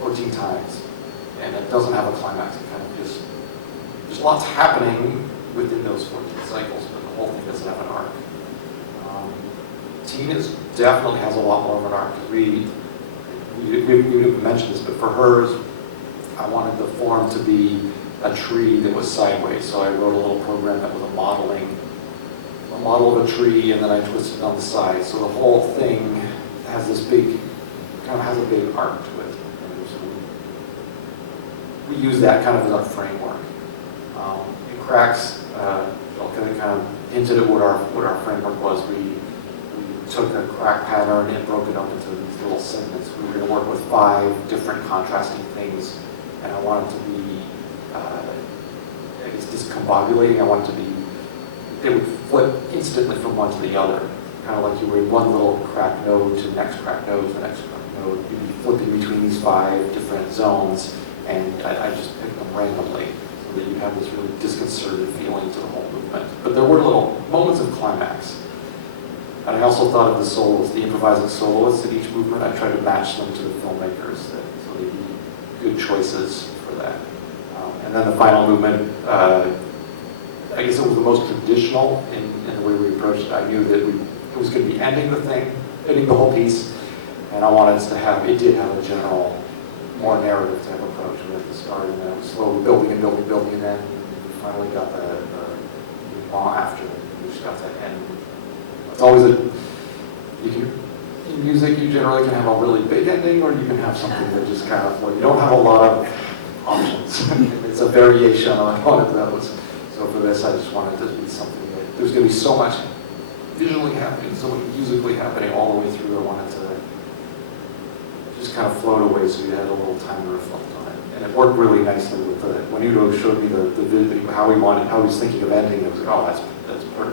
14 times. And it doesn't have a climax. It kind of just, there's lots happening within those 14 cycles, but the whole thing doesn't have an arc. Tina's definitely has a lot more of an arc. We didn't mention this, but for hers, I wanted the form to be a tree that was sideways. So I wrote a little program that was a model of a tree, and then I twisted it on the side. So the whole thing has this big, kind of has a big arc to it. And so we use that kind of as our framework. In Cracks, kind of hinted at what our framework was. We took a crack pattern and broke it up into these little segments. We were going to work with 5 different contrasting things, and I wanted to be, I guess, discombobulating. I wanted to be, it would flip instantly from one to the other, kind of like you were in one little crack node to the next crack node to the next crack node. You'd be flipping between these 5 different zones, and I just picked them randomly so that you have this really disconcerted feeling to the whole movement. But there were little moments of climax. And I also thought of the solos, the improvising soloists in each movement. I tried to match them to the filmmakers so they'd be good choices for that. And then the final movement, I guess it was the most traditional in the way we approached it. I knew that it was going to be ending the whole piece, and I wanted us to have, it did have a general, more narrative type approach with the start, and then it was slowly building, and then we finally got the after we just got to end. It's always in music, you generally can have a really big ending, or you can have something that just kind of, well, you don't have a lot of options. It's a variation on one of those. So for this, I just wanted to be something that there's going to be so much visually happening, so much musically happening all the way through. I wanted to just kind of float away so you had a little time to reflect on it. And it worked really nicely with when Udo showed me the video, how he was thinking of ending. It was like, oh,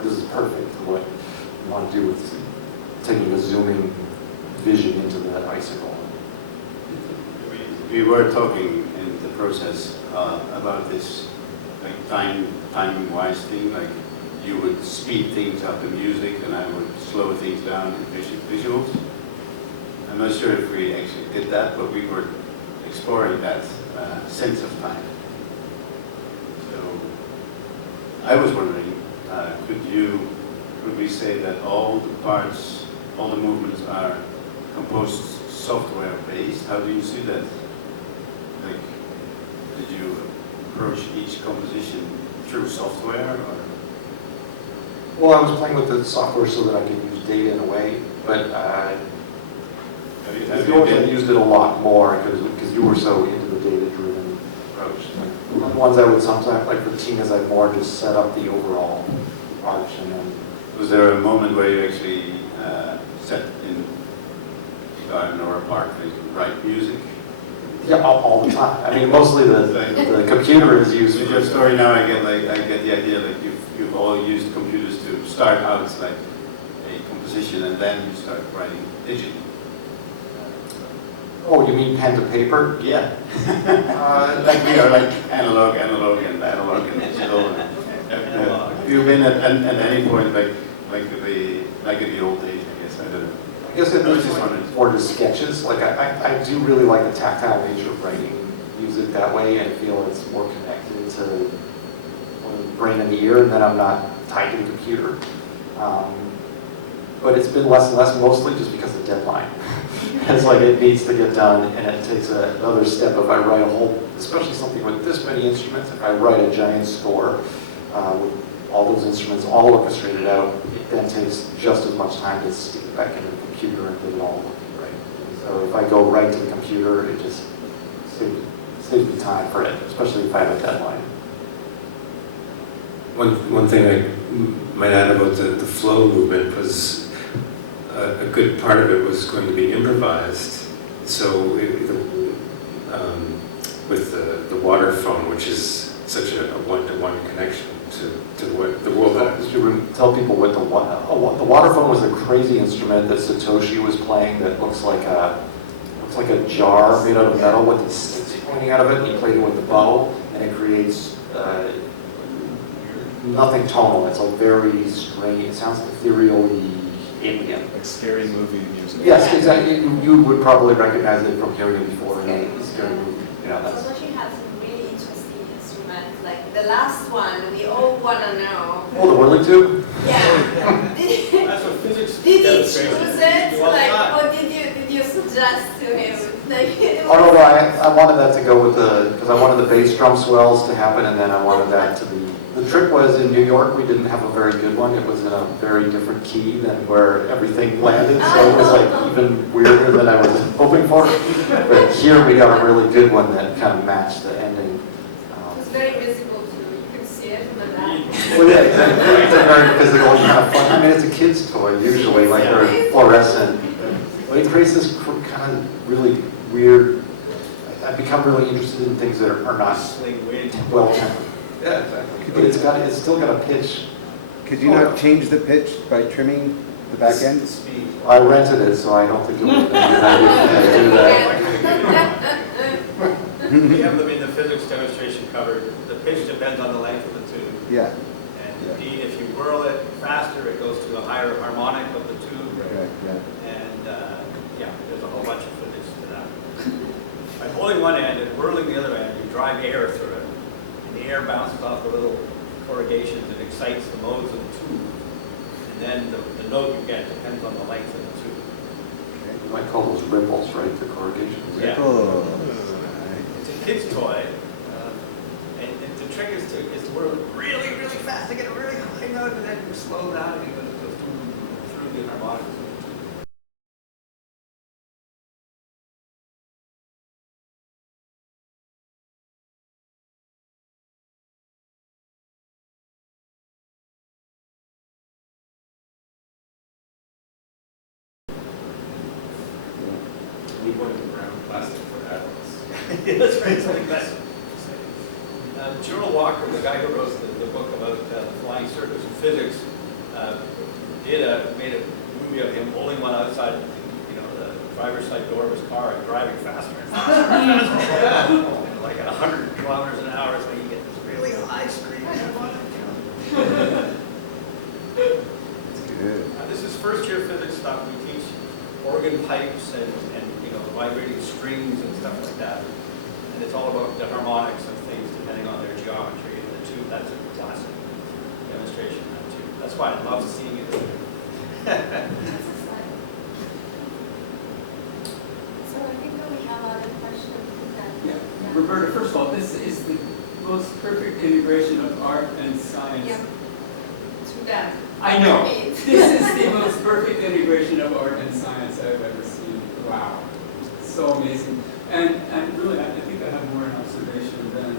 this is perfect for what you want to do with taking a zooming vision into that icicle. We were talking in the process about this like timing-wise thing, like you would speed things up in music and I would slow things down in visuals. I'm not sure if we actually did that, but we were exploring that sense of time. So I was wondering, could we say that all the parts, all the movements are composed software based? How do you see that? Like, did you approach each composition through software, or? Well, I was playing with the software so that I could use data in a way, but I used it a lot more because you were so into the data-driven approach. Like, the ones I would sometimes, like for Tina's, I'd more just set up the overall arch and then. Was there a moment where you actually sat in a garden or a park and write music? Yeah, all the time. I mean, mostly the computer is used. In your story now, I get the idea like you've all used computers to start out like a composition and then you start writing digitally. Oh, you mean pen to paper? Yeah. Like we are like analog and digital. You've been at any point like in the old days, I guess. I don't know. I guess it was more just sketches. Like I do really like the tactile nature of writing music that way. I feel it's more connected to the brain and the ear, and then I'm not tied to the computer. But it's been less and less, mostly just because of deadline. It's like it needs to get done, and it takes another step. If I write a whole, especially something with this many instruments, if I write a giant score with all those instruments all orchestrated out, it then takes just as much time to stick it back into the computer and get it all looking right. So if I go right to the computer, it just saves me time for it, especially if I have a deadline. One thing I might add about the flow movement was a good part of it was going to be improvised. So with the water phone, which is such a one-to-one connection to what the world has. You tell people what the water phone was a crazy instrument that Satoshi was playing that looks like a jar made out of metal with the sticks pointing out of it, and he played it with the bow, and it creates nothing tonal. It's like very strange. It sounds ethereally alien. Like scary movie music. Yes, exactly. You would probably recognize it from hearing it before in a scary movie. Yeah, that's. Satoshi had some really interesting instruments. Like the last one, we all want to know. Oh, the whirling tube? Yeah. That's what physics Did he demonstrates. choose it? Like, or did you suggest to him? Like, Oh no, I wanted that to go with because I wanted the bass drum swells to happen, and then I wanted that to be. The trick was in New York we didn't have a very good one. It was in a very different key than where everything landed, so it was like even weirder than I was hoping for. But here we got a really good one that kind of matched the ending. It was very visible too. You could see it from the back. Well, yeah, exactly. It's a very physical kind of fun. I mean, it's a kid's toy usually, like they're fluorescent. But it creates this kind of really weird. I've become really interested in things that are not well tempered. Yeah, exactly. But it's still got a pitch. Could you not change the pitch by trimming the back end? I rented it, so I don't think it would be a good idea to do that. We have them in the physics demonstration covered. The pitch depends on the length of the tube. Yeah. And indeed, if you whirl it faster, it goes to the higher harmonic of the tube. Right, yeah. And yeah, there's a whole bunch of physics to that. By holding one end and whirling the other end, you drive air through it. And the air bounces off the little corrugations and excites the modes of the tube. And then the note you get depends on the length of the tube. You might call those ripples, right? The corrugations. Yeah. Oh. It's a kid's toy. And the trick is to whirl it really, really fast to get a really high note, and then slow down and it goes through the harmonics. wouldn't brown plastic for adults. Yeah, that's right, something better. Gerald Walker, the guy who wrote the book about the flying circus in physics, made a movie of him holding one outside, the driver's side door of his car and driving faster and faster. Like at 100 kilometers an hour, so you get this really high scream. This is first year physics stuff. We teach organ pipes and vibrating strings and stuff like that. And it's all about the harmonics of things depending on their geometry. And the tube, that's a classic demonstration of that too. That's why I love seeing it. So I think that we have other questions. Yeah. Roberta, first of all, this is the most perfect integration of art and science. Yeah. Too bad. I know. This is the most perfect integration of art and science I've ever seen. Wow. So amazing. And really, I think I have more an observation than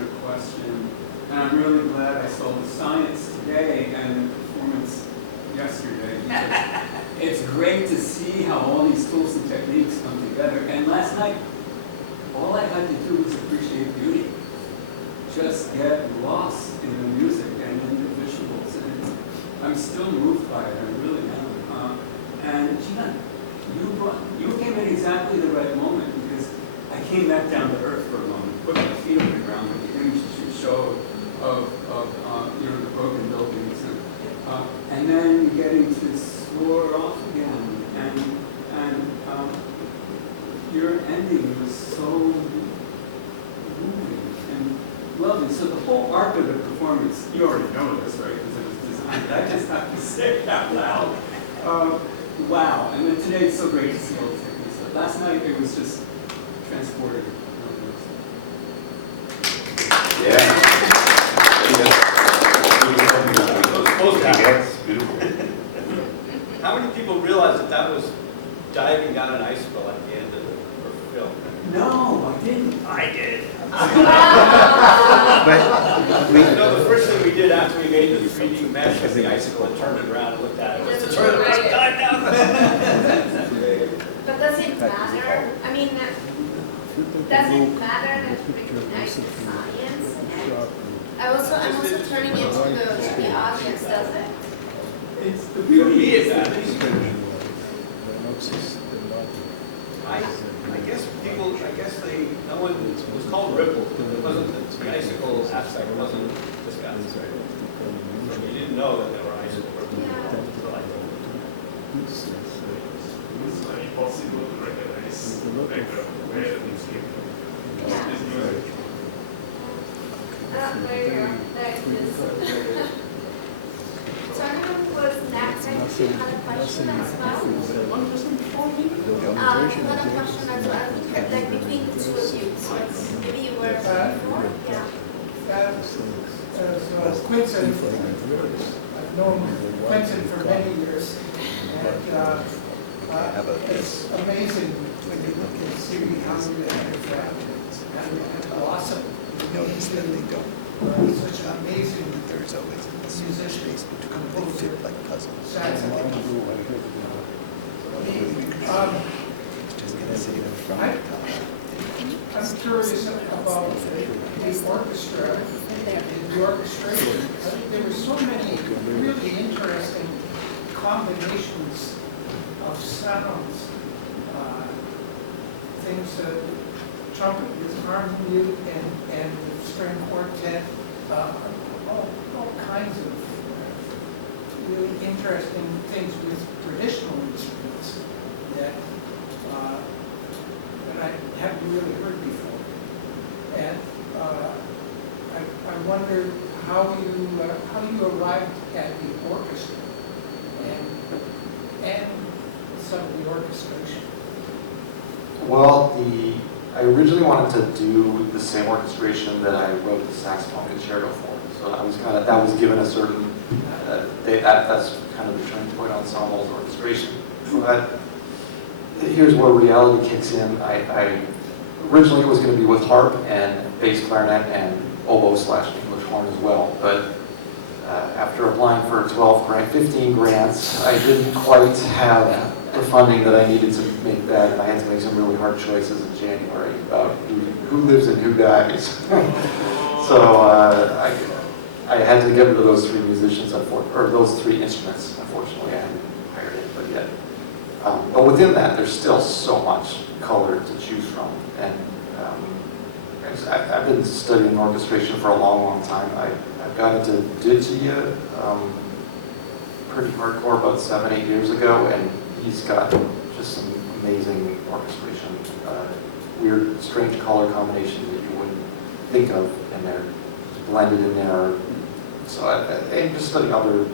a question. And I'm really glad I saw the science today and the performance yesterday. It's great to see how all these tools and techniques come together. And last night, all I had to do was appreciate beauty. Just get lost in the music and in the visuals. And I'm still moved by it, I really am. And Gina, you came in exactly the right moment, because I came back down to earth for a moment, put my feet on the ground with the images you showed of the broken buildings, and then getting to soar off again, and your ending was so moving and lovely. So the whole arc of the performance, you already know this, right? Because it was designed. I just have to say it out loud. Wow. And then today it's so great to see all the techniques. But last night it was just transported. Yeah. How many people realize that was diving down an icicle at the end of the film? No, I didn't. I did. But The first thing we did after we made the 3D mesh of the icicle and turned it around and looked at it was to turn it around, dive down. But does it matter? I mean, does it matter that we recognize the science? I'm also turning it to the audience, does it? It's the beauty is that. I guess no one, it was called ripples, but it wasn't, the icicle aspect wasn't discussed. So you didn't know that there were icicle ripples. It's impossible to recognize where things came from. There you go. There it is. So I don't know who was next. I think you had a question as well. One person before me? Another question as well. Like between the two of you. So maybe you were before? Yeah. As Quinsin, I've known Quinsin for many years. And it's amazing when you look and see how you interact. And awesome. Notice that they don't. Such an amazing There's always musician to come they fit like puzzles. saxophone. Just gonna say them from I'm curious about the orchestra and the orchestration. There were so many really interesting combinations of sounds, things that trumpet with harmony and the string quartet, all kinds of really interesting things with traditional instruments that I hadn't really heard before. And I wonder how you arrived at the orchestra and some of the orchestration. Well, I originally wanted to do the same orchestration that I wrote the saxophone concerto for. So that was given a certain, that's kind of the turning point ensemble's orchestration. But here's where reality kicks in. Originally it was going to be with harp and bass clarinet and oboe / English horn as well. But after applying for 15 grants, I didn't quite have for funding that I needed to make that, and I had to make some really hard choices in January about who lives and who dies. So I had to get rid of those 3 musicians, or those 3 instruments. Unfortunately, I haven't hired anybody yet. But within that, there's still so much color to choose from. And I've been studying orchestration for a long, long time. I've got into Ditya pretty hardcore about 7, 8 years ago, and he's got just some amazing orchestration, weird, strange color combinations that you wouldn't think of in there, just blended in there. So I'm just studying other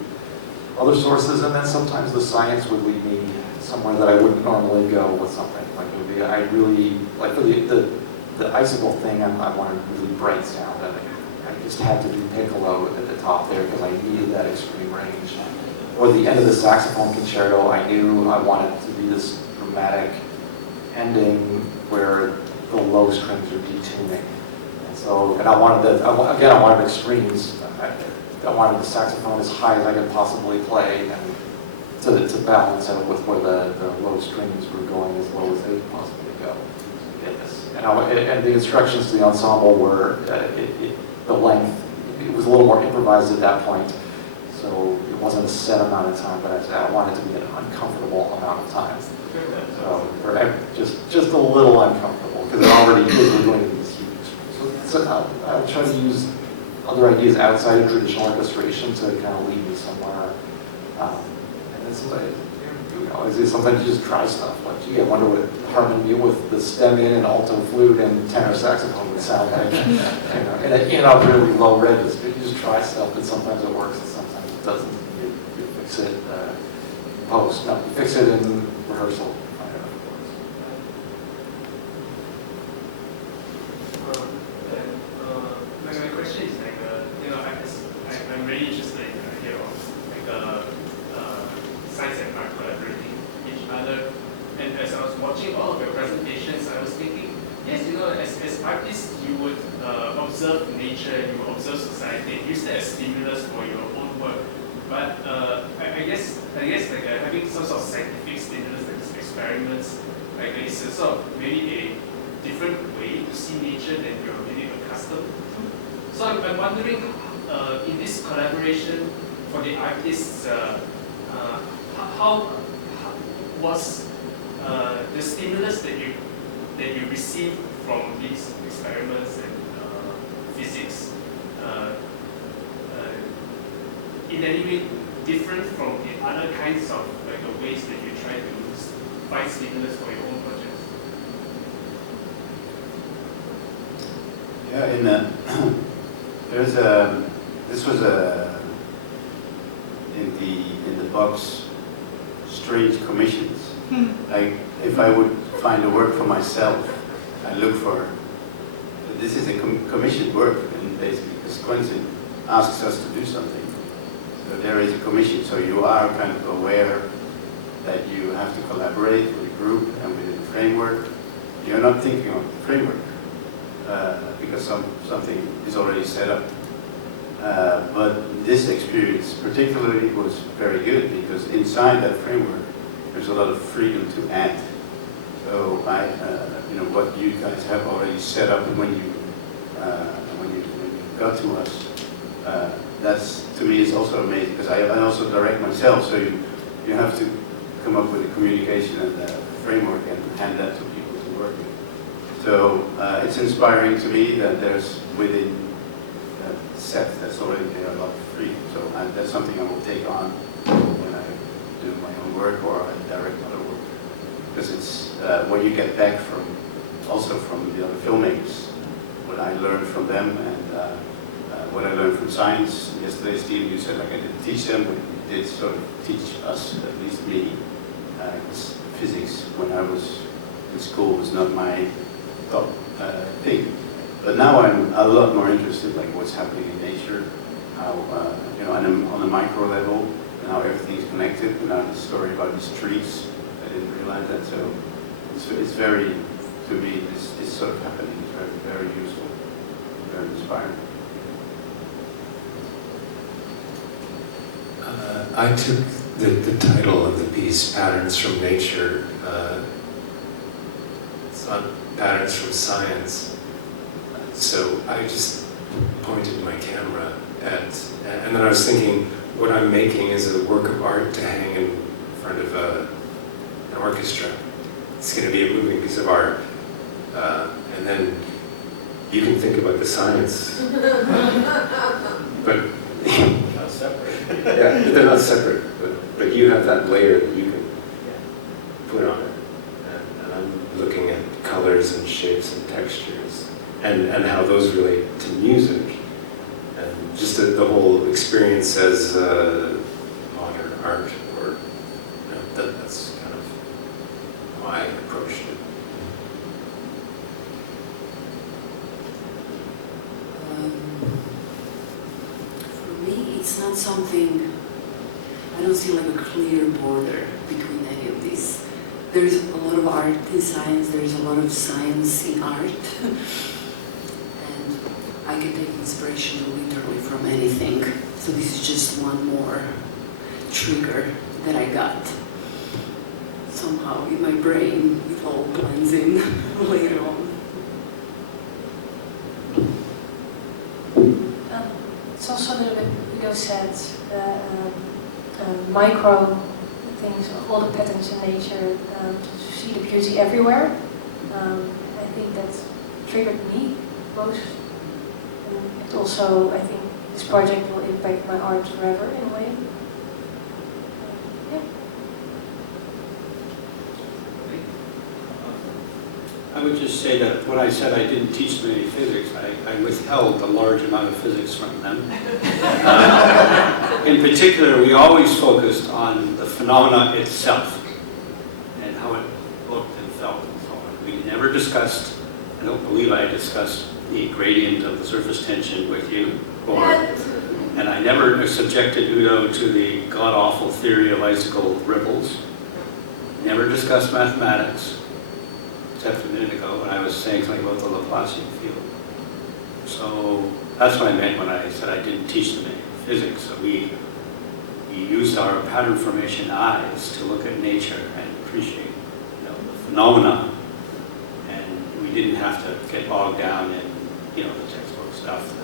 sources, and then sometimes the science would lead me somewhere that I wouldn't normally go with something. Like I really, like for the Isabel thing, I wanted really bright sound, and I just had to do piccolo at the top there because I needed that extreme range. Or the end of the saxophone concerto, I knew I wanted to be this dramatic ending where the low strings are detuning. And so, and I wanted extremes. I wanted the saxophone as high as I could possibly play, and to balance out with where the low strings were going as low as they could possibly go. And the instructions to the ensemble were, the length, it was a little more improvised at that point, so it wasn't a set amount of time, but I wanted it to be an uncomfortable amount of time. So, just a little uncomfortable, because it already is, we're going to these huge. So I'll try to use other ideas outside of traditional orchestration to kind of lead me somewhere. And then sometimes you just try stuff. Like, gee, I wonder what harmony with the stem in and alto flute and tenor saxophone would sound like. In a really low register. You just try stuff, and sometimes it works and sometimes it doesn't. You fix it post. No, you fix it in rehearsal. My question is I'm really interested in science and art collaborating with each other. And as I was watching all of your presentations, I was thinking, yes, as artists, you would observe nature, you would observe society, use that as stimulus for your own work. But I guess having some sort of scientific stimulus, like experiments, it's a sort of maybe a different way to see nature than you're really accustomed to. So I'm wondering, in this collaboration for the artists, how was the stimulus that you received from these experiments and physics in any way different from the other kinds of the ways that you try to find stimulus for your own projects? Yeah, this was in the box strange commissions. Like if I would find a work for myself, I look for, this is a commissioned work, and basically because Quinsin asks us to do something. So there is a commission, so you are kind of aware that you have to collaborate with a group and within the framework. You're not thinking of the framework because something is already set up. But this experience particularly was very good because inside that framework there's a lot of freedom to add. So what you guys have already set up when you got to us, that's to me is also amazing because I also direct myself. So you have to come up with a communication and a framework and hand that to people to work with. So it's inspiring to me that there's within that set that's already there a lot of freedom. So that's something I will take on when I do my own work or I direct other work. Because it's what you get back from, also from the other filmmakers, what I learned from them and what I learned from science. Yesterday, Steve, you said like I didn't teach them, but you did sort of teach us, at least me. Because physics, when I was in school, was not my top thing. But now I'm a lot more interested, like what's happening in nature, how on a micro level, and how everything is connected. And now the story about these trees, I didn't realize that. So it's very, to me, this sort of happening is very, very useful, very inspiring. I took the title of the piece, Patterns from Nature, it's not Patterns from Science. So I just pointed my camera at, and then I was thinking, what I'm making is a work of art to hang in front of an orchestra. It's going to be a moving piece of art. And then you can think about the science. But Not separate. yeah, they're not separate, but you have that layer that you can put on it. And I'm looking at colors and shapes and textures and how those relate to music. And just the whole experience as modern art, or that's kind of how I approached it. For me, it's not something, I don't see like a clear border between any of these. There's a lot of art in science, there's a lot of science in art. And I can take inspiration literally from anything. So this is just one more trigger that I got. Somehow in my brain, it all blends in later on. It's also a little bit, Udo said, micro things, all the patterns in nature, to see the beauty everywhere. I think that triggered me most. And also, I think this project will impact my art forever in a way. Yeah. I would just say that when I said I didn't teach them any physics, I withheld a large amount of physics from them. In particular, we always focused on the phenomena itself and how it looked and felt and so on. We never discussed, I don't believe I discussed the gradient of the surface tension with you, and I never subjected Udo to the god-awful theory of icicle ripples. Never discussed mathematics, except a minute ago when I was saying something about the Laplacian field. So that's what I meant when I said I didn't teach them any physics. So we used our pattern formation eyes to look at nature and appreciate, the phenomena, and we didn't have to get bogged down in, the textbook stuff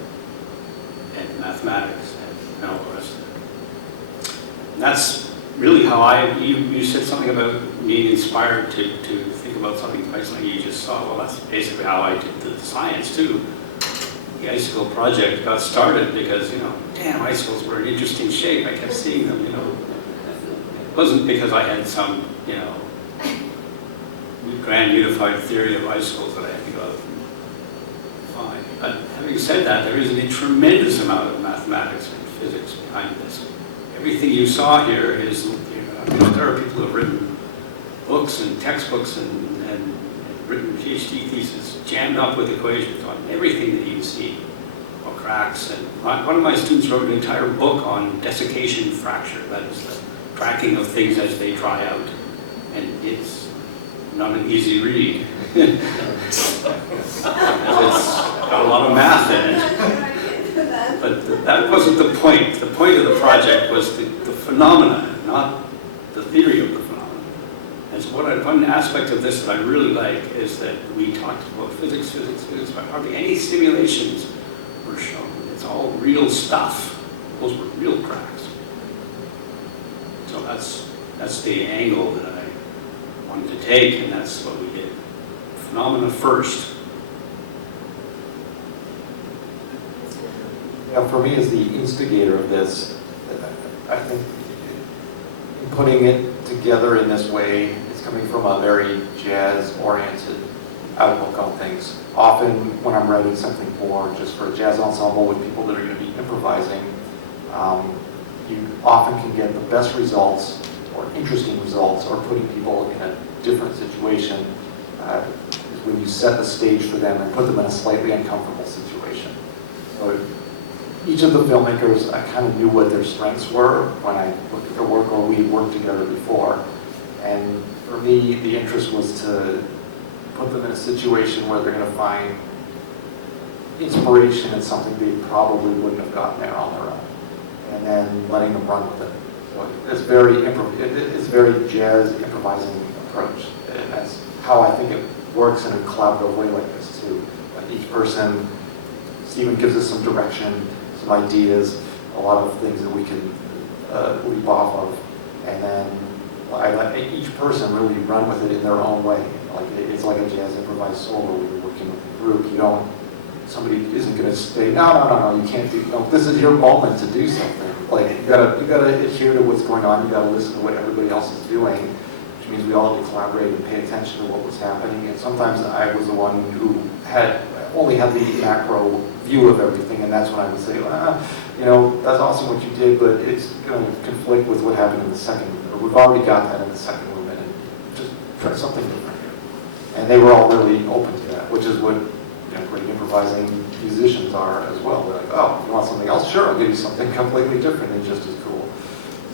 and mathematics and all the rest of it. And that's really how you said something about being inspired to think about something quite something you just saw. Well, that's basically how I did the science too. The icicle project got started because, damn, icicles were an interesting shape. I kept seeing them, It wasn't because I had some, grand unified theory of icicles that I had to go out and find. But having said that, there is a tremendous amount of mathematics and physics behind this. Everything you saw here is, there are people who have written books and textbooks and written PhD theses jammed up with equations on everything that you see, or cracks. And one of my students wrote an entire book on desiccation fracture, that is the cracking of things as they dry out. And it's not an easy read. It's got a lot of math in it. But that wasn't the point. The point of the project was the phenomena, not the theory of the phenomena. And so one aspect of this that I really like is that we talked about physics, but hardly any simulations were shown. It's all real stuff. Those were real cracks. So that's the angle that I wanted to take, and that's what we did. Phenomena first. Yeah, for me as the instigator of this, I think in putting it together in this way, it's coming from a very jazz-oriented outlook on things. Often when I'm writing something just for a jazz ensemble with people that are going to be improvising, you often can get the best results or interesting results or putting people in a different situation when you set the stage for them and put them in a slightly uncomfortable situation. So each of the filmmakers, I kind of knew what their strengths were when I looked at their work or we worked together before. And for me, the interest was to put them in a situation where they're going to find inspiration in something they probably wouldn't have gotten there on their own. And then letting them run with it. it's very jazz improvising approach. And that's how I think it works in a collaborative way like this too. Like each person, Stephen gives us some direction, some ideas, a lot of things that we can leap off of, and then I let each person really run with it in their own way. Like it's like a jazz improvised solo when you're working with a group. You don't, somebody isn't going to say, no, you can't do, no, this is your moment to do something. Like you gotta adhere to what's going on. You gotta listen to what everybody else is doing, which means we all had to collaborate and pay attention to what was happening. And sometimes I was the one who only had the macro view of everything, and that's when I would say, that's awesome what you did, but it's going to conflict with what happened in the second movement. Or we've already got that in the second movement, and just try something different here. And they were all really open to that, which is what great improvising musicians are as well. They're like, oh, you want something else? Sure, I'll give you something completely different and just as cool.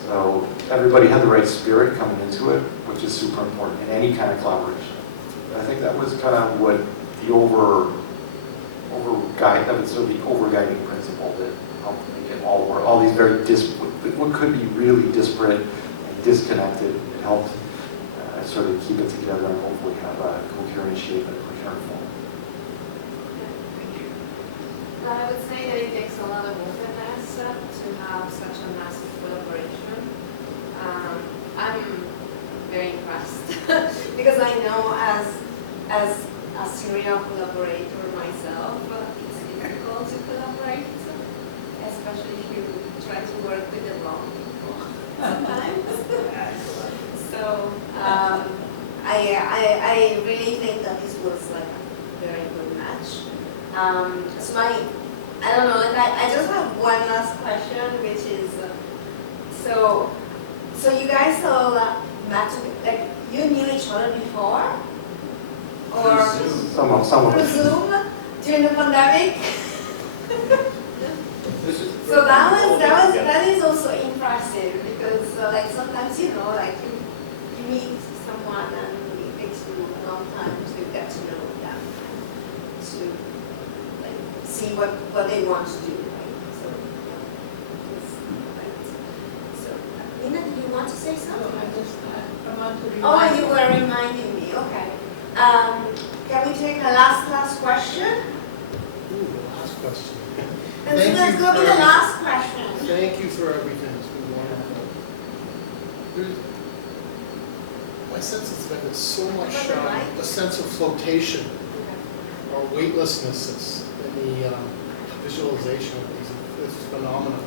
So everybody had the right spirit coming into it, which is super important in any kind of collaboration. I think that was kind of what the overguiding principle that helped make it all work. All these very what could be really disparate and disconnected, it helped sort of keep it together and hopefully have a coherent shape and a coherent form. I would say that it takes a lot of openness to have such a massive collaboration. I'm very impressed because I know as a serial collaborator myself, it's difficult to collaborate, especially if you try to work with the wrong people sometimes. So I really think that this was like a very good match. So I don't know, like I just have one last question, which is, so you guys all met, like you knew each other before? Or through Zoom during the pandemic? So that is also impressive because like sometimes like you meet someone and it takes you a long time to get to know them, to like see what they want to do, right? So Nina, did you want to say something? I want to remind Oh, you were reminding me. Okay. Can we take a last question? Ooh, the last question. Let's go to the last question. Thank you for everything. It's been wonderful. My sense has been that so much a sense of flotation or weightlessness in the visualization of this phenomenon.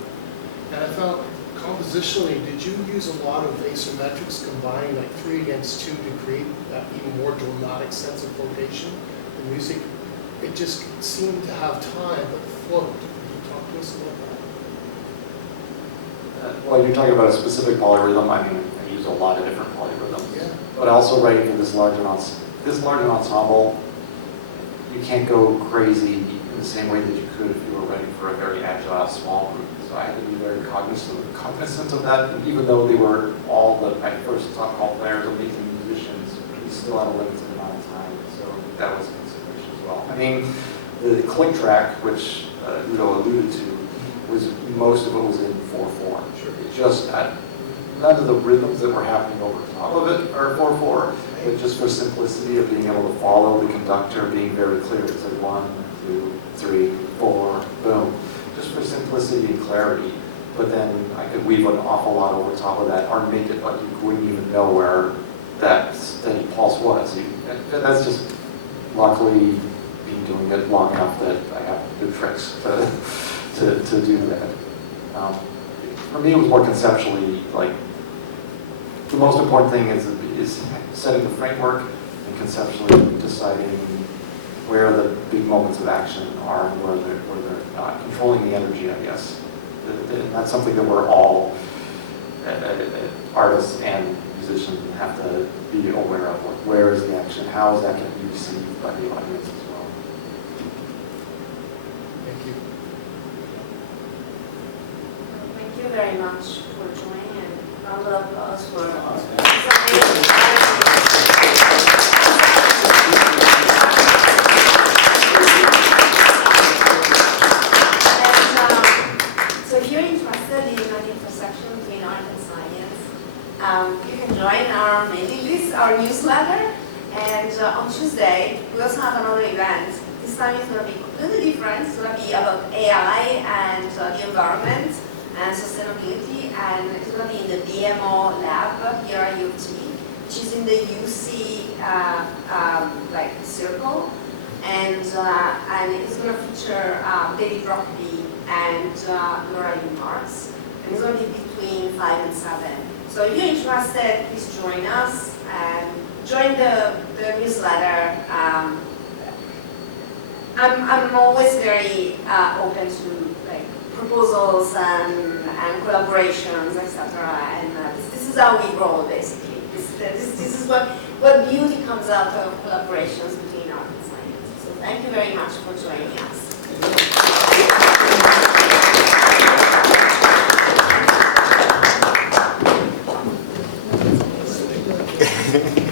And I found compositionally, did you use a lot of asymmetrics combining like 3 against 2 to create that even more dramatic sense of flotation? The music, it just seemed to have time but float. Can you talk to us about that? Well, you're talking about a specific polyrhythm. I mean, I use a lot of different polyrhythms. Yeah. But also writing for this large an ensemble, you can't go crazy in the same way that you could if you were writing for a very agile small group. So I had to be very cognizant of that. And even though they were all my first call players, amazing musicians, we still had a limited amount of time. So that was a consideration as well. I mean, the click track, which Udo alluded to, was most of it was in 4/4. Sure. It just none of the rhythms that were happening over top of it are 4/4, but just for simplicity of being able to follow the conductor, being very clear. It's like 1, 2, 3, 4, boom. Just for simplicity and clarity. But then I could weave an awful lot over top of that, or make it like you wouldn't even know where that steady pulse was. That's just luckily been doing it long enough that I have good tricks to do that. For me, it was more conceptually like the most important thing is setting the framework and conceptually deciding where the big moments of action are and where they're not. Controlling the energy, I guess. And that's something that we're all artists and musicians have to be aware of. Like, where is the action? How is that going to be received by the audience as well? Thank you. Thank you very much for joining, and round of applause for So if you're interested in an intersection between art and science, newsletter. And on Tuesday, we also have another event. This time it's going to be completely different. It's going to be about AI and the environment and sustainability. And it's going to be in the BMO lab here at U of T, which is in the UC like circle. And it's going to feature David Rockley and Laura Marks. And it's going to be between 5 and 7. So if you're interested, please join us and join the newsletter. I'm always very open to like proposals and collaborations, etc. And this is how we roll basically. This is what beauty comes out of collaborations